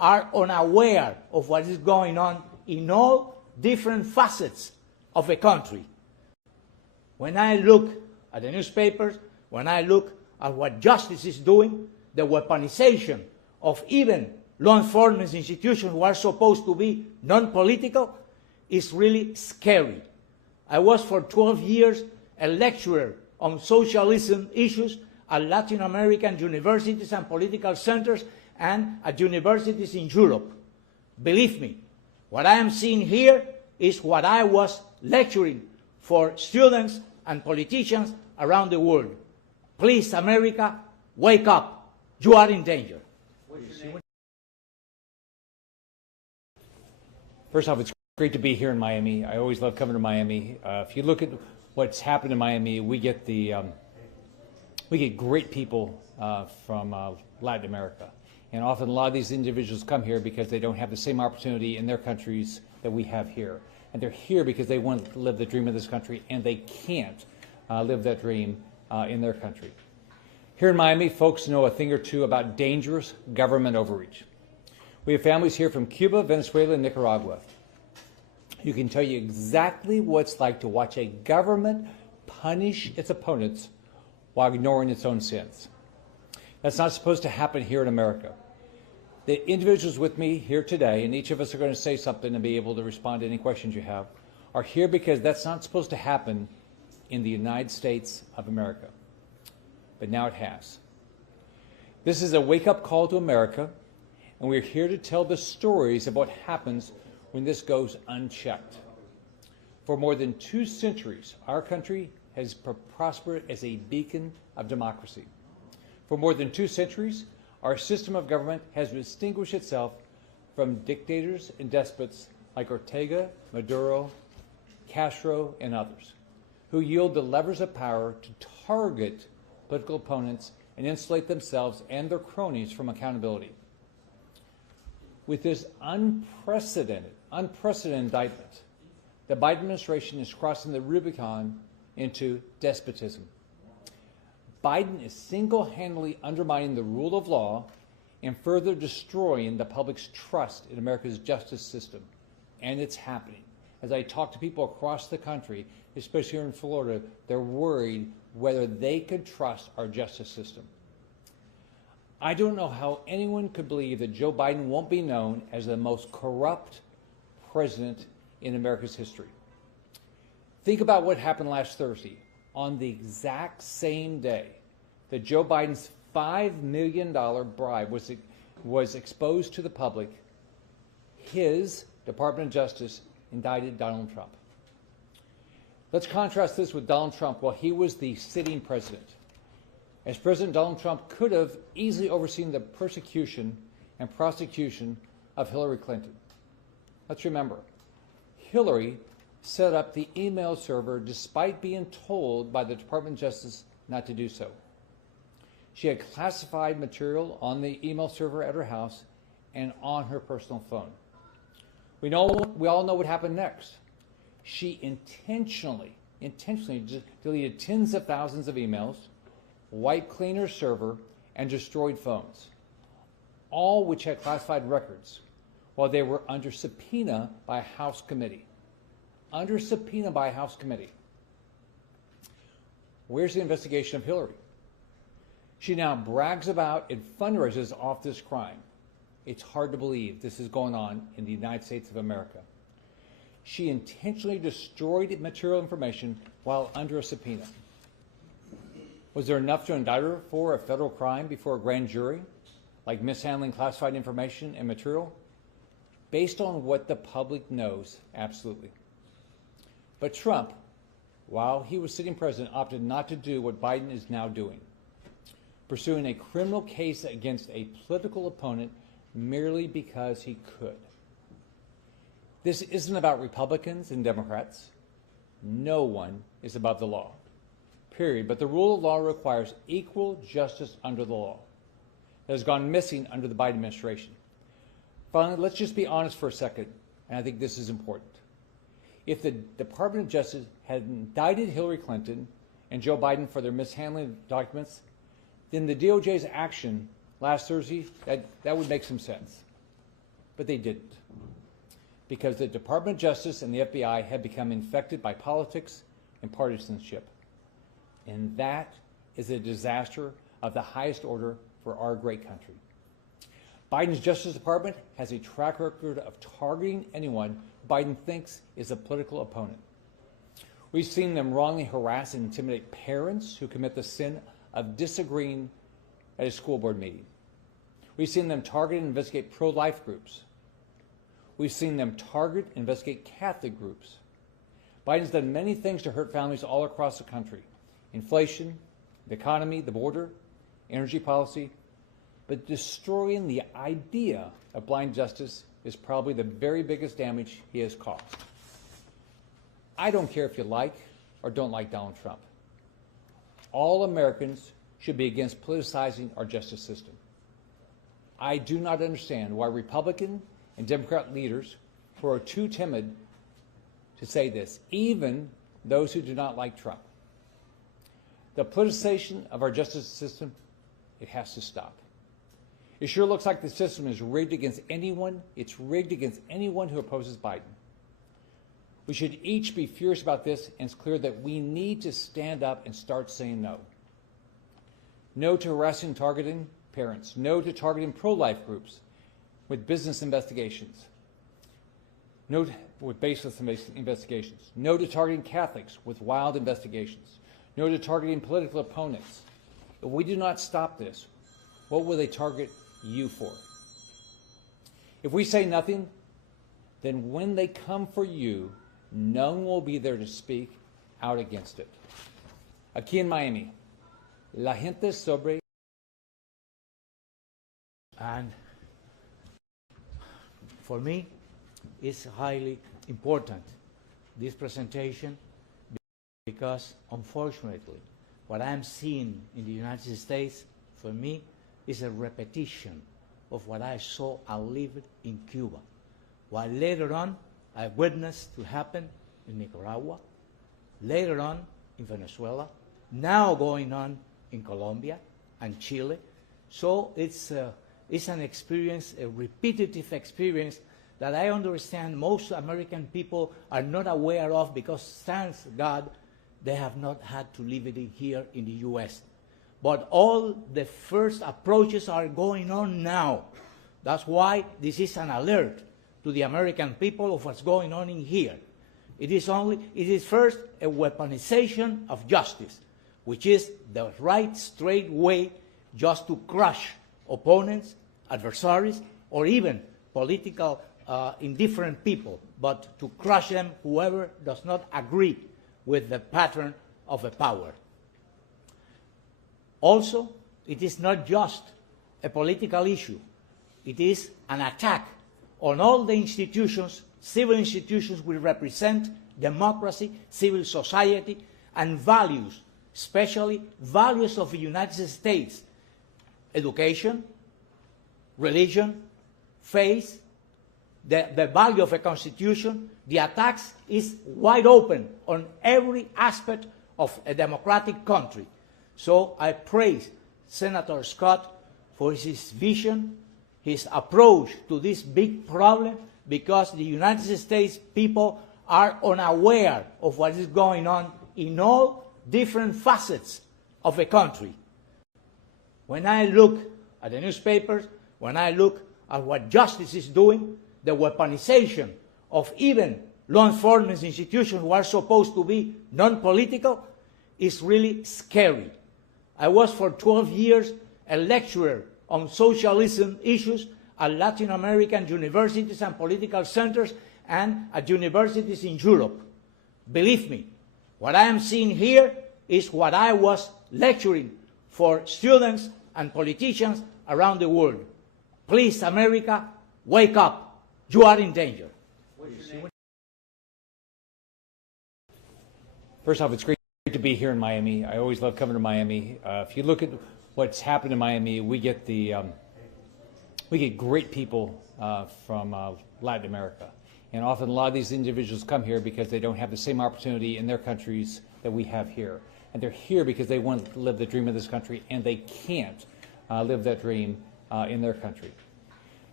are unaware of what is going on in all different facets of a country. When I look at the newspapers, when I look at what justice is doing, the weaponization of even law enforcement institutions who are supposed to be non-political is really scary. I was for 12 years a lecturer on socialism issues at Latin American universities and political centers and at universities in Europe. Believe me, what I am seeing here is what I was lecturing for students and politicians around the world. Please, America, wake up. You are in danger. First off, it's great to be here in Miami. I always love coming to Miami. If you look at what's happened in Miami, we get great people from Latin America. And often a lot of these individuals come here because they don't have the same opportunity in their countries that we have here. And they're here because they want to live the dream of this country, and they can't live that dream in their country. Here in Miami, folks know a thing or two about dangerous government overreach. We have families here from Cuba, Venezuela, and Nicaragua. You can tell you exactly what it's like to watch a government punish its opponents while ignoring its own sins. That's not supposed to happen here in America. The individuals with me here today, and each of us are going to say something and be able to respond to any questions you have, are here because that's not supposed to happen in the United States of America. But now it has. This is a wake-up call to America, and we're here to tell the stories of what happens when this goes unchecked. For more than 2 centuries, our country has prospered as a beacon of democracy. For more than 2 centuries, our system of government has distinguished itself from dictators and despots like Ortega, Maduro, Castro, and others, who yield the levers of power to target political opponents and insulate themselves and their cronies from accountability. With this unprecedented indictment, the Biden administration is crossing the Rubicon into despotism. Biden is single-handedly undermining the rule of law and further destroying the public's trust in America's justice system. And it's happening. As I talk to people across the country, especially here in Florida, they're worried whether they could trust our justice system. I don't know how anyone could believe that Joe Biden won't be known as the most corrupt president in America's history. Think about what happened last Thursday. On the exact same day that Joe Biden's $5 million bribe was exposed to the public, his Department of Justice indicted Donald Trump. Let's contrast this with Donald Trump while he was the sitting president. As president, Donald Trump could have easily overseen the persecution and prosecution of Hillary Clinton. Let's remember, Hillary set up the email server despite being told by the Department of Justice not to do so. She had classified material on the email server at her house and on her personal phone. We all know what happened next. She intentionally deleted tens of thousands of emails, wiped clean her server, and destroyed phones, all which had classified records while they were under subpoena by a House committee. Under subpoena by a House committee. Where's the investigation of Hillary? She now brags about and fundraises off this crime. It's hard to believe this is going on in the United States of America. She intentionally destroyed material information while under a subpoena. Was there enough to indict her for a federal crime before a grand jury, like mishandling classified information and material? Based on what the public knows, absolutely. But Trump, while he was sitting president, opted not to do what Biden is now doing, pursuing a criminal case against a political opponent merely because he could. This isn't about Republicans and Democrats. No one is above the law, period. But the rule of law requires equal justice under the law. That has gone missing under the Biden administration. Finally, let's just be honest for a second, and I think this is important. If the Department of Justice had indicted Hillary Clinton and Joe Biden for their mishandling of documents, then the DOJ's action last Thursday, that would make some sense. but they didn't. Because the Department of Justice and the FBI had become infected by politics and partisanship. And that is a disaster of the highest order for our great country. Biden's Justice Department has a track record of targeting anyone Biden thinks is a political opponent. We've seen them wrongly harass and intimidate parents who commit the sin of disagreeing at a school board meeting. We've seen them target and investigate pro-life groups. We've seen them target and investigate Catholic groups. Biden's done many things to hurt families all across the country. Inflation, the economy, the border, energy policy. But destroying the idea of blind justice is probably the very biggest damage he has caused. I don't care if you like or don't like Donald Trump. All Americans should be against politicizing our justice system. I do not understand why Republican and Democrat leaders who are too timid to say this, even those who do not like Trump. The politicization of our justice system, it has to stop. It sure looks like the system is rigged against anyone. It's rigged against anyone who opposes Biden. We should each be furious about this, and it's clear that we need to stand up and start saying no. No to harassing and targeting parents. No to targeting pro-life groups with business investigations. No with baseless investigations. No to targeting Catholics with wild investigations. No to targeting political opponents. If we do not stop this, what will they target you for? If we say nothing, then when they come for you, none will be there to speak out against it. Aquí en Miami, la gente sobre... And for me, it's highly important, this presentation, because unfortunately, what I'm seeing in the United States, for me, is a repetition of what I saw and lived in Cuba. While later on, I witnessed to happen in Nicaragua, later on in Venezuela, now going on in Colombia and Chile. So it's an experience, a repetitive experience that I understand most American people are not aware of because, thanks God, they have not had to live it in here in the US. But all the first approaches are going on now. That's why this is an alert to the American people of what's going on in here. It is first a weaponization of justice, which is the right, straight way just to crush opponents, adversaries, or even political indifferent people, but to crush them, whoever does not agree with the pattern of the power. Also, it is not just a political issue. It is an attack on all the institutions, civil institutions which represent democracy, civil society, and values, especially values of the United States: education, religion, faith, the value of a constitution. The attacks is wide open on every aspect of a democratic country. So I praise Senator Scott for his vision, his approach to this big problem, because the United States people are unaware of what is going on in all different facets of a country. When I look at the newspapers, when I look at what justice is doing, the weaponization of even law enforcement institutions who are supposed to be non-political is really scary. I was for 12 years a lecturer on socialism issues at Latin American universities and political centers and at universities in Europe. Believe me, what I am seeing here is what I was lecturing for students and politicians around the world. Please, America, wake up. You are in danger. First off, it's great to be here in Miami. I always love coming to Miami. If you look at what's happened in Miami, we get great people from Latin America. And often a lot of these individuals come here because they don't have the same opportunity in their countries that we have here. And they're here because they want to live the dream of this country, and they can't live that dream in their country.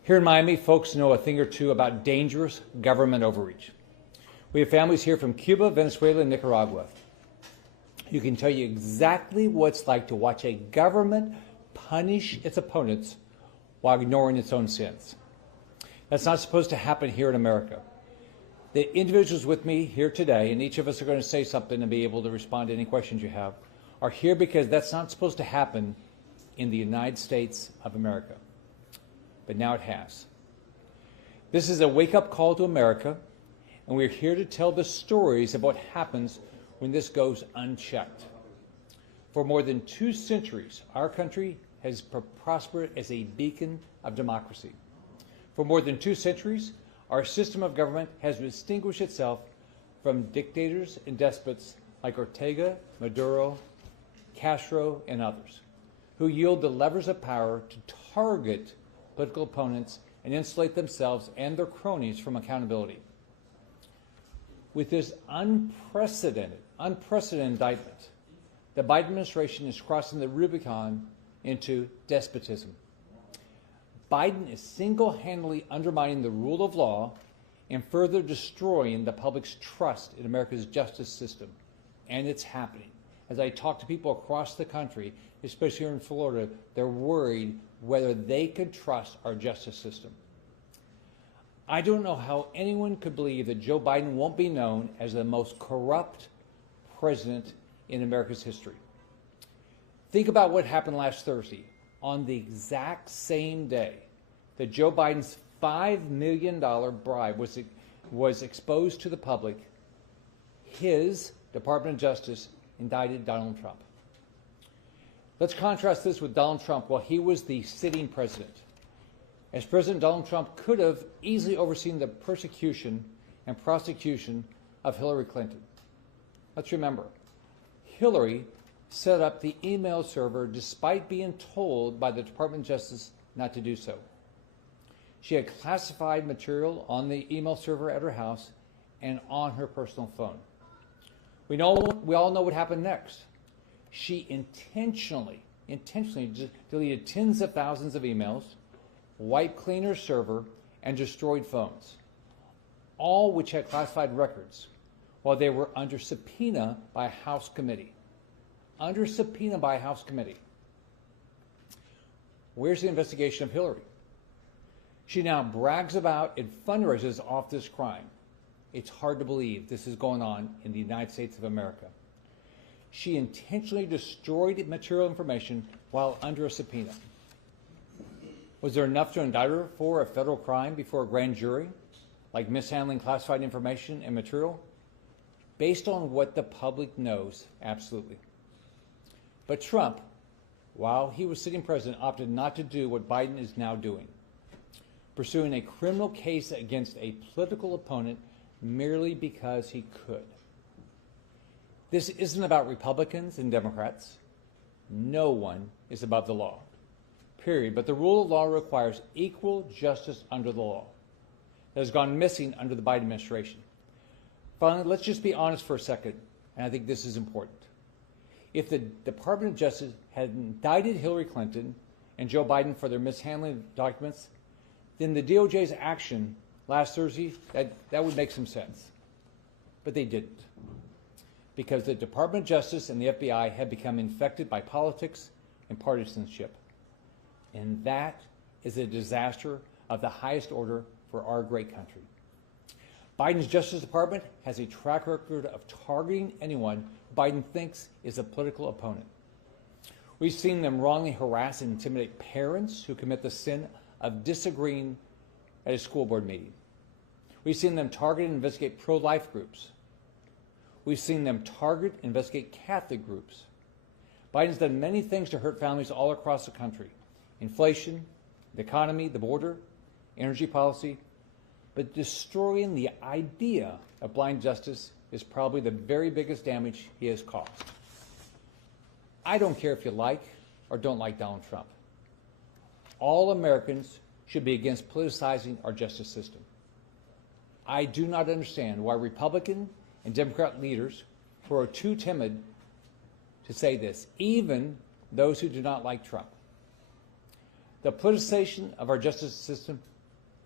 Here in Miami, folks know a thing or two about dangerous government overreach. We have families here from Cuba, Venezuela, and Nicaragua. You can tell you exactly what it's like to watch a government punish its opponents while ignoring its own sins. That's not supposed to happen here in America. The individuals with me here today, and each of us are going to say something and be able to respond to any questions you have, are here because that's not supposed to happen in the United States of America. But now it has. This is a wake-up call to America, and we're here to tell the stories of what happens when this goes unchecked. For more than 2 centuries, our country has prospered as a beacon of democracy. For more than 2 centuries, our system of government has distinguished itself from dictators and despots like Ortega, Maduro, Castro, and others, who yield the levers of power to target political opponents and insulate themselves and their cronies from accountability. With this unprecedented indictment, the Biden administration is crossing the Rubicon into despotism. Biden is single-handedly undermining the rule of law and further destroying the public's trust in America's justice system. And it's happening. As I talk to people across the country, especially here in Florida, they're worried whether they could trust our justice system. I don't know how anyone could believe that Joe Biden won't be known as the most corrupt president in America's history. Think about what happened last Thursday. On the exact same day that Joe Biden's $5 million bribe was exposed to the public, his Department of Justice indicted Donald Trump. Let's contrast this with Donald Trump while he was the sitting president. As president, Donald Trump could have easily overseen the persecution and prosecution of Hillary Clinton. Let's remember, Hillary set up the email server despite being told by the Department of Justice not to do so. She had classified material on the email server at her house and on her personal phone. We all know what happened next. She intentionally deleted tens of thousands of emails, wiped clean her server, and destroyed phones, all which had classified records while they were under subpoena by a House committee. Under subpoena by a House committee. Where's the investigation of Hillary? She now brags about and fundraises off this crime. It's hard to believe this is going on in the United States of America. She intentionally destroyed material information while under a subpoena. Was there enough to indict her for a federal crime before a grand jury, like mishandling classified information and material? Based on what the public knows, absolutely. But Trump, while he was sitting president, opted not to do what Biden is now doing, pursuing a criminal case against a political opponent merely because he could. This isn't about Republicans and Democrats. No one is above the law, period. But the rule of law requires equal justice under the law. That has gone missing under the Biden administration. Finally, let's just be honest for a second, and I think this is important. If the Department of Justice had indicted Hillary Clinton and Joe Biden for their mishandling of documents, then the DOJ's action last Thursday, that would make some sense. But they didn't. Because the Department of Justice and the FBI had become infected by politics and partisanship. And that is a disaster of the highest order for our great country. Biden's Justice Department has a track record of targeting anyone Biden thinks is a political opponent. We've seen them wrongly harass and intimidate parents who commit the sin of disagreeing at a school board meeting. We've seen them target and investigate pro-life groups. We've seen them target and investigate Catholic groups. Biden's done many things to hurt families all across the country. Inflation, the economy, the border, energy policy. But destroying the idea of blind justice is probably the very biggest damage he has caused. I don't care if you like or don't like Donald Trump. All Americans should be against politicizing our justice system. I do not understand why Republican and Democrat leaders who are too timid to say this, even those who do not like Trump. The politicization of our justice system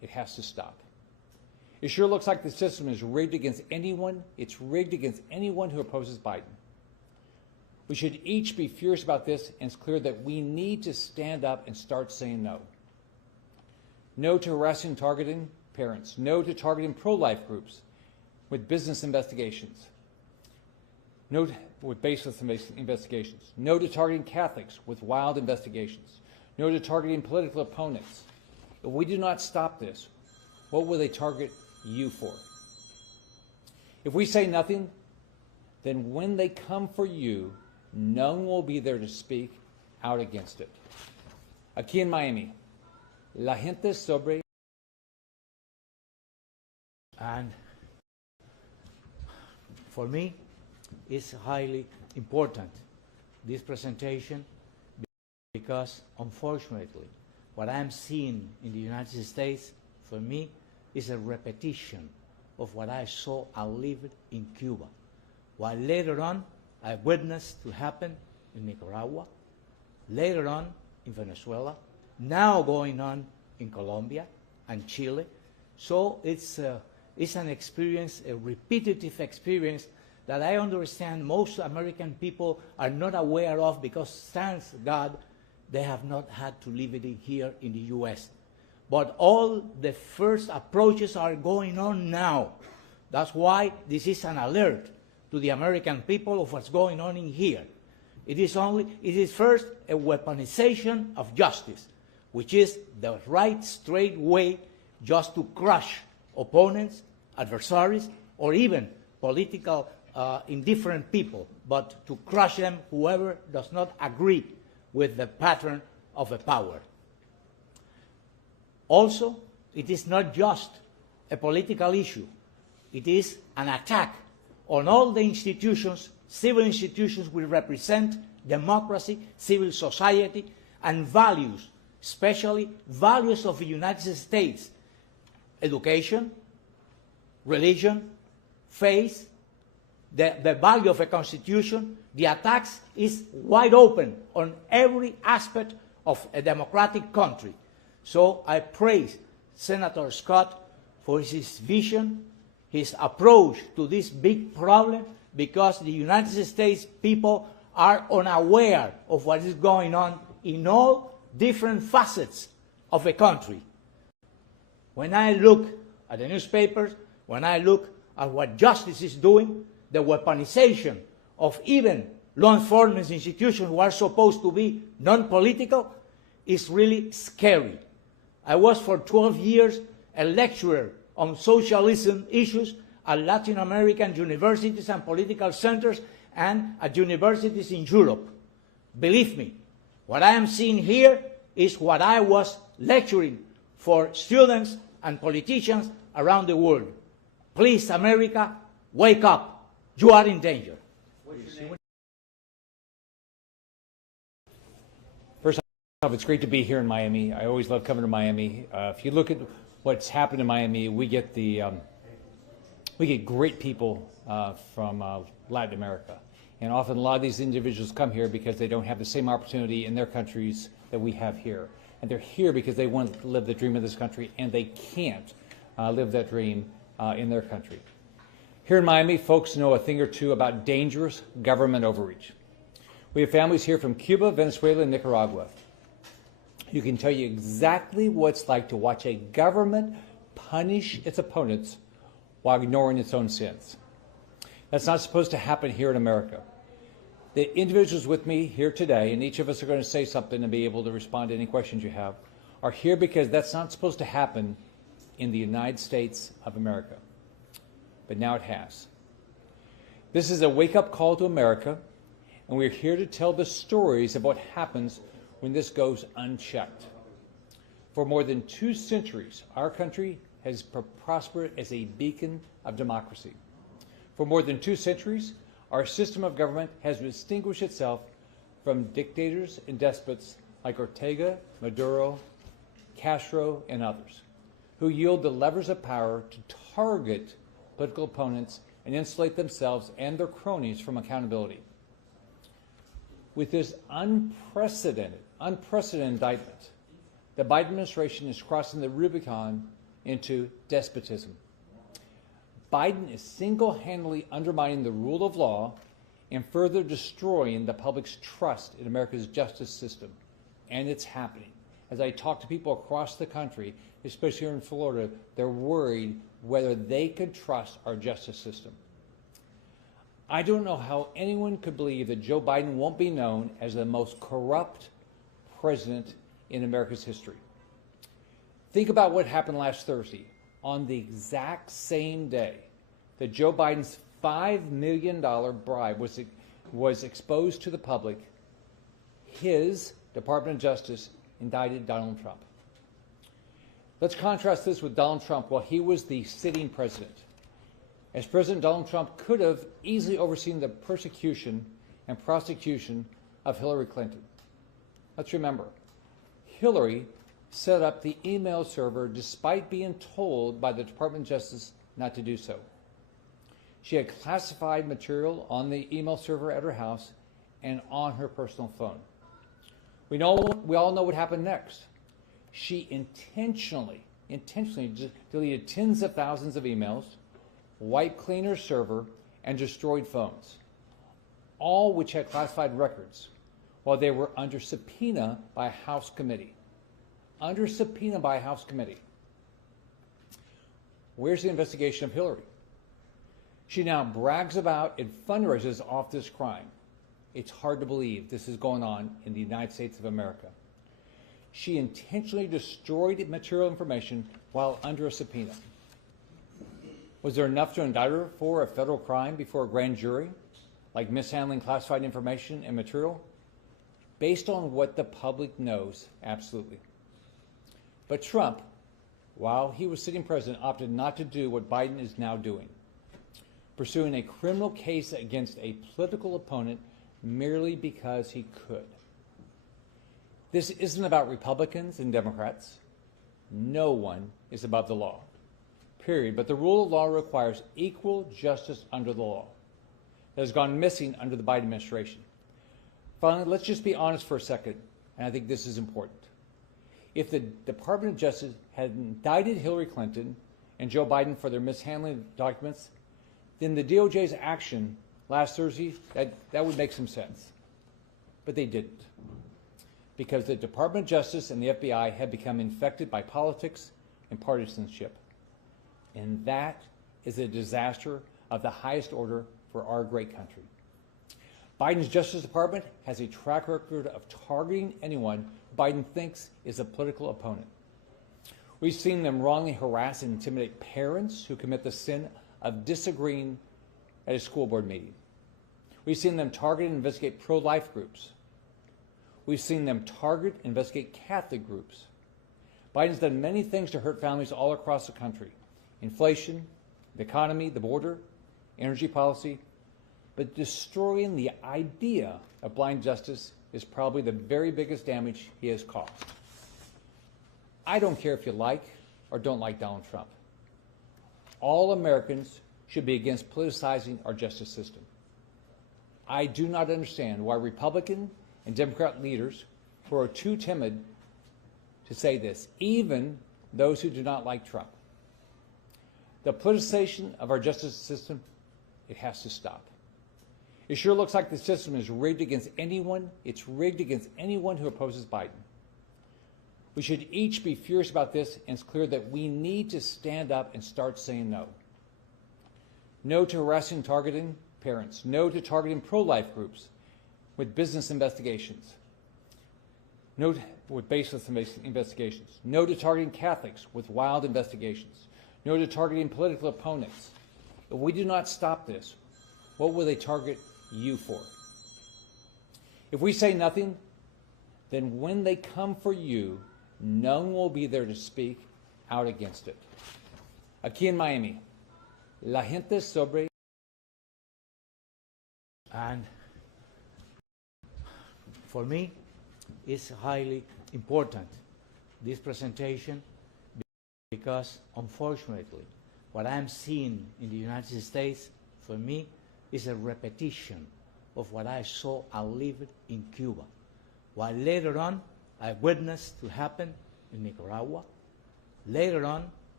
It has to stop. It sure looks like the system is rigged against anyone. It's rigged against anyone who opposes Biden. We should each be furious about this, and it's clear that we need to stand up and start saying no. No to harassing and targeting parents. No to targeting pro-life groups with business investigations. No with baseless investigations. No to targeting Catholics with wild investigations. No to targeting political opponents. If we do not stop this, what will they target you for? If we say nothing, then when they come for you, none will be there to speak out against it. Aquí en Miami, la gente sobre... And for me, it's highly important, this presentation, because unfortunately, what I'm seeing in the United States, for me, is a repetition of what I saw and lived in Cuba, while later on I witnessed to happen in Nicaragua, later on in Venezuela, now going on in Colombia and Chile. So it's an experience, a repetitive experience that I understand most American people are not aware of, because thanks God they have not had to live it here in the US. But all the first approaches are going on now. That's why this is an alert to the American people of what's going on in here. It is first a weaponization of justice, which is the right, straight way just to crush opponents, adversaries, or even political indifferent people, but to crush them, whoever does not agree with the pattern of a power. Also, it is not just a political issue. It is an attack on all the institutions, civil institutions which represent democracy, civil society, and values, especially values of the United States: education, religion, faith, the value of a constitution. The attacks is wide open on every aspect of a democratic country. So I praise Senator Scott for his vision, his approach to this big problem, because the United States people are unaware of what is going on in all different facets of a country. When I look at the newspapers, when I look at what justice is doing, the weaponization of even law enforcement institutions who are supposed to be non-political is really scary. I was for 12 years a lecturer on socialism issues at Latin American universities and political centers and at universities in Europe. Believe me, what I am seeing here is what I was lecturing for students and politicians around the world. Please, America, wake up. You are in danger. First off, it's great to be here in Miami. I always love coming to Miami. If you look at what's happened in Miami, we get great people from Latin America. And often a lot of these individuals come here because they don't have the same opportunity in their countries that we have here. And they're here because they want to live the dream of this country, and they can't live that dream in their country. Here in Miami, folks know a thing or two about dangerous government overreach. We have families here from Cuba, Venezuela, and Nicaragua. You can tell you exactly what it's like to watch a government punish its opponents while ignoring its own sins. That's not supposed to happen here in America. The individuals with me here today, and each of us are going to say something and be able to respond to any questions you have, are here because that's not supposed to happen in the United States of America. But now it has. This is a wake-up call to America, and we're here to tell the stories of what happens when this goes unchecked. For more than 2 centuries, our country has prospered as a beacon of democracy. For more than 2 centuries, our system of government has distinguished itself from dictators and despots like Ortega, Maduro, Castro, and others, who yield the levers of power to target political opponents and insulate themselves and their cronies from accountability. With this unprecedented indictment, the Biden administration is crossing the Rubicon into despotism. Biden is single-handedly undermining the rule of law and further destroying the public's trust in America's justice system. And it's happening. As I talk to people across the country, especially here in Florida, they're worried whether they could trust our justice system. I don't know how anyone could believe that Joe Biden won't be known as the most corrupt president in America's history. Think about what happened last Thursday. On the exact same day that Joe Biden's $5 million bribe was exposed to the public, his Department of Justice indicted Donald Trump. Let's contrast this with Donald Trump while he was the sitting president. As president, Donald Trump could have easily overseen the persecution and prosecution of Hillary Clinton. Let's remember, Hillary set up the email server despite being told by the Department of Justice not to do so. She had classified material on the email server at her house and on her personal phone. We all know what happened next. She intentionally deleted tens of thousands of emails, wiped clean her server, and destroyed phones, all which had classified records while they were under subpoena by a House committee. Under subpoena by a House committee. Where's the investigation of Hillary? She now brags about and fundraises off this crime. It's hard to believe this is going on in the United States of America. She intentionally destroyed material information while under a subpoena. Was there enough to indict her for a federal crime before a grand jury, like mishandling classified information and material? Based on what the public knows, absolutely. But Trump, while he was sitting president, opted not to do what Biden is now doing, pursuing a criminal case against a political opponent merely because he could. This isn't about Republicans and Democrats. No one is above the law, period. But the rule of law requires equal justice under the law. That has gone missing under the Biden administration. Finally, let's just be honest for a second, and I think this is important. If the Department of Justice had indicted Hillary Clinton and Joe Biden for their mishandling of documents, then the DOJ's action last Thursday, that would make some sense. But they didn't. Because the Department of Justice and the FBI had become infected by politics and partisanship. And that is a disaster of the highest order for our great country. Biden's Justice Department has a track record of targeting anyone Biden thinks is a political opponent. We've seen them wrongly harass and intimidate parents who commit the sin of disagreeing at a school board meeting. We've seen them target and investigate pro-life groups. We've seen them target and investigate Catholic groups. Biden's done many things to hurt families all across the country. Inflation, the economy, the border, energy policy. But destroying the idea of blind justice is probably the very biggest damage he has caused. I don't care if you like or don't like Donald Trump. All Americans should be against politicizing our justice system. I do not understand why Republican and Democrat leaders who are too timid to say this, even those who do not like Trump. The politicization of our justice system, it has to stop. It sure looks like the system is rigged against anyone. It's rigged against anyone who opposes Biden. We should each be furious about this, and it's clear that we need to stand up and start saying no. No to harassing and targeting parents. No to targeting pro-life groups with business investigations. No with baseless investigations. No to targeting Catholics with wild investigations. No to targeting political opponents. If we do not stop this, what will they target you for? If we say nothing, then when they come for you, none will be there to speak out against it. Aquí en Miami, la gente sobre... And for me, it's highly important, this presentation, because unfortunately, what I'm seeing in the United States, for me, is a repetition of what I saw and lived in Cuba. While later on, I witnessed to happen in Nicaragua. Later on,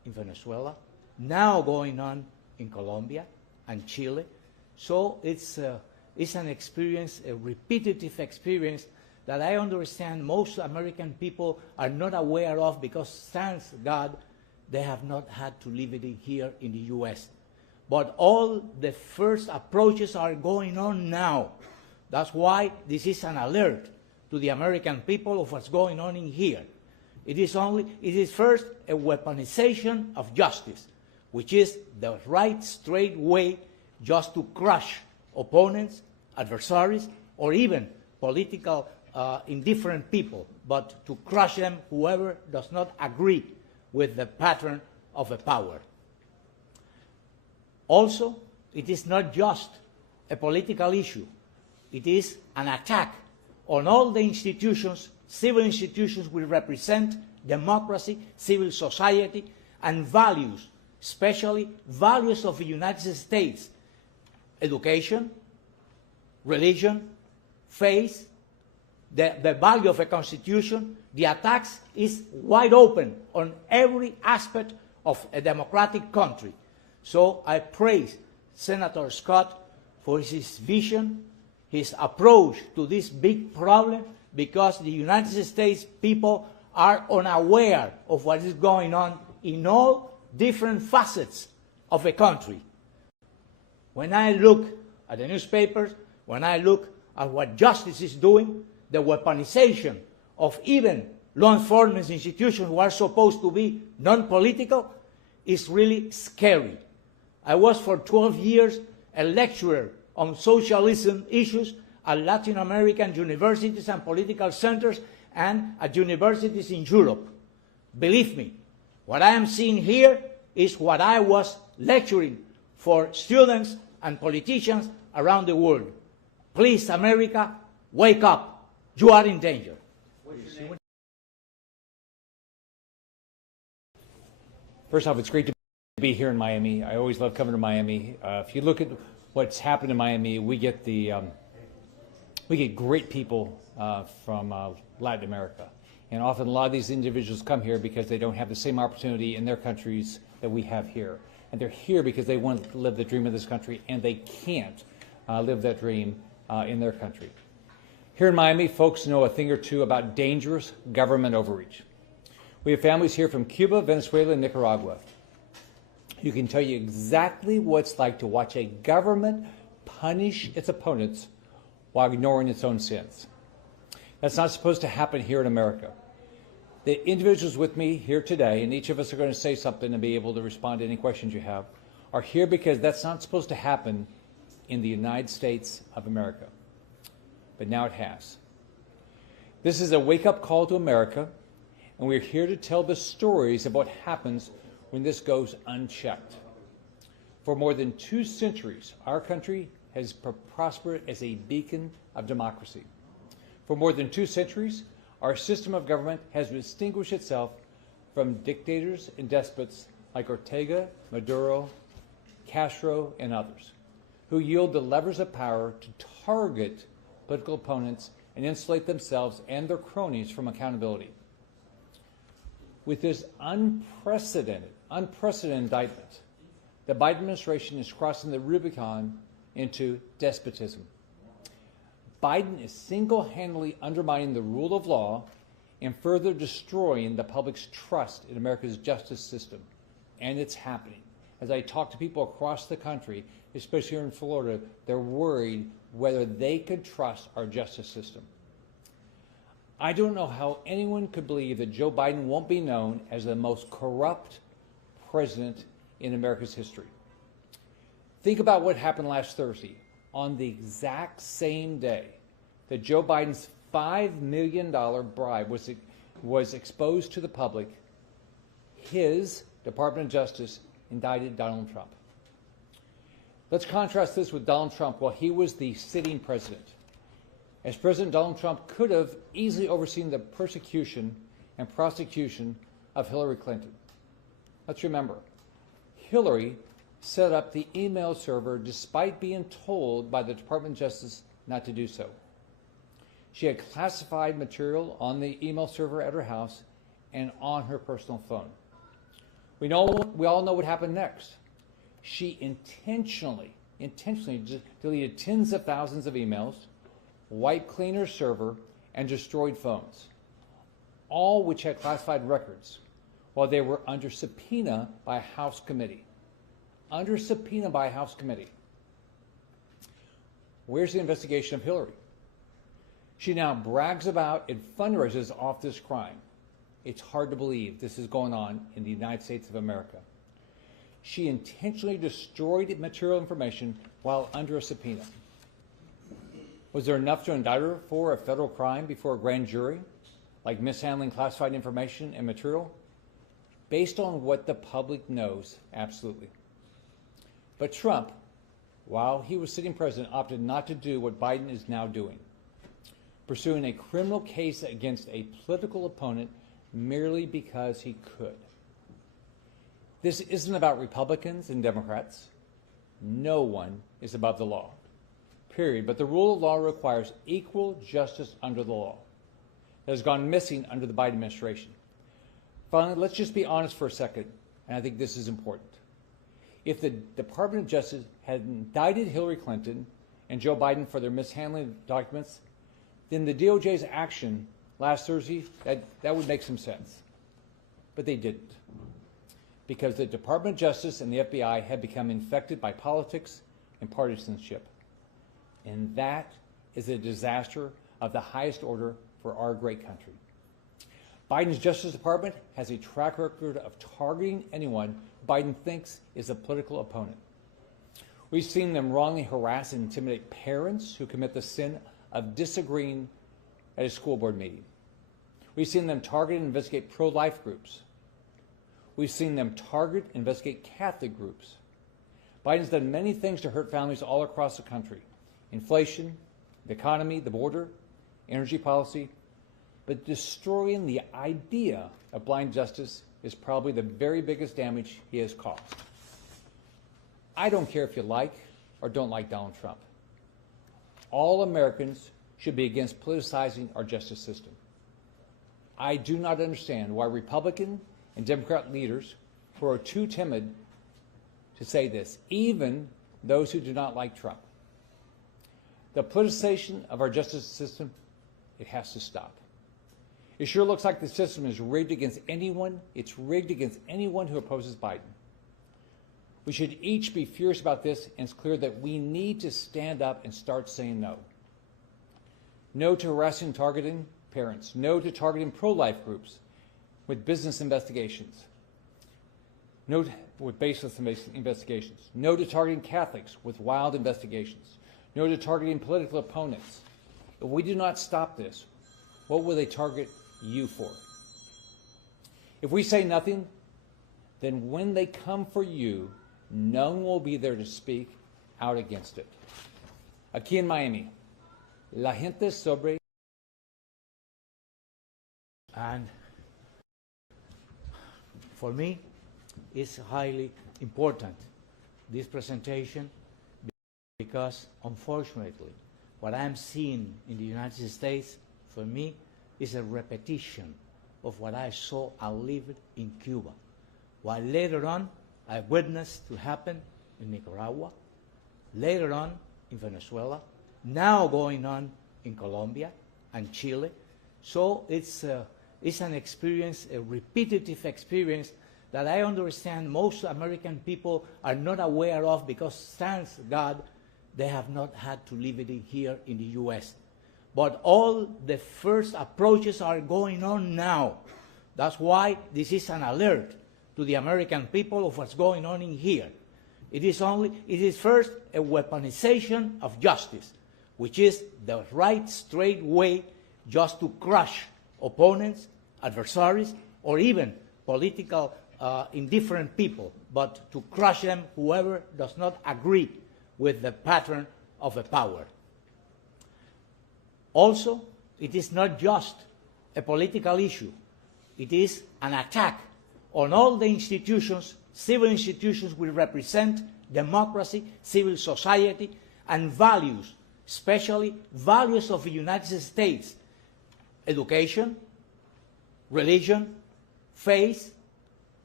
in Venezuela, now going on in Colombia and Chile. So it's an experience, a repetitive experience that I understand most American people are not aware of because, thanks God, they have not had to live it here in the US. But all the first approaches are going on now. That's why this is an alert to the American people of what's going on in here. It is first a weaponization of justice, which is the right, straight way just to crush opponents, adversaries, or even political indifferent people, but to crush them, whoever does not agree with the pattern of a power. Also, it is not just a political issue. It is an attack on all the institutions, civil institutions which represent democracy, civil society, and values, especially values of the United States: education, religion, faith, the value of a constitution. The attacks is wide open on every aspect of a democratic country. So I praise Senator Scott for his vision, his approach to this big problem, because the United States people are unaware of what is going on in all different facets of a country. When I look at the newspapers, when I look at what justice is doing, the weaponization of even law enforcement institutions who are supposed to be non-political is really scary. I was for 12 years a lecturer on socialism issues at Latin American universities and political centers and at universities in Europe. Believe me, what I am seeing here is what I was lecturing for students and politicians around the world. Please, America, wake up. You are in danger. First off, it's great to be here in Miami. I always love coming to Miami. If you look at what's happened in Miami, we get great people from Latin America. And often a lot of these individuals come here because they don't have the same opportunity in their countries that we have here. And they're here because they want to live the dream of this country, and they can't live that dream in their country. Here in Miami, folks know a thing or two about dangerous government overreach. We have families here from Cuba, Venezuela, and Nicaragua. You can tell you exactly what it's like to watch a government punish its opponents while ignoring its own sins. That's not supposed to happen here in America. The individuals with me here today, and each of us are going to say something and be able to respond to any questions you have, are here because that's not supposed to happen in the United States of America. But now it has. This is a wake-up call to America, and we're here to tell the stories of what happens when this goes unchecked. For more than 2 centuries, our country has prospered as a beacon of democracy. For more than 2 centuries, our system of government has distinguished itself from dictators and despots like Ortega, Maduro, Castro, and others, who yield the levers of power to target political opponents and insulate themselves and their cronies from accountability. With this unprecedented indictment, the Biden administration is crossing the Rubicon into despotism. Biden is single-handedly undermining the rule of law and further destroying the public's trust in America's justice system. And it's happening. As I talk to people across the country, especially here in Florida, they're worried whether they could trust our justice system. I don't know how anyone could believe that Joe Biden won't be known as the most corrupt president in America's history. Think about what happened last Thursday. On the exact same day that Joe Biden's $5 million bribe was exposed to the public, his Department of Justice indicted Donald Trump. Let's contrast this with Donald Trump while he was the sitting president. As president, Donald Trump could have easily overseen the persecution and prosecution of Hillary Clinton. Let's remember, Hillary set up the email server despite being told by the Department of Justice not to do so. She had classified material on the email server at her house and on her personal phone. We all know what happened next. She intentionally deleted tens of thousands of emails, wiped clean her server, and destroyed phones, all which had classified records, while they were under subpoena by a House committee. Under subpoena by a House committee. Where's the investigation of Hillary? She now brags about and fundraises off this crime. It's hard to believe this is going on in the United States of America. She intentionally destroyed material information while under a subpoena. Was there enough to indict her for a federal crime before a grand jury, like mishandling classified information and material? Based on what the public knows, absolutely. But Trump, while he was sitting president, opted not to do what Biden is now doing, pursuing a criminal case against a political opponent merely because he could. This isn't about Republicans and Democrats. No one is above the law, period. But the rule of law requires equal justice under the law. That has gone missing under the Biden administration. Finally, let's just be honest for a second, and I think this is important. If the Department of Justice had indicted Hillary Clinton and Joe Biden for their mishandling of documents, then the DOJ's action last Thursday, that would make some sense. But they didn't. Because the Department of Justice and the FBI had become infected by politics and partisanship. And that is a disaster of the highest order for our great country. Biden's Justice Department has a track record of targeting anyone Biden thinks is a political opponent. We've seen them wrongly harass and intimidate parents who commit the sin of disagreeing at a school board meeting. We've seen them target and investigate pro-life groups. We've seen them target and investigate Catholic groups. Biden's done many things to hurt families all across the country. Inflation, the economy, the border, energy policy. But destroying the idea of blind justice is probably the very biggest damage he has caused. I don't care if you like or don't like Donald Trump. All Americans should be against politicizing our justice system. I do not understand why Republican and Democrat leaders who are too timid to say this, even those who do not like Trump. The politicization of our justice system, it has to stop. It sure looks like the system is rigged against anyone. It's rigged against anyone who opposes Biden. We should each be furious about this, and it's clear that we need to stand up and start saying no. No to harassing and targeting parents. No to targeting pro-life groups with business investigations. No with baseless investigations. No to targeting Catholics with wild investigations. No to targeting political opponents. If we do not stop this, what will they target you for? If we say nothing, then when they come for you, no one will be there to speak out against it. Aquí en Miami, la gente sobre. And for me, it's highly important, this presentation, because unfortunately, what I'm seeing in the United States, for me, is a repetition of what I saw and lived in Cuba, while later on I witnessed to happen in Nicaragua, later on in Venezuela, now going on in Colombia and Chile. So it's an experience, a repetitive experience that I understand most American people are not aware of, because thanks God they have not had to live it in here in the US. But all the first approaches are going on now. That's why this is an alert to the American people of what's going on in here. It is first a weaponization of justice, which is the right, straight way just to crush opponents, adversaries, or even political indifferent people, but to crush them, whoever does not agree with the pattern of the power. Also, it is not just a political issue. It is an attack on all the institutions, civil institutions which represent democracy, civil society, and values, especially values of the United States: education, religion, faith,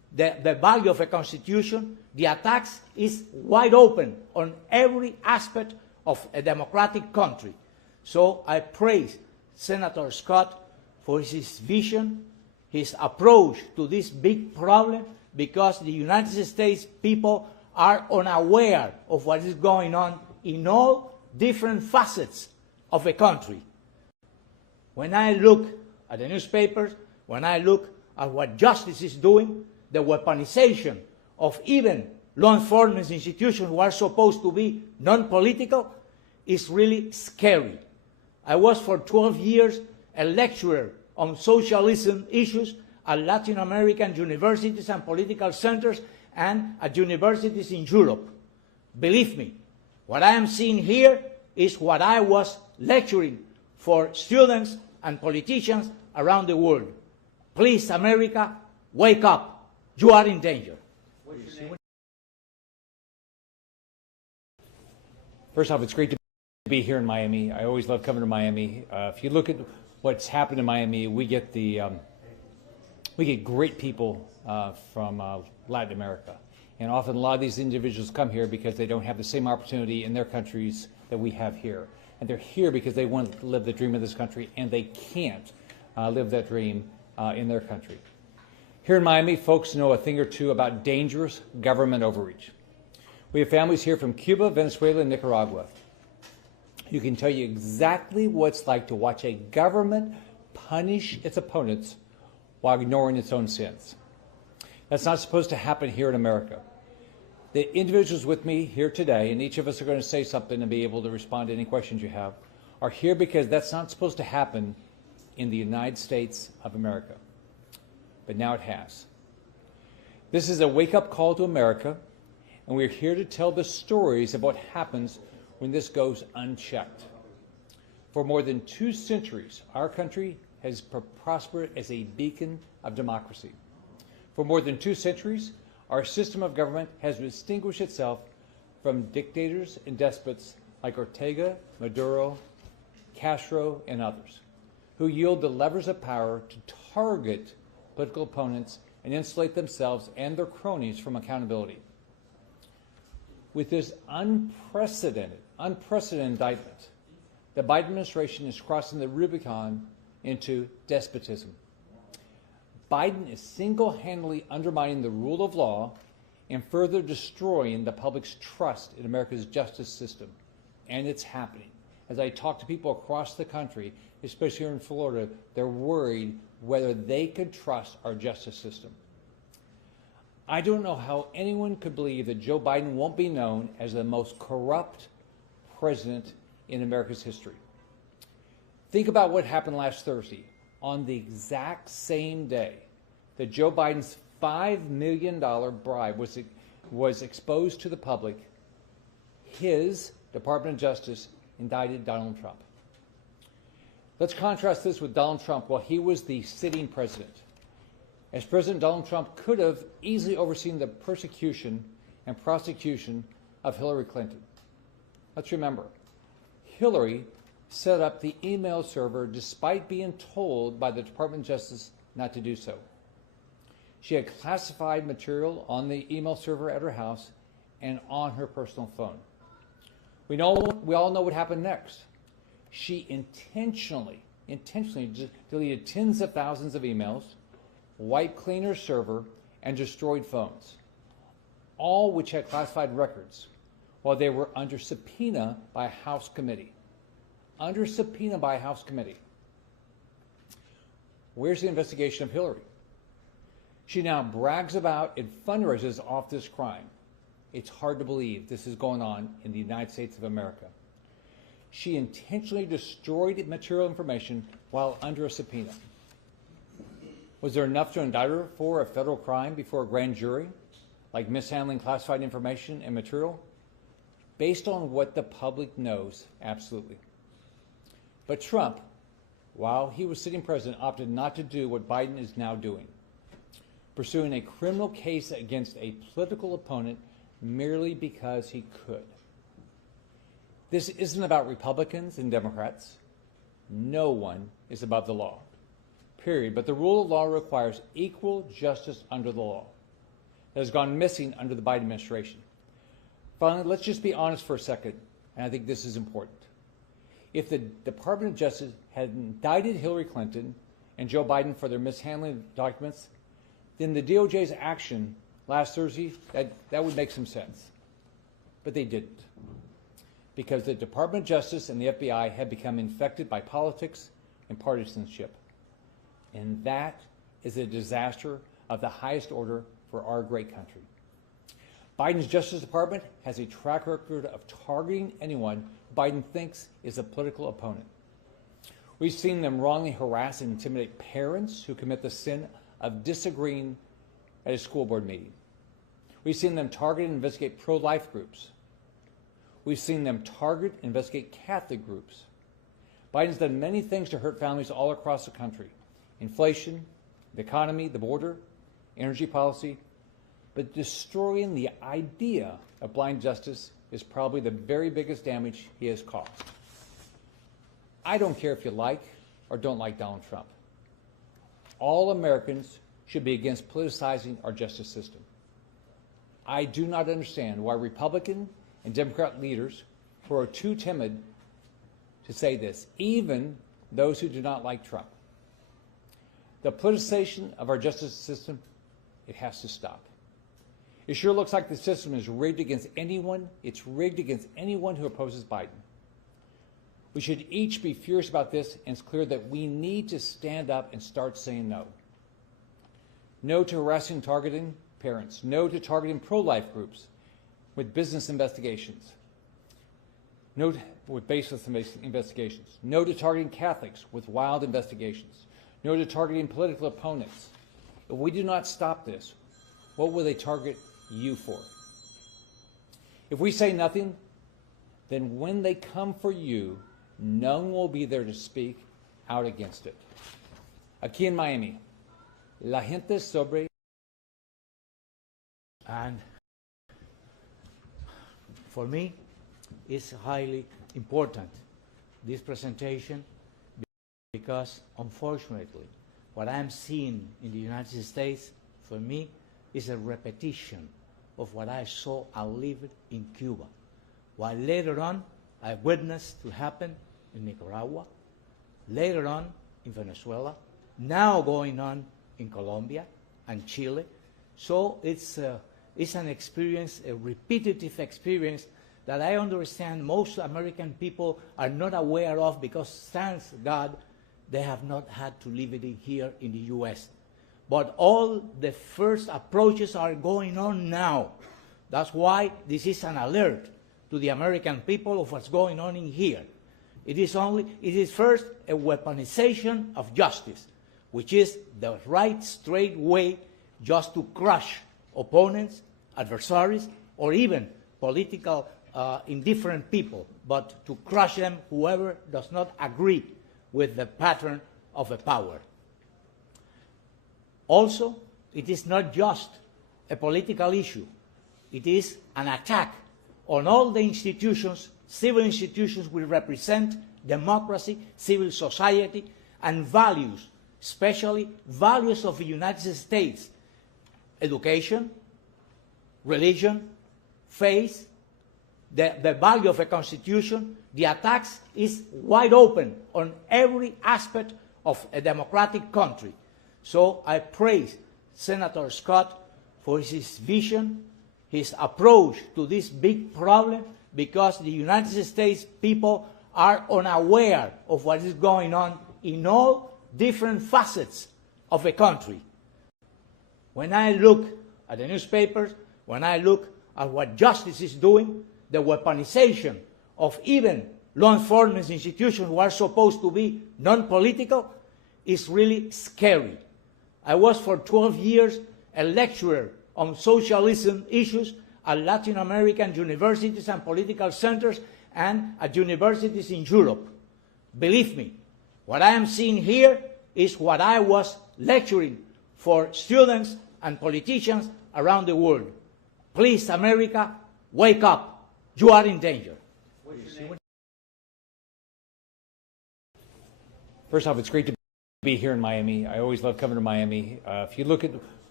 the value of a constitution, the attacks is wide open on every aspect of a democratic country. So I praise Senator Scott for his vision, his approach to this big problem, because the United States people are unaware of what is going on in all different facets of a country. When I look at the newspapers, when I look at what justice is doing, the weaponization of even law enforcement institutions who are supposed to be non-political is really scary. I was for 12 years a lecturer on socialism issues at Latin American universities and political centers and at universities in Europe. Believe me, what I am seeing here is what I was lecturing for students and politicians around the world. Please, America, wake up. You are in danger. First off, it's great to be here in Miami. I always love coming to Miami. If you look at what's happened in Miami, we get great people from Latin America. And often a lot of these individuals come here because they don't have the same opportunity in their countries that we have here. And they're here because they want to live the dream of this country, and they can't live that dream in their country. Here in Miami, folks know a thing or two about dangerous government overreach. We have families here from Cuba, Venezuela, and Nicaragua. You can tell you exactly what it's like to watch a government punish its opponents while ignoring its own sins. That's not supposed to happen here in America. The individuals with me here today, and each of us are going to say something and be able to respond to any questions you have, are here because that's not supposed to happen in the United States of America. But now it has. This is a wake-up call to America, and we're here to tell the stories of what happens when this goes unchecked. For more than 2 centuries, our country has prospered as a beacon of democracy. For more than 2 centuries, our system of government has distinguished itself from dictators and despots like Ortega, Maduro, Castro, and others, who yield the levers of power to target political opponents and insulate themselves and their cronies from accountability. With this unprecedented indictment, the Biden administration is crossing the Rubicon into despotism. Biden is single-handedly undermining the rule of law and further destroying the public's trust in America's justice system. And it's happening. As I talk to people across the country, especially here in Florida, they're worried whether they could trust our justice system. I don't know how anyone could believe that Joe Biden won't be known as the most corrupt president in America's history. Think about what happened last Thursday. On the exact same day that Joe Biden's $5 million bribe was exposed to the public, his Department of Justice indicted Donald Trump. Let's contrast this with Donald Trump while he was the sitting president. As president, Donald Trump could have easily overseen the persecution and prosecution of Hillary Clinton. Let's remember, Hillary set up the email server despite being told by the Department of Justice not to do so. She had classified material on the email server at her house and on her personal phone. We all know what happened next. She intentionally deleted tens of thousands of emails, wiped clean her server, and destroyed phones, all which had classified records, while they were under subpoena by a House committee. Under subpoena by a House committee. Where's the investigation of Hillary? She now brags about and fundraises off this crime. It's hard to believe this is going on in the United States of America. She intentionally destroyed material information while under a subpoena. Was there enough to indict her for a federal crime before a grand jury, like mishandling classified information and material? Based on what the public knows, absolutely. But Trump, while he was sitting president, opted not to do what Biden is now doing, pursuing a criminal case against a political opponent merely because he could. This isn't about Republicans and Democrats. No one is above the law, period. But the rule of law requires equal justice under the law. that has gone missing under the Biden administration. Finally, let's just be honest for a second, and I think this is important. If the Department of Justice had indicted Hillary Clinton and Joe Biden for their mishandling of documents, then the DOJ's action last Thursday, that would make some sense. But they didn't. Because the Department of Justice and the FBI had become infected by politics and partisanship. And that is a disaster of the highest order for our great country. Biden's Justice Department has a track record of targeting anyone Biden thinks is a political opponent. We've seen them wrongly harass and intimidate parents who commit the sin of disagreeing at a school board meeting. We've seen them target and investigate pro-life groups. We've seen them target and investigate Catholic groups. Biden's done many things to hurt families all across the country. Inflation, the economy, the border, energy policy. But destroying the idea of blind justice is probably the very biggest damage he has caused. I don't care if you like or don't like Donald Trump. All Americans should be against politicizing our justice system. I do not understand why Republican and Democrat leaders who are too timid to say this, even those who do not like Trump. The politicization of our justice system, it has to stop. It sure looks like the system is rigged against anyone. It's rigged against anyone who opposes Biden. We should each be furious about this, and it's clear that we need to stand up and start saying no. No to harassing and targeting parents. No to targeting pro-life groups with business investigations. No with baseless investigations. No to targeting Catholics with wild investigations. No to targeting political opponents. If we do not stop this, what will they target you for? If we say nothing, then when they come for you, none will be there to speak out against it. Aquí en Miami, la gente sobre. And for me, it's highly important, this presentation, because unfortunately, what I'm seeing in the United States, for me, is a repetition of what I saw and lived in Cuba. While later on, I witnessed to happen in Nicaragua, later on in Venezuela, now going on in Colombia and Chile. So it's an experience, a repetitive experience that I understand most American people are not aware of because, thanks God, they have not had to live it here in the US. But all the first approaches are going on now. That's why this is an alert to the American people of what's going on in here. It is first a weaponization of justice, which is the right, straight way just to crush opponents, adversaries, or even political indifferent people, but to crush them, whoever does not agree with the pattern of a power. Also, it is not just a political issue. It is an attack on all the institutions, civil institutions which represent democracy, civil society, and values, especially values of the United States: education, religion, faith, the value of a constitution. The attacks is wide open on every aspect of a democratic country. So I praise Senator Scott for his vision, his approach to this big problem, because the United States people are unaware of what is going on in all different facets of a country. When I look at the newspapers, when I look at what justice is doing, the weaponization of even law enforcement institutions who are supposed to be non-political is really scary. I was for 12 years a lecturer on socialism issues at Latin American universities and political centers and at universities in Europe. Believe me, what I am seeing here is what I was lecturing for students and politicians around the world. Please, America, wake up. You are in danger. First off, it's great to be here in Miami. I always love coming to Miami. If you look at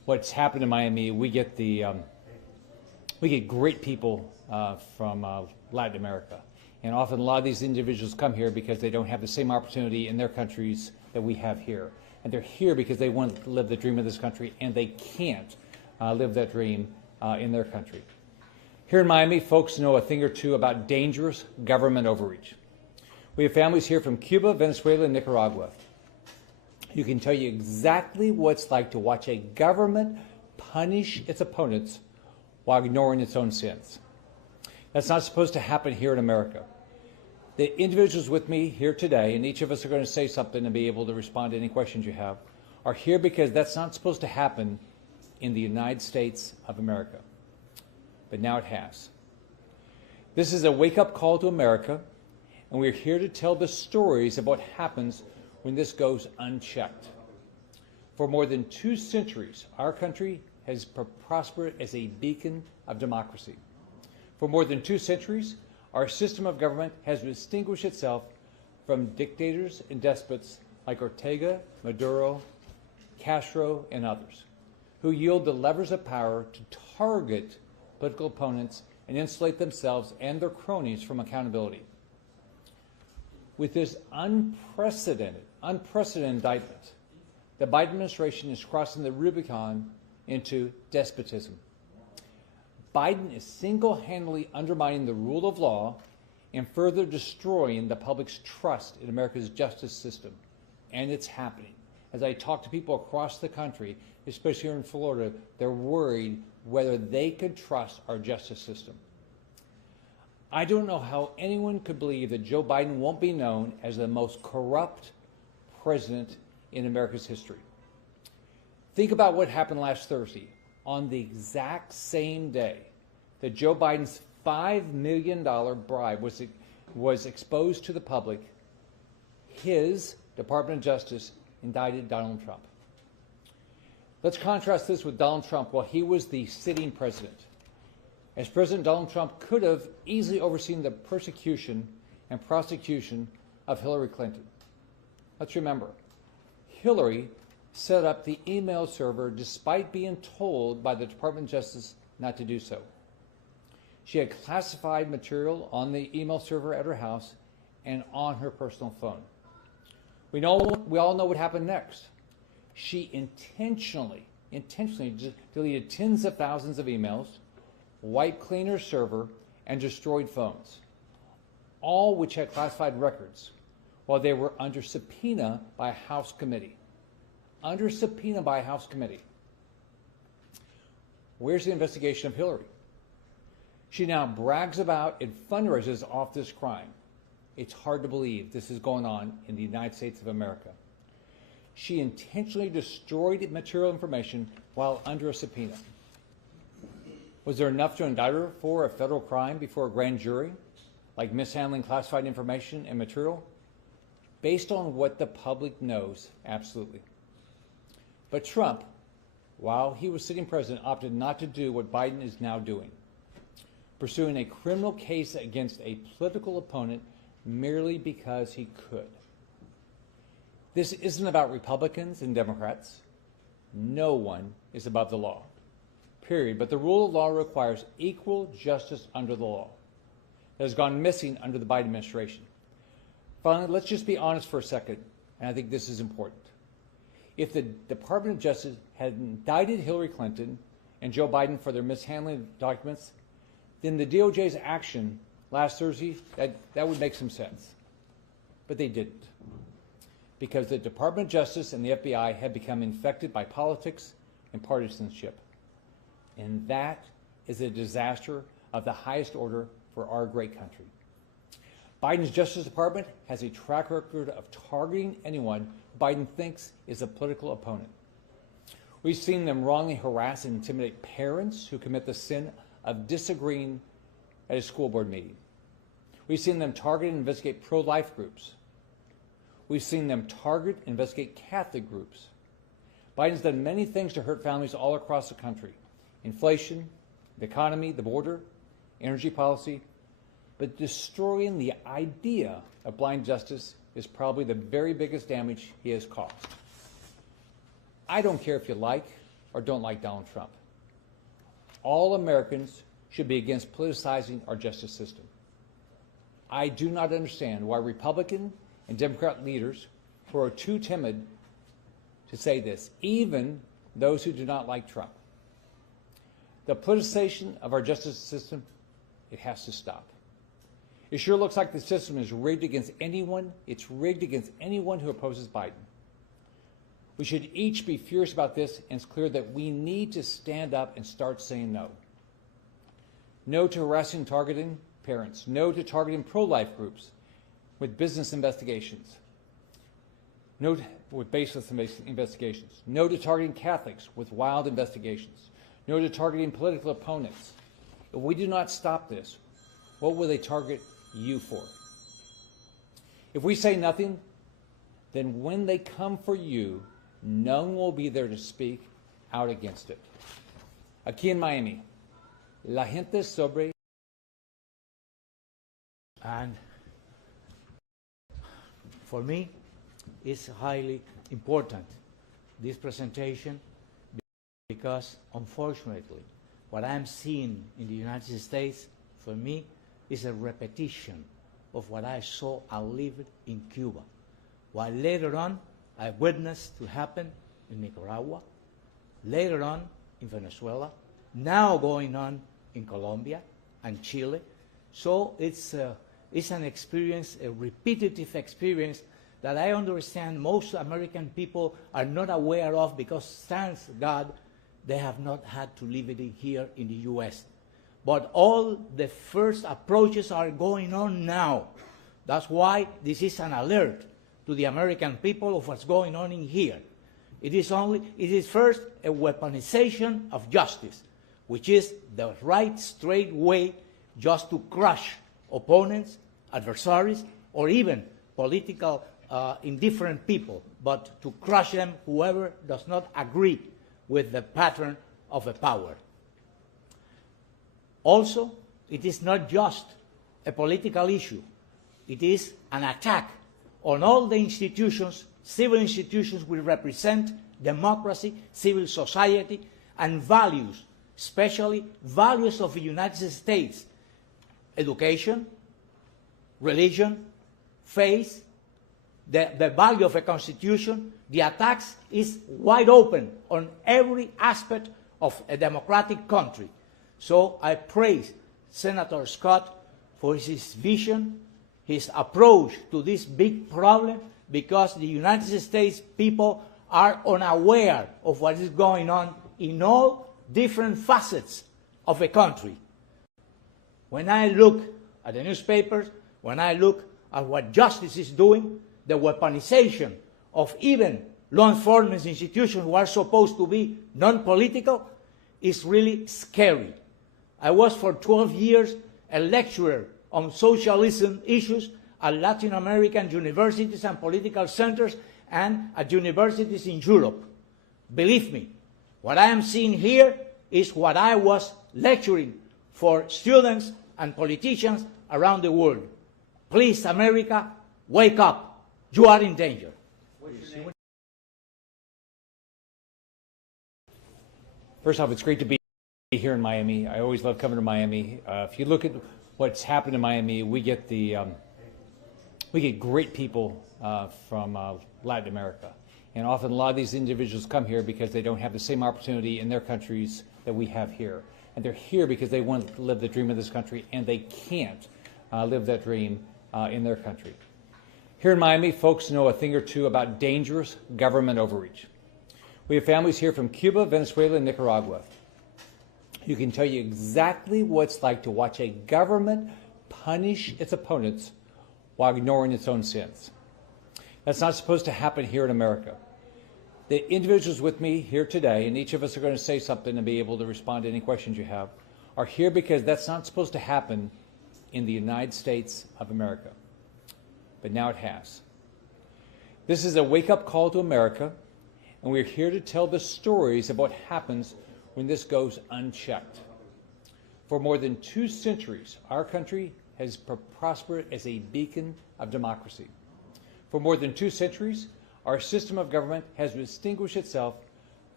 what's happened in Miami, we get great people from Latin America. And often a lot of these individuals come here because they don't have the same opportunity in their countries that we have here. And they're here because they want to live the dream of this country, and they can't live that dream in their country. Here in Miami, folks know a thing or two about dangerous government overreach. We have families here from Cuba, Venezuela, and Nicaragua. You can tell you exactly what it's like to watch a government punish its opponents while ignoring its own sins. That's not supposed to happen here in America. The individuals with me here today, and each of us are going to say something and be able to respond to any questions you have, are here because that's not supposed to happen in the United States of America. But now it has. This is a wake-up call to America, and we're here to tell the stories of what happens when this goes unchecked. For more than 2 centuries, our country has prospered as a beacon of democracy. For more than 2 centuries, our system of government has distinguished itself from dictators and despots like Ortega, Maduro, Castro, and others, who yield the levers of power to target political opponents and insulate themselves and their cronies from accountability. With this unprecedented indictment, the Biden administration is crossing the Rubicon into despotism. Biden is single-handedly undermining the rule of law and further destroying the public's trust in America's justice system. And it's happening. As I talk to people across the country, especially here in Florida, they're worried whether they could trust our justice system. I don't know how anyone could believe that Joe Biden won't be known as the most corrupt president in America's history. Think about what happened last Thursday. On the exact same day that Joe Biden's $5 million bribe was exposed to the public, his Department of Justice indicted Donald Trump. Let's contrast this with Donald Trump while he was the sitting president. As president, Donald Trump could have easily overseen the persecution and prosecution of Hillary Clinton. Let's remember, Hillary set up the email server despite being told by the Department of Justice not to do so. She had classified material on the email server at her house and on her personal phone. We all know what happened next. She intentionally deleted tens of thousands of emails, wiped clean her server, and destroyed phones, all which had classified records while they were under subpoena by a House committee. Under subpoena by a House committee. Where's the investigation of Hillary? She now brags about and fundraises off this crime. It's hard to believe this is going on in the United States of America. She intentionally destroyed material information while under a subpoena. Was there enough to indict her for a federal crime before a grand jury, like mishandling classified information and material? Based on what the public knows, absolutely. But Trump, while he was sitting president, opted not to do what Biden is now doing, pursuing a criminal case against a political opponent merely because he could. This isn't about Republicans and Democrats. No one is above the law, period. But the rule of law requires equal justice under the law. That has gone missing under the Biden administration. Finally, let's just be honest for a second, and I think this is important. If the Department of Justice had indicted Hillary Clinton and Joe Biden for their mishandling of documents, then the DOJ's action last Thursday, that would make some sense. But they didn't. Because the Department of Justice and the FBI had become infected by politics and partisanship. And that is a disaster of the highest order for our great country. Biden's Justice Department has a track record of targeting anyone Biden thinks is a political opponent. We've seen them wrongly harass and intimidate parents who commit the sin of disagreeing at a school board meeting. We've seen them target and investigate pro-life groups. We've seen them target and investigate Catholic groups. Biden's done many things to hurt families all across the country. Inflation, the economy, the border, energy policy. But destroying the idea of blind justice is probably the very biggest damage he has caused. I don't care if you like or don't like Donald Trump. All Americans should be against politicizing our justice system. I do not understand why Republican and Democrat leaders who are too timid to say this, even those who do not like Trump. The politicization of our justice system, it has to stop. It sure looks like the system is rigged against anyone. It's rigged against anyone who opposes Biden. We should each be furious about this, and it's clear that we need to stand up and start saying no. No to harassing and targeting parents. No to targeting pro-life groups with business investigations. No with baseless investigations. No to targeting Catholics with wild investigations. No to targeting political opponents. If we do not stop this, what will they target you for? If we say nothing, then when they come for you, none will be there to speak out against it. Aquí en Miami, la gente sobre. And for me, it's highly important, this presentation, because unfortunately, what I'm seeing in the United States, for me, is a repetition of what I saw and lived in Cuba, while later on I witnessed to happen in Nicaragua, later on in Venezuela, now going on in Colombia and Chile. So it's an experience, a repetitive experience that I understand most American people are not aware of, because thanks God they have not had to live it here in the US. But all the first approaches are going on now. That's why this is an alert to the American people of what's going on in here. It is first a weaponization of justice, which is the right, straight way just to crush opponents, adversaries, or even political indifferent people, but to crush them, whoever does not agree with the pattern of a power. Also, it is not just a political issue. It is an attack on all the institutions, civil institutions which represent democracy, civil society, and values, especially values of the United States: education, religion, faith, the value of a constitution. The attacks is wide open on every aspect of a democratic country. So I praise Senator Scott for his vision, his approach to this big problem, because the United States people are unaware of what is going on in all different facets of a country. When I look at the newspapers, when I look at what justice is doing, the weaponization of even law enforcement institutions who are supposed to be non-political is really scary. I was for 12 years a lecturer on socialism issues at Latin American universities and political centers and at universities in Europe. Believe me, what I am seeing here is what I was lecturing for students and politicians around the world. Please, America, wake up. You are in danger. First off, it's great to be here in Miami. I always love coming to Miami. If you look at what's happened in Miami, we get great people from Latin America, and often a lot of these individuals come here because they don't have the same opportunity in their countries that we have here, and they're here because they want to live the dream of this country, and they can't live that dream in their country. Here in Miami, folks know a thing or two about dangerous government overreach. We have families here from Cuba, Venezuela, and Nicaragua. You can tell you exactly what it's like to watch a government punish its opponents while ignoring its own sins. That's not supposed to happen here in America. The individuals with me here today, and each of us are going to say something and be able to respond to any questions you have, are here because that's not supposed to happen in the United States of America. But now it has. This is a wake-up call to America, and we're here to tell the stories of what happens when this goes unchecked. For more than 2 centuries, our country has prospered as a beacon of democracy. For more than 2 centuries, our system of government has distinguished itself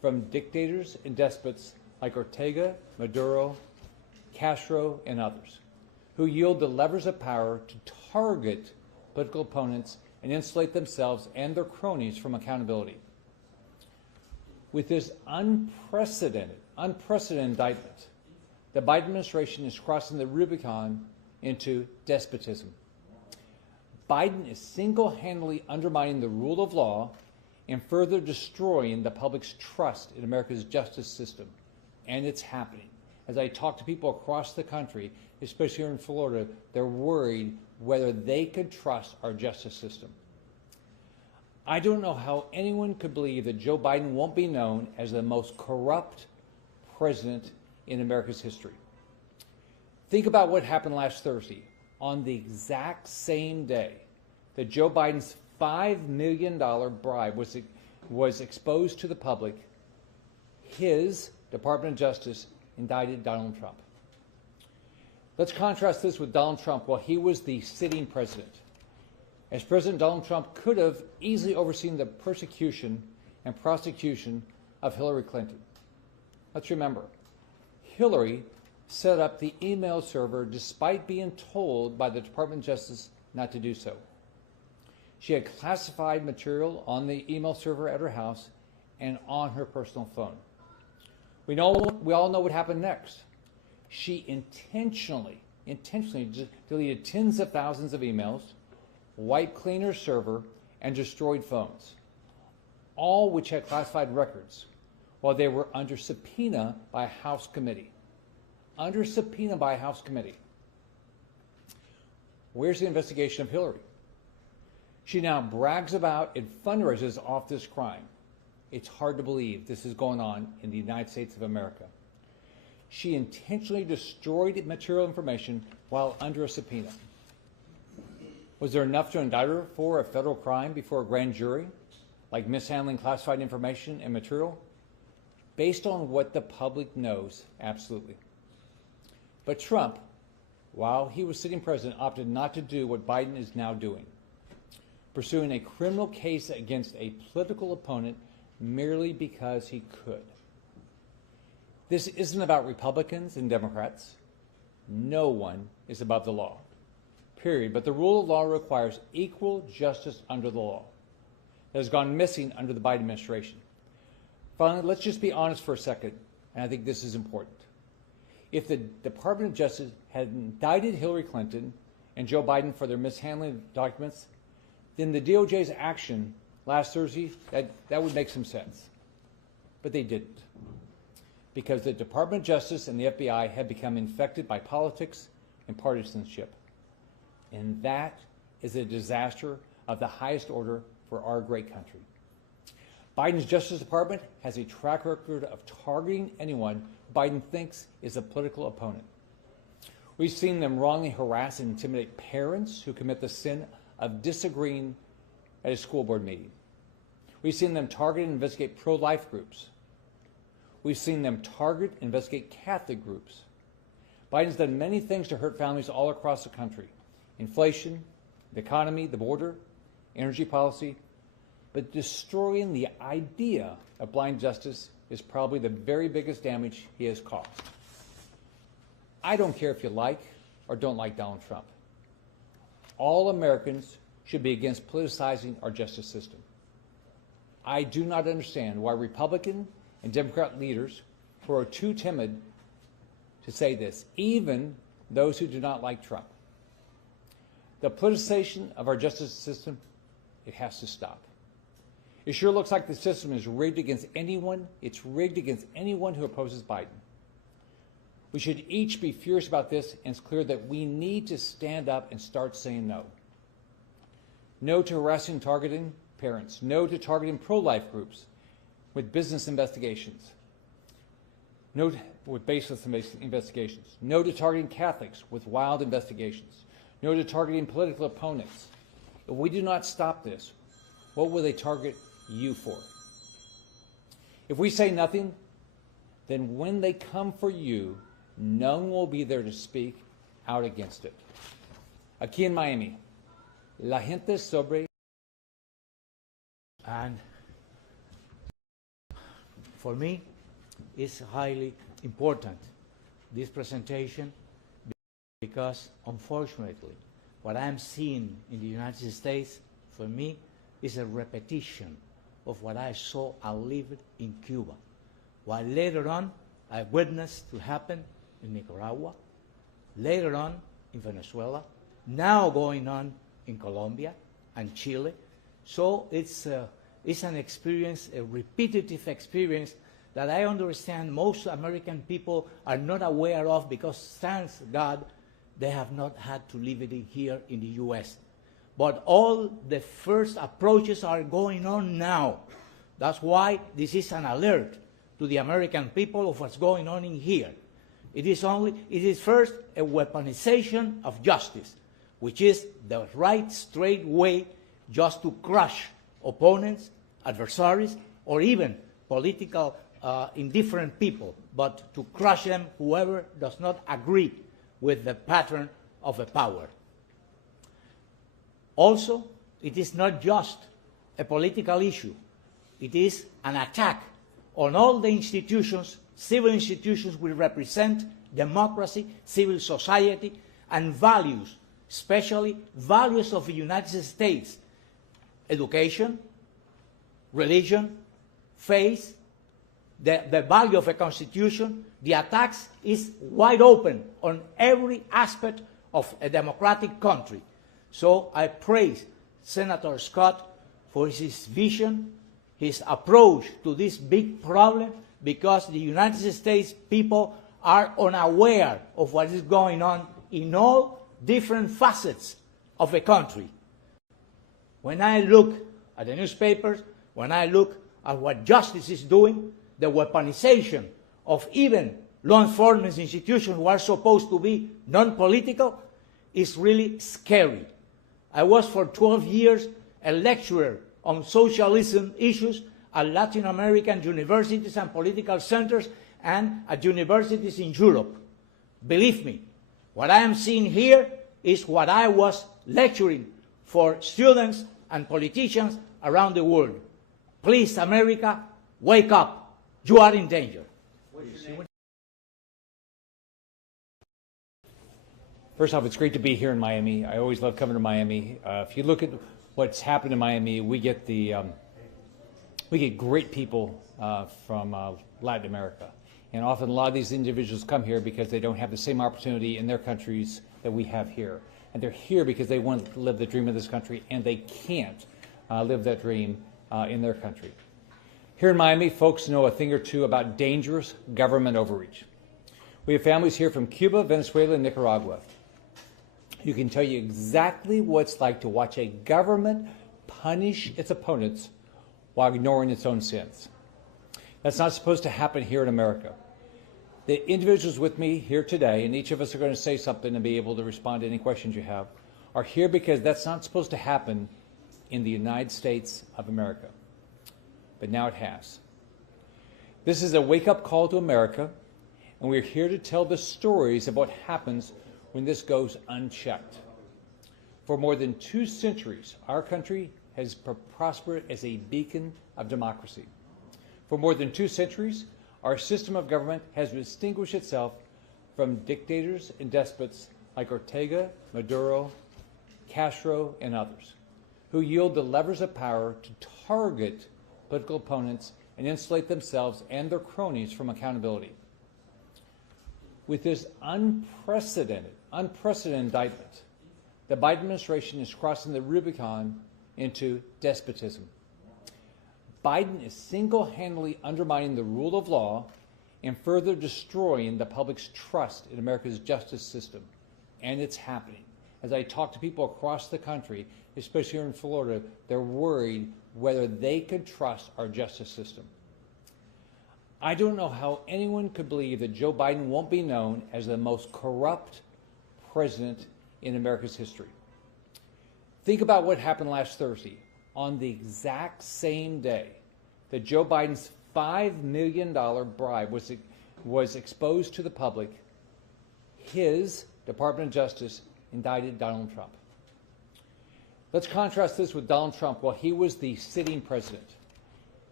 from dictators and despots like Ortega, Maduro, Castro, and others, who wield the levers of power to target political opponents and insulate themselves and their cronies from accountability. With this unprecedented indictment, the Biden administration is crossing the Rubicon into despotism. Biden is single-handedly undermining the rule of law and further destroying the public's trust in America's justice system. And it's happening. As I talk to people across the country, especially here in Florida, they're worried whether they could trust our justice system. I don't know how anyone could believe that Joe Biden won't be known as the most corrupt president in America's history. Think about what happened last Thursday. On the exact same day that Joe Biden's $5 million bribe was exposed to the public, his Department of Justice indicted Donald Trump. Let's contrast this with Donald Trump while he was the sitting president. As President Donald Trump could have easily overseen the persecution and prosecution of Hillary Clinton. Let's remember, Hillary set up the email server despite being told by the Department of Justice not to do so. She had classified material on the email server at her house and on her personal phone. We all know what happened next. She intentionally deleted tens of thousands of emails, wiped clean her server, and destroyed phones, all which had classified records while they were under subpoena by a House committee. Under subpoena by a House committee. Where's the investigation of Hillary? She now brags about and fundraises off this crime. It's hard to believe this is going on in the United States of America. She intentionally destroyed material information while under a subpoena. Was there enough to indict her for a federal crime before a grand jury, like mishandling classified information and material? Based on what the public knows, absolutely. But Trump, while he was sitting president, opted not to do what Biden is now doing, pursuing a criminal case against a political opponent merely because he could. This isn't about Republicans and Democrats. No one is above the law, period. But the rule of law requires equal justice under the law. That has gone missing under the Biden administration. Finally, let's just be honest for a second, and I think this is important. If the Department of Justice had indicted Hillary Clinton and Joe Biden for their mishandling of documents, then the DOJ's action last Thursday, that would make some sense. But they didn't. Because the Department of Justice and the FBI had become infected by politics and partisanship. And that is a disaster of the highest order for our great country. Biden's Justice Department has a track record of targeting anyone Biden thinks is a political opponent. We've seen them wrongly harass and intimidate parents who commit the sin of disagreeing at a school board meeting. We've seen them target and investigate pro-life groups. We've seen them target and investigate Catholic groups. Biden's done many things to hurt families all across the country. Inflation, the economy, the border, energy policy. But destroying the idea of blind justice is probably the very biggest damage he has caused. I don't care if you like or don't like Donald Trump. All Americans should be against politicizing our justice system. I do not understand why Republican and Democrat leaders who are too timid to say this, even those who do not like Trump. The politicization of our justice system, it has to stop. It sure looks like the system is rigged against anyone. It's rigged against anyone who opposes Biden. We should each be furious about this, and it's clear that we need to stand up and start saying no. No to harassing and targeting parents. No to targeting pro-life groups with business investigations. No with baseless investigations. No to targeting Catholics with wild investigations. No to targeting political opponents. If we do not stop this, what will they target you for? If we say nothing, then when they come for you, none will be there to speak out against it. Aquí en Miami, la gente sobre... And For me, it's highly important, this presentation, because unfortunately, what I'm seeing in the United States, for me, is a repetition of what I saw and lived in Cuba, while later on I witnessed to happen in Nicaragua, later on in Venezuela, now going on in Colombia and Chile. So it's an experience, a repetitive experience that I understand most American people are not aware of, because thanks God they have not had to live it here in the US. But all the first approaches are going on now. That's why this is an alert to the American people of what's going on in here. It is first a weaponization of justice, which is the right, straight way just to crush opponents, adversaries, or even political indifferent people, but to crush them, whoever does not agree with the pattern of the power. Also, it is not just a political issue. It is an attack on all the institutions, civil institutions which represent democracy, civil society, and values, especially values of the United States: education, religion, faith, the value of a constitution. The attacks is wide open on every aspect of a democratic country. So I praise Senator Scott for his vision, his approach to this big problem, because the United States people are unaware of what is going on in all different facets of the country. When I look at the newspapers, when I look at what justice is doing, the weaponization of even law enforcement institutions who are supposed to be non-political is really scary. I was for 12 years a lecturer on socialism issues at Latin American universities and political centers and at universities in Europe. Believe me, what I am seeing here is what I was lecturing for students and politicians around the world. Please, America, wake up. You are in danger. First off, it's great to be here in Miami. I always love coming to Miami. If you look at what's happened in Miami, we get great people from Latin America. And often a lot of these individuals come here because they don't have the same opportunity in their countries that we have here. And they're here because they want to live the dream of this country, and they can't live that dream in their country. Here in Miami, folks know a thing or two about dangerous government overreach. We have families here from Cuba, Venezuela, and Nicaragua. You can tell you exactly what it's like to watch a government punish its opponents while ignoring its own sins. That's not supposed to happen here in America. The individuals with me here today, and each of us are going to say something and be able to respond to any questions you have, are here because that's not supposed to happen in the United States of America. But now it has. This is a wake-up call to America, and we're here to tell the stories of what happens when this goes unchecked. For more than 2 centuries, our country has prospered as a beacon of democracy. For more than 2 centuries, our system of government has distinguished itself from dictators and despots like Ortega, Maduro, Castro, and others, who yield the levers of power to target political opponents and insulate themselves and their cronies from accountability. With this unprecedented indictment, the Biden administration is crossing the Rubicon into despotism. Biden is single-handedly undermining the rule of law and further destroying the public's trust in America's justice system. And it's happening. As I talk to people across the country, especially here in Florida, they're worried whether they could trust our justice system. I don't know how anyone could believe that Joe Biden won't be known as the most corrupt president in America's history. Think about what happened last Thursday. On the exact same day that Joe Biden's $5 million bribe was exposed to the public, his Department of Justice indicted Donald Trump. Let's contrast this with Donald Trump while he was the sitting president.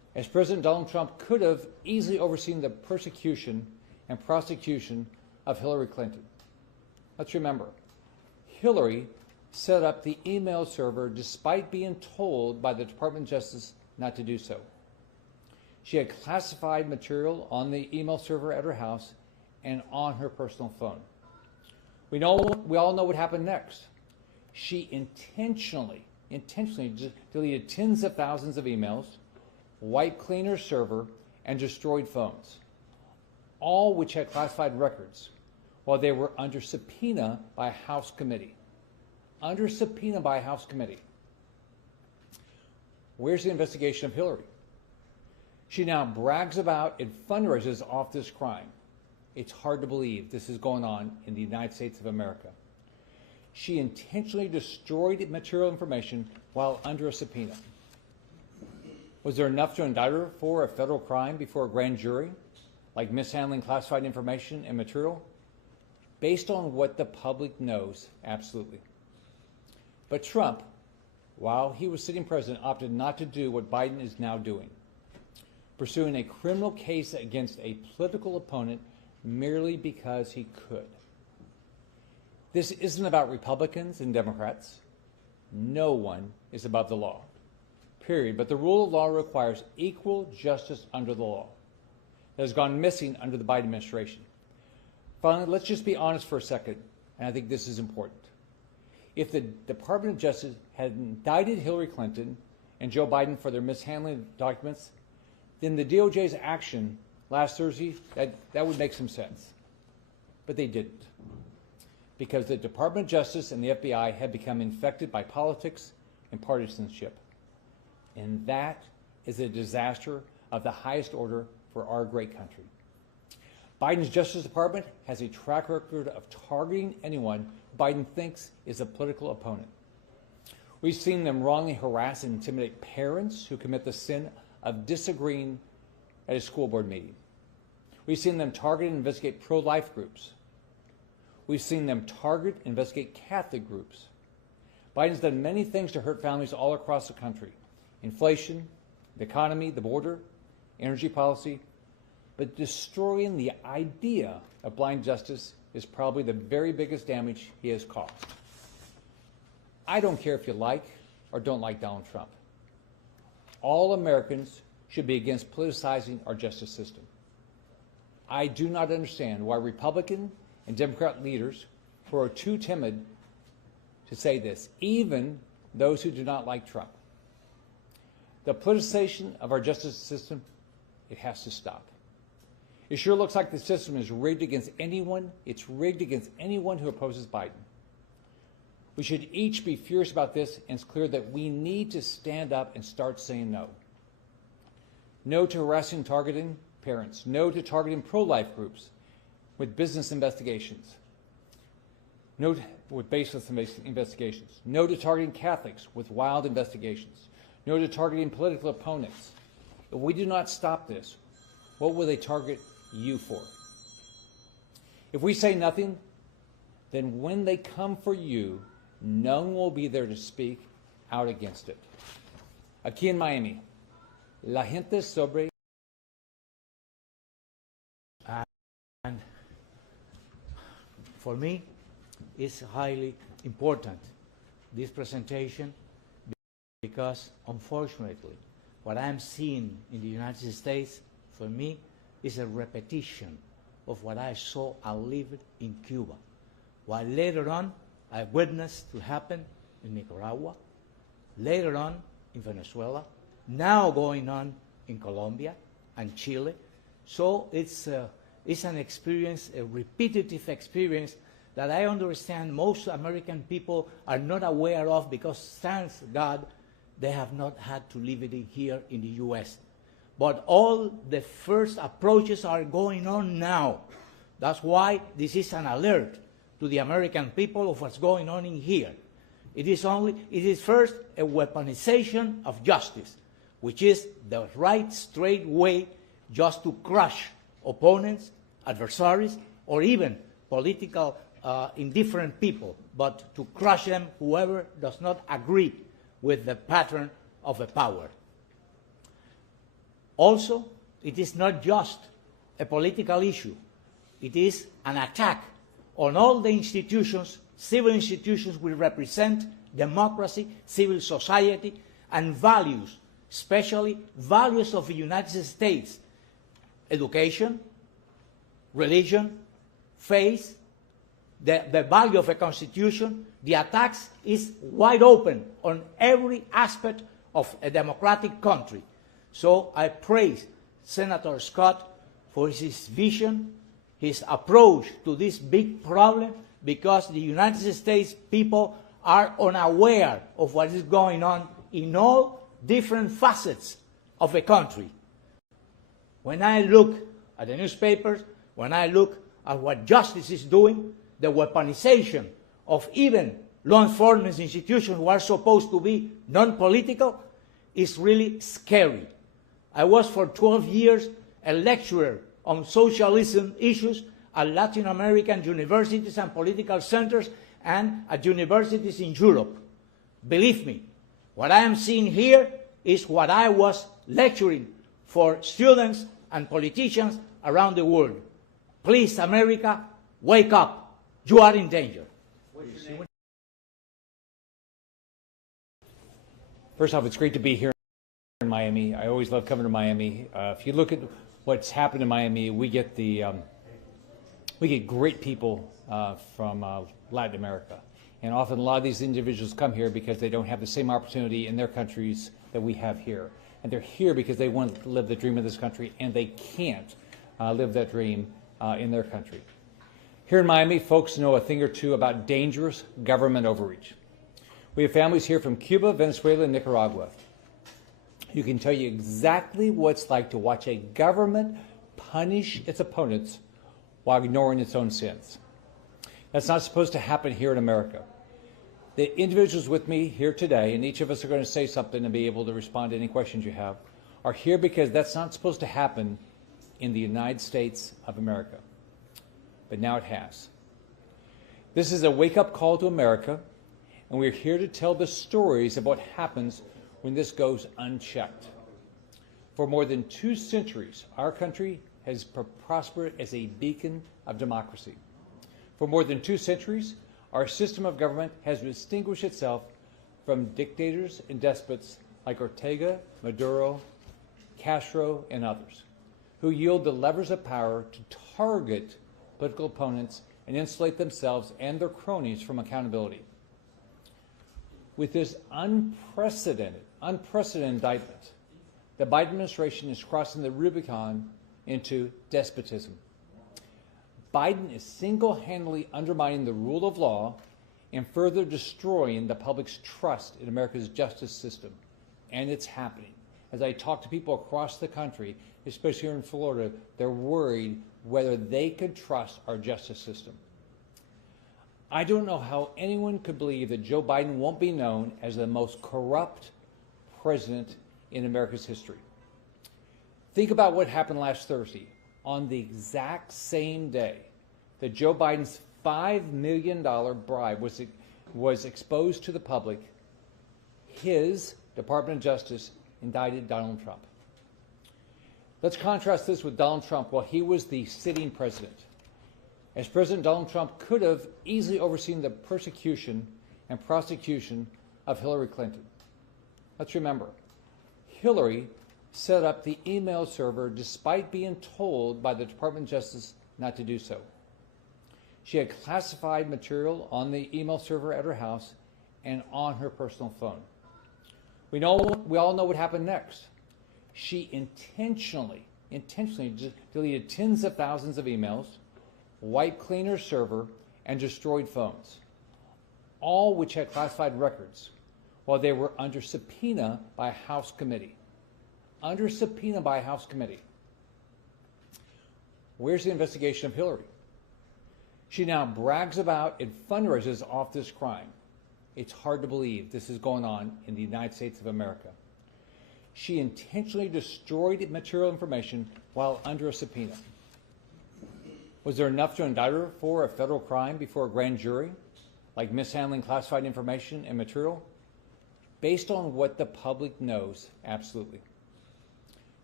as President Donald Trump could have easily overseen the persecution and prosecution of Hillary Clinton. Let's remember, Hillary set up the email server despite being told by the Department of Justice not to do so. She had classified material on the email server at her house and on her personal phone. We all know what happened next. She intentionally deleted tens of thousands of emails, wiped clean her server, and destroyed phones, all which had classified records while they were under subpoena by a House committee. Under subpoena by a House committee. Where's the investigation of Hillary? She now brags about and fundraises off this crime. It's hard to believe this is going on in the United States of America. She intentionally destroyed material information while under a subpoena. Was there enough to indict her for a federal crime before a grand jury, like mishandling classified information and material? Based on what the public knows, absolutely. But Trump, while he was sitting president, opted not to do what Biden is now doing, pursuing a criminal case against a political opponent merely because he could. This isn't about Republicans and Democrats. No one is above the law, period. But the rule of law requires equal justice under the law. That has gone missing under the Biden administration. Finally, let's just be honest for a second, and I think this is important. If the Department of Justice had indicted Hillary Clinton and Joe Biden for their mishandling of documents, then the DOJ's action last Thursday, that would make some sense. But they didn't. Because the Department of Justice and the FBI had become infected by politics and partisanship. And that is a disaster of the highest order for our great country. Biden's Justice Department has a track record of targeting anyone Biden thinks is a political opponent. We've seen them wrongly harass and intimidate parents who commit the sin of disagreeing at a school board meeting. We've seen them target and investigate pro-life groups. We've seen them target and investigate Catholic groups. Biden's done many things to hurt families all across the country. Inflation, the economy, the border, energy policy. But destroying the idea of blind justice is probably the very biggest damage he has caused. I don't care if you like or don't like Donald Trump. All Americans should be against politicizing our justice system. I do not understand why Republican and Democrat leaders who are too timid to say this, even those who do not like Trump. The politicization of our justice system, it has to stop. It sure looks like the system is rigged against anyone. It's rigged against anyone who opposes Biden. We should each be furious about this, and it's clear that we need to stand up and start saying no. No to harassing and targeting parents. No to targeting pro-life groups with business investigations. No with baseless investigations. No to targeting Catholics with wild investigations. No to targeting political opponents. If we do not stop this, what will they target you for? If we say nothing, then when they come for you, none will be there to speak out against it. Aquí en Miami, la gente sobre... And for me, it's highly important, this presentation, because unfortunately, what I'm seeing in the United States, for me, is a repetition of what I saw and lived in Cuba. While later on, I witnessed to happen in Nicaragua, later on in Venezuela, now going on in Colombia and Chile. So it's an experience, a repetitive experience that I understand most American people are not aware of because, thanks God, they have not had to live it here in the U.S. But all the first approaches are going on now. That's why this is an alert to the American people of what's going on in here. It is first a weaponization of justice, which is the right, straight way just to crush opponents, adversaries, or even political indifferent people, but to crush them, whoever does not agree with the pattern of the power. Also, it is not just a political issue. It is an attack on all the institutions, civil institutions which represent democracy, civil society, and values, especially values of the United States: education, religion, faith, the value of a constitution. The attacks is wide open on every aspect of a democratic country. So I praise Senator Scott for his vision, his approach to this big problem, because the United States people are unaware of what is going on in all different facets of a country. When I look at the newspapers, when I look at what justice is doing, the weaponization of even law enforcement institutions who are supposed to be non-political is really scary. I was for 12 years a lecturer on socialism issues at Latin American universities and political centers and at universities in Europe. Believe me, what I am seeing here is what I was lecturing for students and politicians around the world. Please, America, wake up. You are in danger. First off, it's great to be here in Miami. I always love coming to Miami. If you look at what's happened in Miami, we get great people from Latin America. And often a lot of these individuals come here because they don't have the same opportunity in their countries that we have here. And they're here because they want to live the dream of this country, and they can't live that dream in their country. Here in Miami, folks know a thing or two about dangerous government overreach. We have families here from Cuba, Venezuela, and Nicaragua. You can tell you exactly what it's like to watch a government punish its opponents while ignoring its own sins. That's not supposed to happen here in America. The individuals with me here today, and each of us are going to say something and be able to respond to any questions you have, are here because that's not supposed to happen in the United States of America. But now it has. This is a wake-up call to America, and we're here to tell the stories of what happens when this goes unchecked. For more than 2 centuries, our country has prospered as a beacon of democracy. For more than 2 centuries, our system of government has distinguished itself from dictators and despots like Ortega, Maduro, Castro, and others, who yield the levers of power to target political opponents and insulate themselves and their cronies from accountability. With this unprecedented indictment, the Biden administration is crossing the Rubicon into despotism. Biden is single-handedly undermining the rule of law and further destroying the public's trust in America's justice system. And it's happening. As I talk to people across the country, especially here in Florida, they're worried whether they could trust our justice system. I don't know how anyone could believe that Joe Biden won't be known as the most corrupt president in America's history. Think about what happened last Thursday. On the exact same day that Joe Biden's $5 million bribe was exposed to the public, his Department of Justice indicted Donald Trump. Let's contrast this with Donald Trump while he was the sitting president. As president, Donald Trump could have easily overseen the persecution and prosecution of Hillary Clinton. Let's remember, Hillary set up the email server despite being told by the Department of Justice not to do so. She had classified material on the email server at her house and on her personal phone. We all know what happened next. She intentionally deleted tens of thousands of emails, wiped clean her server, and destroyed phones, all which had classified records while they were under subpoena by a House committee. Under subpoena by a House committee. Where's the investigation of Hillary? She now brags about and fundraises off this crime. It's hard to believe this is going on in the United States of America. She intentionally destroyed material information while under a subpoena. Was there enough to indict her for a federal crime before a grand jury, like mishandling classified information and material? Based on what the public knows, absolutely.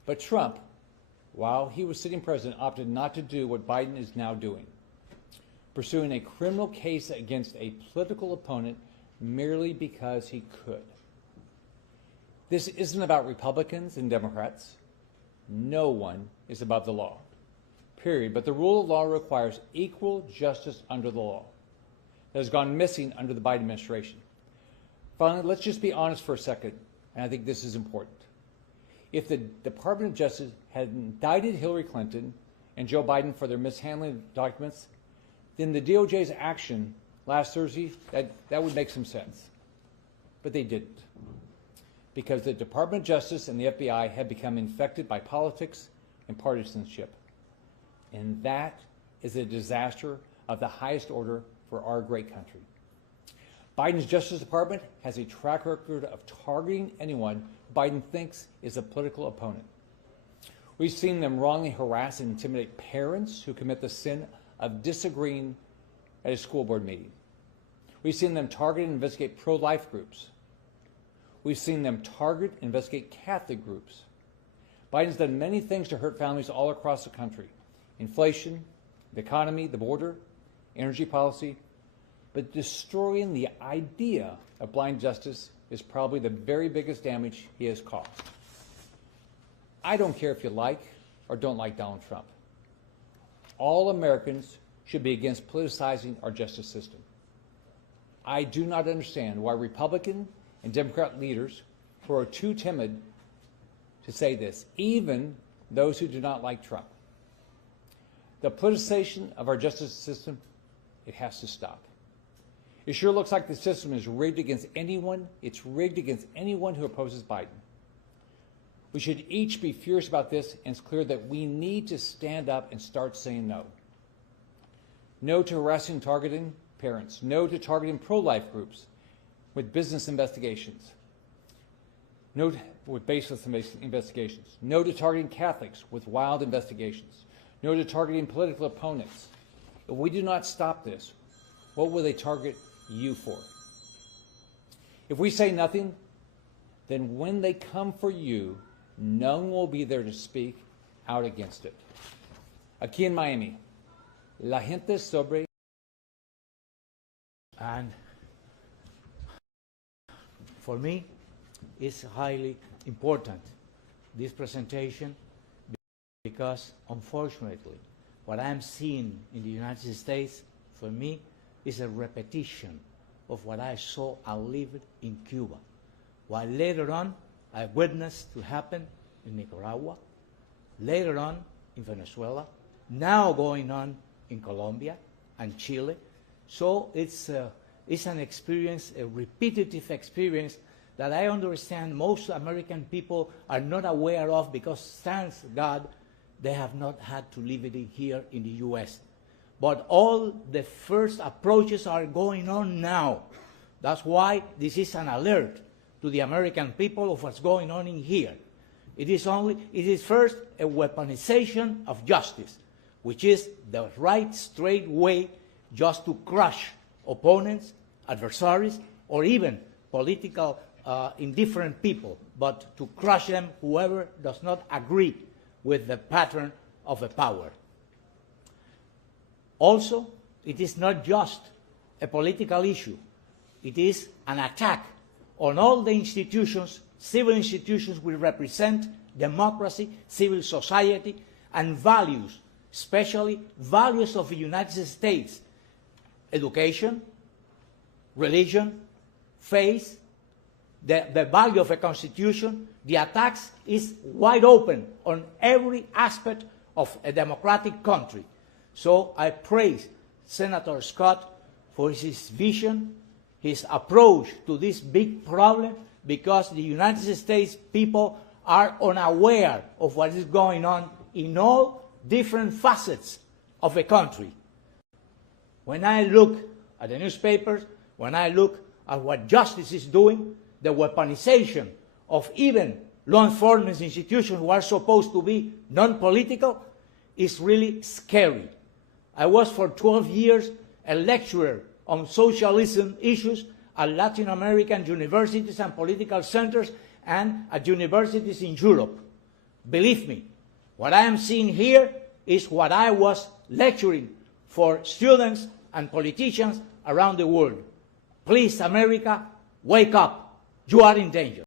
But Trump, while he was sitting president, opted not to do what Biden is now doing, pursuing a criminal case against a political opponent merely because he could. This isn't about Republicans and Democrats. No one is above the law, period. But the rule of law requires equal justice under the law. That has gone missing under the Biden administration. Finally, let's just be honest for a second, and I think this is important. If the Department of Justice had indicted Hillary Clinton and Joe Biden for their mishandling of documents, then the DOJ's action last Thursday, that would make some sense. But they didn't, because the Department of Justice and the FBI have become infected by politics and partisanship. And that is a disaster of the highest order for our great country. Biden's Justice Department has a track record of targeting anyone Biden thinks is a political opponent. We've seen them wrongly harass and intimidate parents who commit the sin of disagreeing at a school board meeting. We've seen them target and investigate pro-life groups. We've seen them target and investigate Catholic groups. Biden's done many things to hurt families all across the country. Inflation, the economy, the border, energy policy. But destroying the idea of blind justice is probably the very biggest damage he has caused. I don't care if you like or don't like Donald Trump. All Americans should be against politicizing our justice system. I do not understand why Republican and Democrat leaders who are too timid to say this, even those who do not like Trump. The politicization of our justice system, it has to stop. It sure looks like the system is rigged against anyone. It's rigged against anyone who opposes Biden. We should each be furious about this, and it's clear that we need to stand up and start saying no. No to harassing and targeting parents. No to targeting pro-life groups with business investigations. No with baseless investigations. No to targeting Catholics with wild investigations. No to targeting political opponents. If we do not stop this, what will they target you for? If we say nothing, then when they come for you, none will be there to speak out against it. Aquí en Miami, la gente sobre. And for me, it's highly important, this presentation, because unfortunately, what I'm seeing in the United States, for me, is a repetition of what I saw and lived in Cuba, while later on I witnessed to happen in Nicaragua, later on in Venezuela, now going on in Colombia and Chile. So it's an experience, a repetitive experience that I understand most American people are not aware of, because thanks God they have not had to live it here in the US. But all the first approaches are going on now. That's why this is an alert to the American people of what's going on in here. It is first a weaponization of justice, which is the right, straight way just to crush opponents, adversaries, or even political indifferent people, but to crush them, whoever does not agree with the pattern of the power. Also, it is not just a political issue. It is an attack on all the institutions, civil institutions which represent democracy, civil society, and values, especially values of the United States: education, religion, faith, the value of a constitution. The attacks is wide open on every aspect of a democratic country. So I praise Senator Scott for his vision, his approach to this big problem, because the United States people are unaware of what is going on in all different facets of the country. When I look at the newspapers, when I look at what justice is doing, the weaponization of even law enforcement institutions who are supposed to be non-political is really scary. I was for 12 years a lecturer on socialism issues at Latin American universities and political centers and at universities in Europe. Believe me, what I am seeing here is what I was lecturing for students and politicians around the world. Please, America, wake up. You are in danger.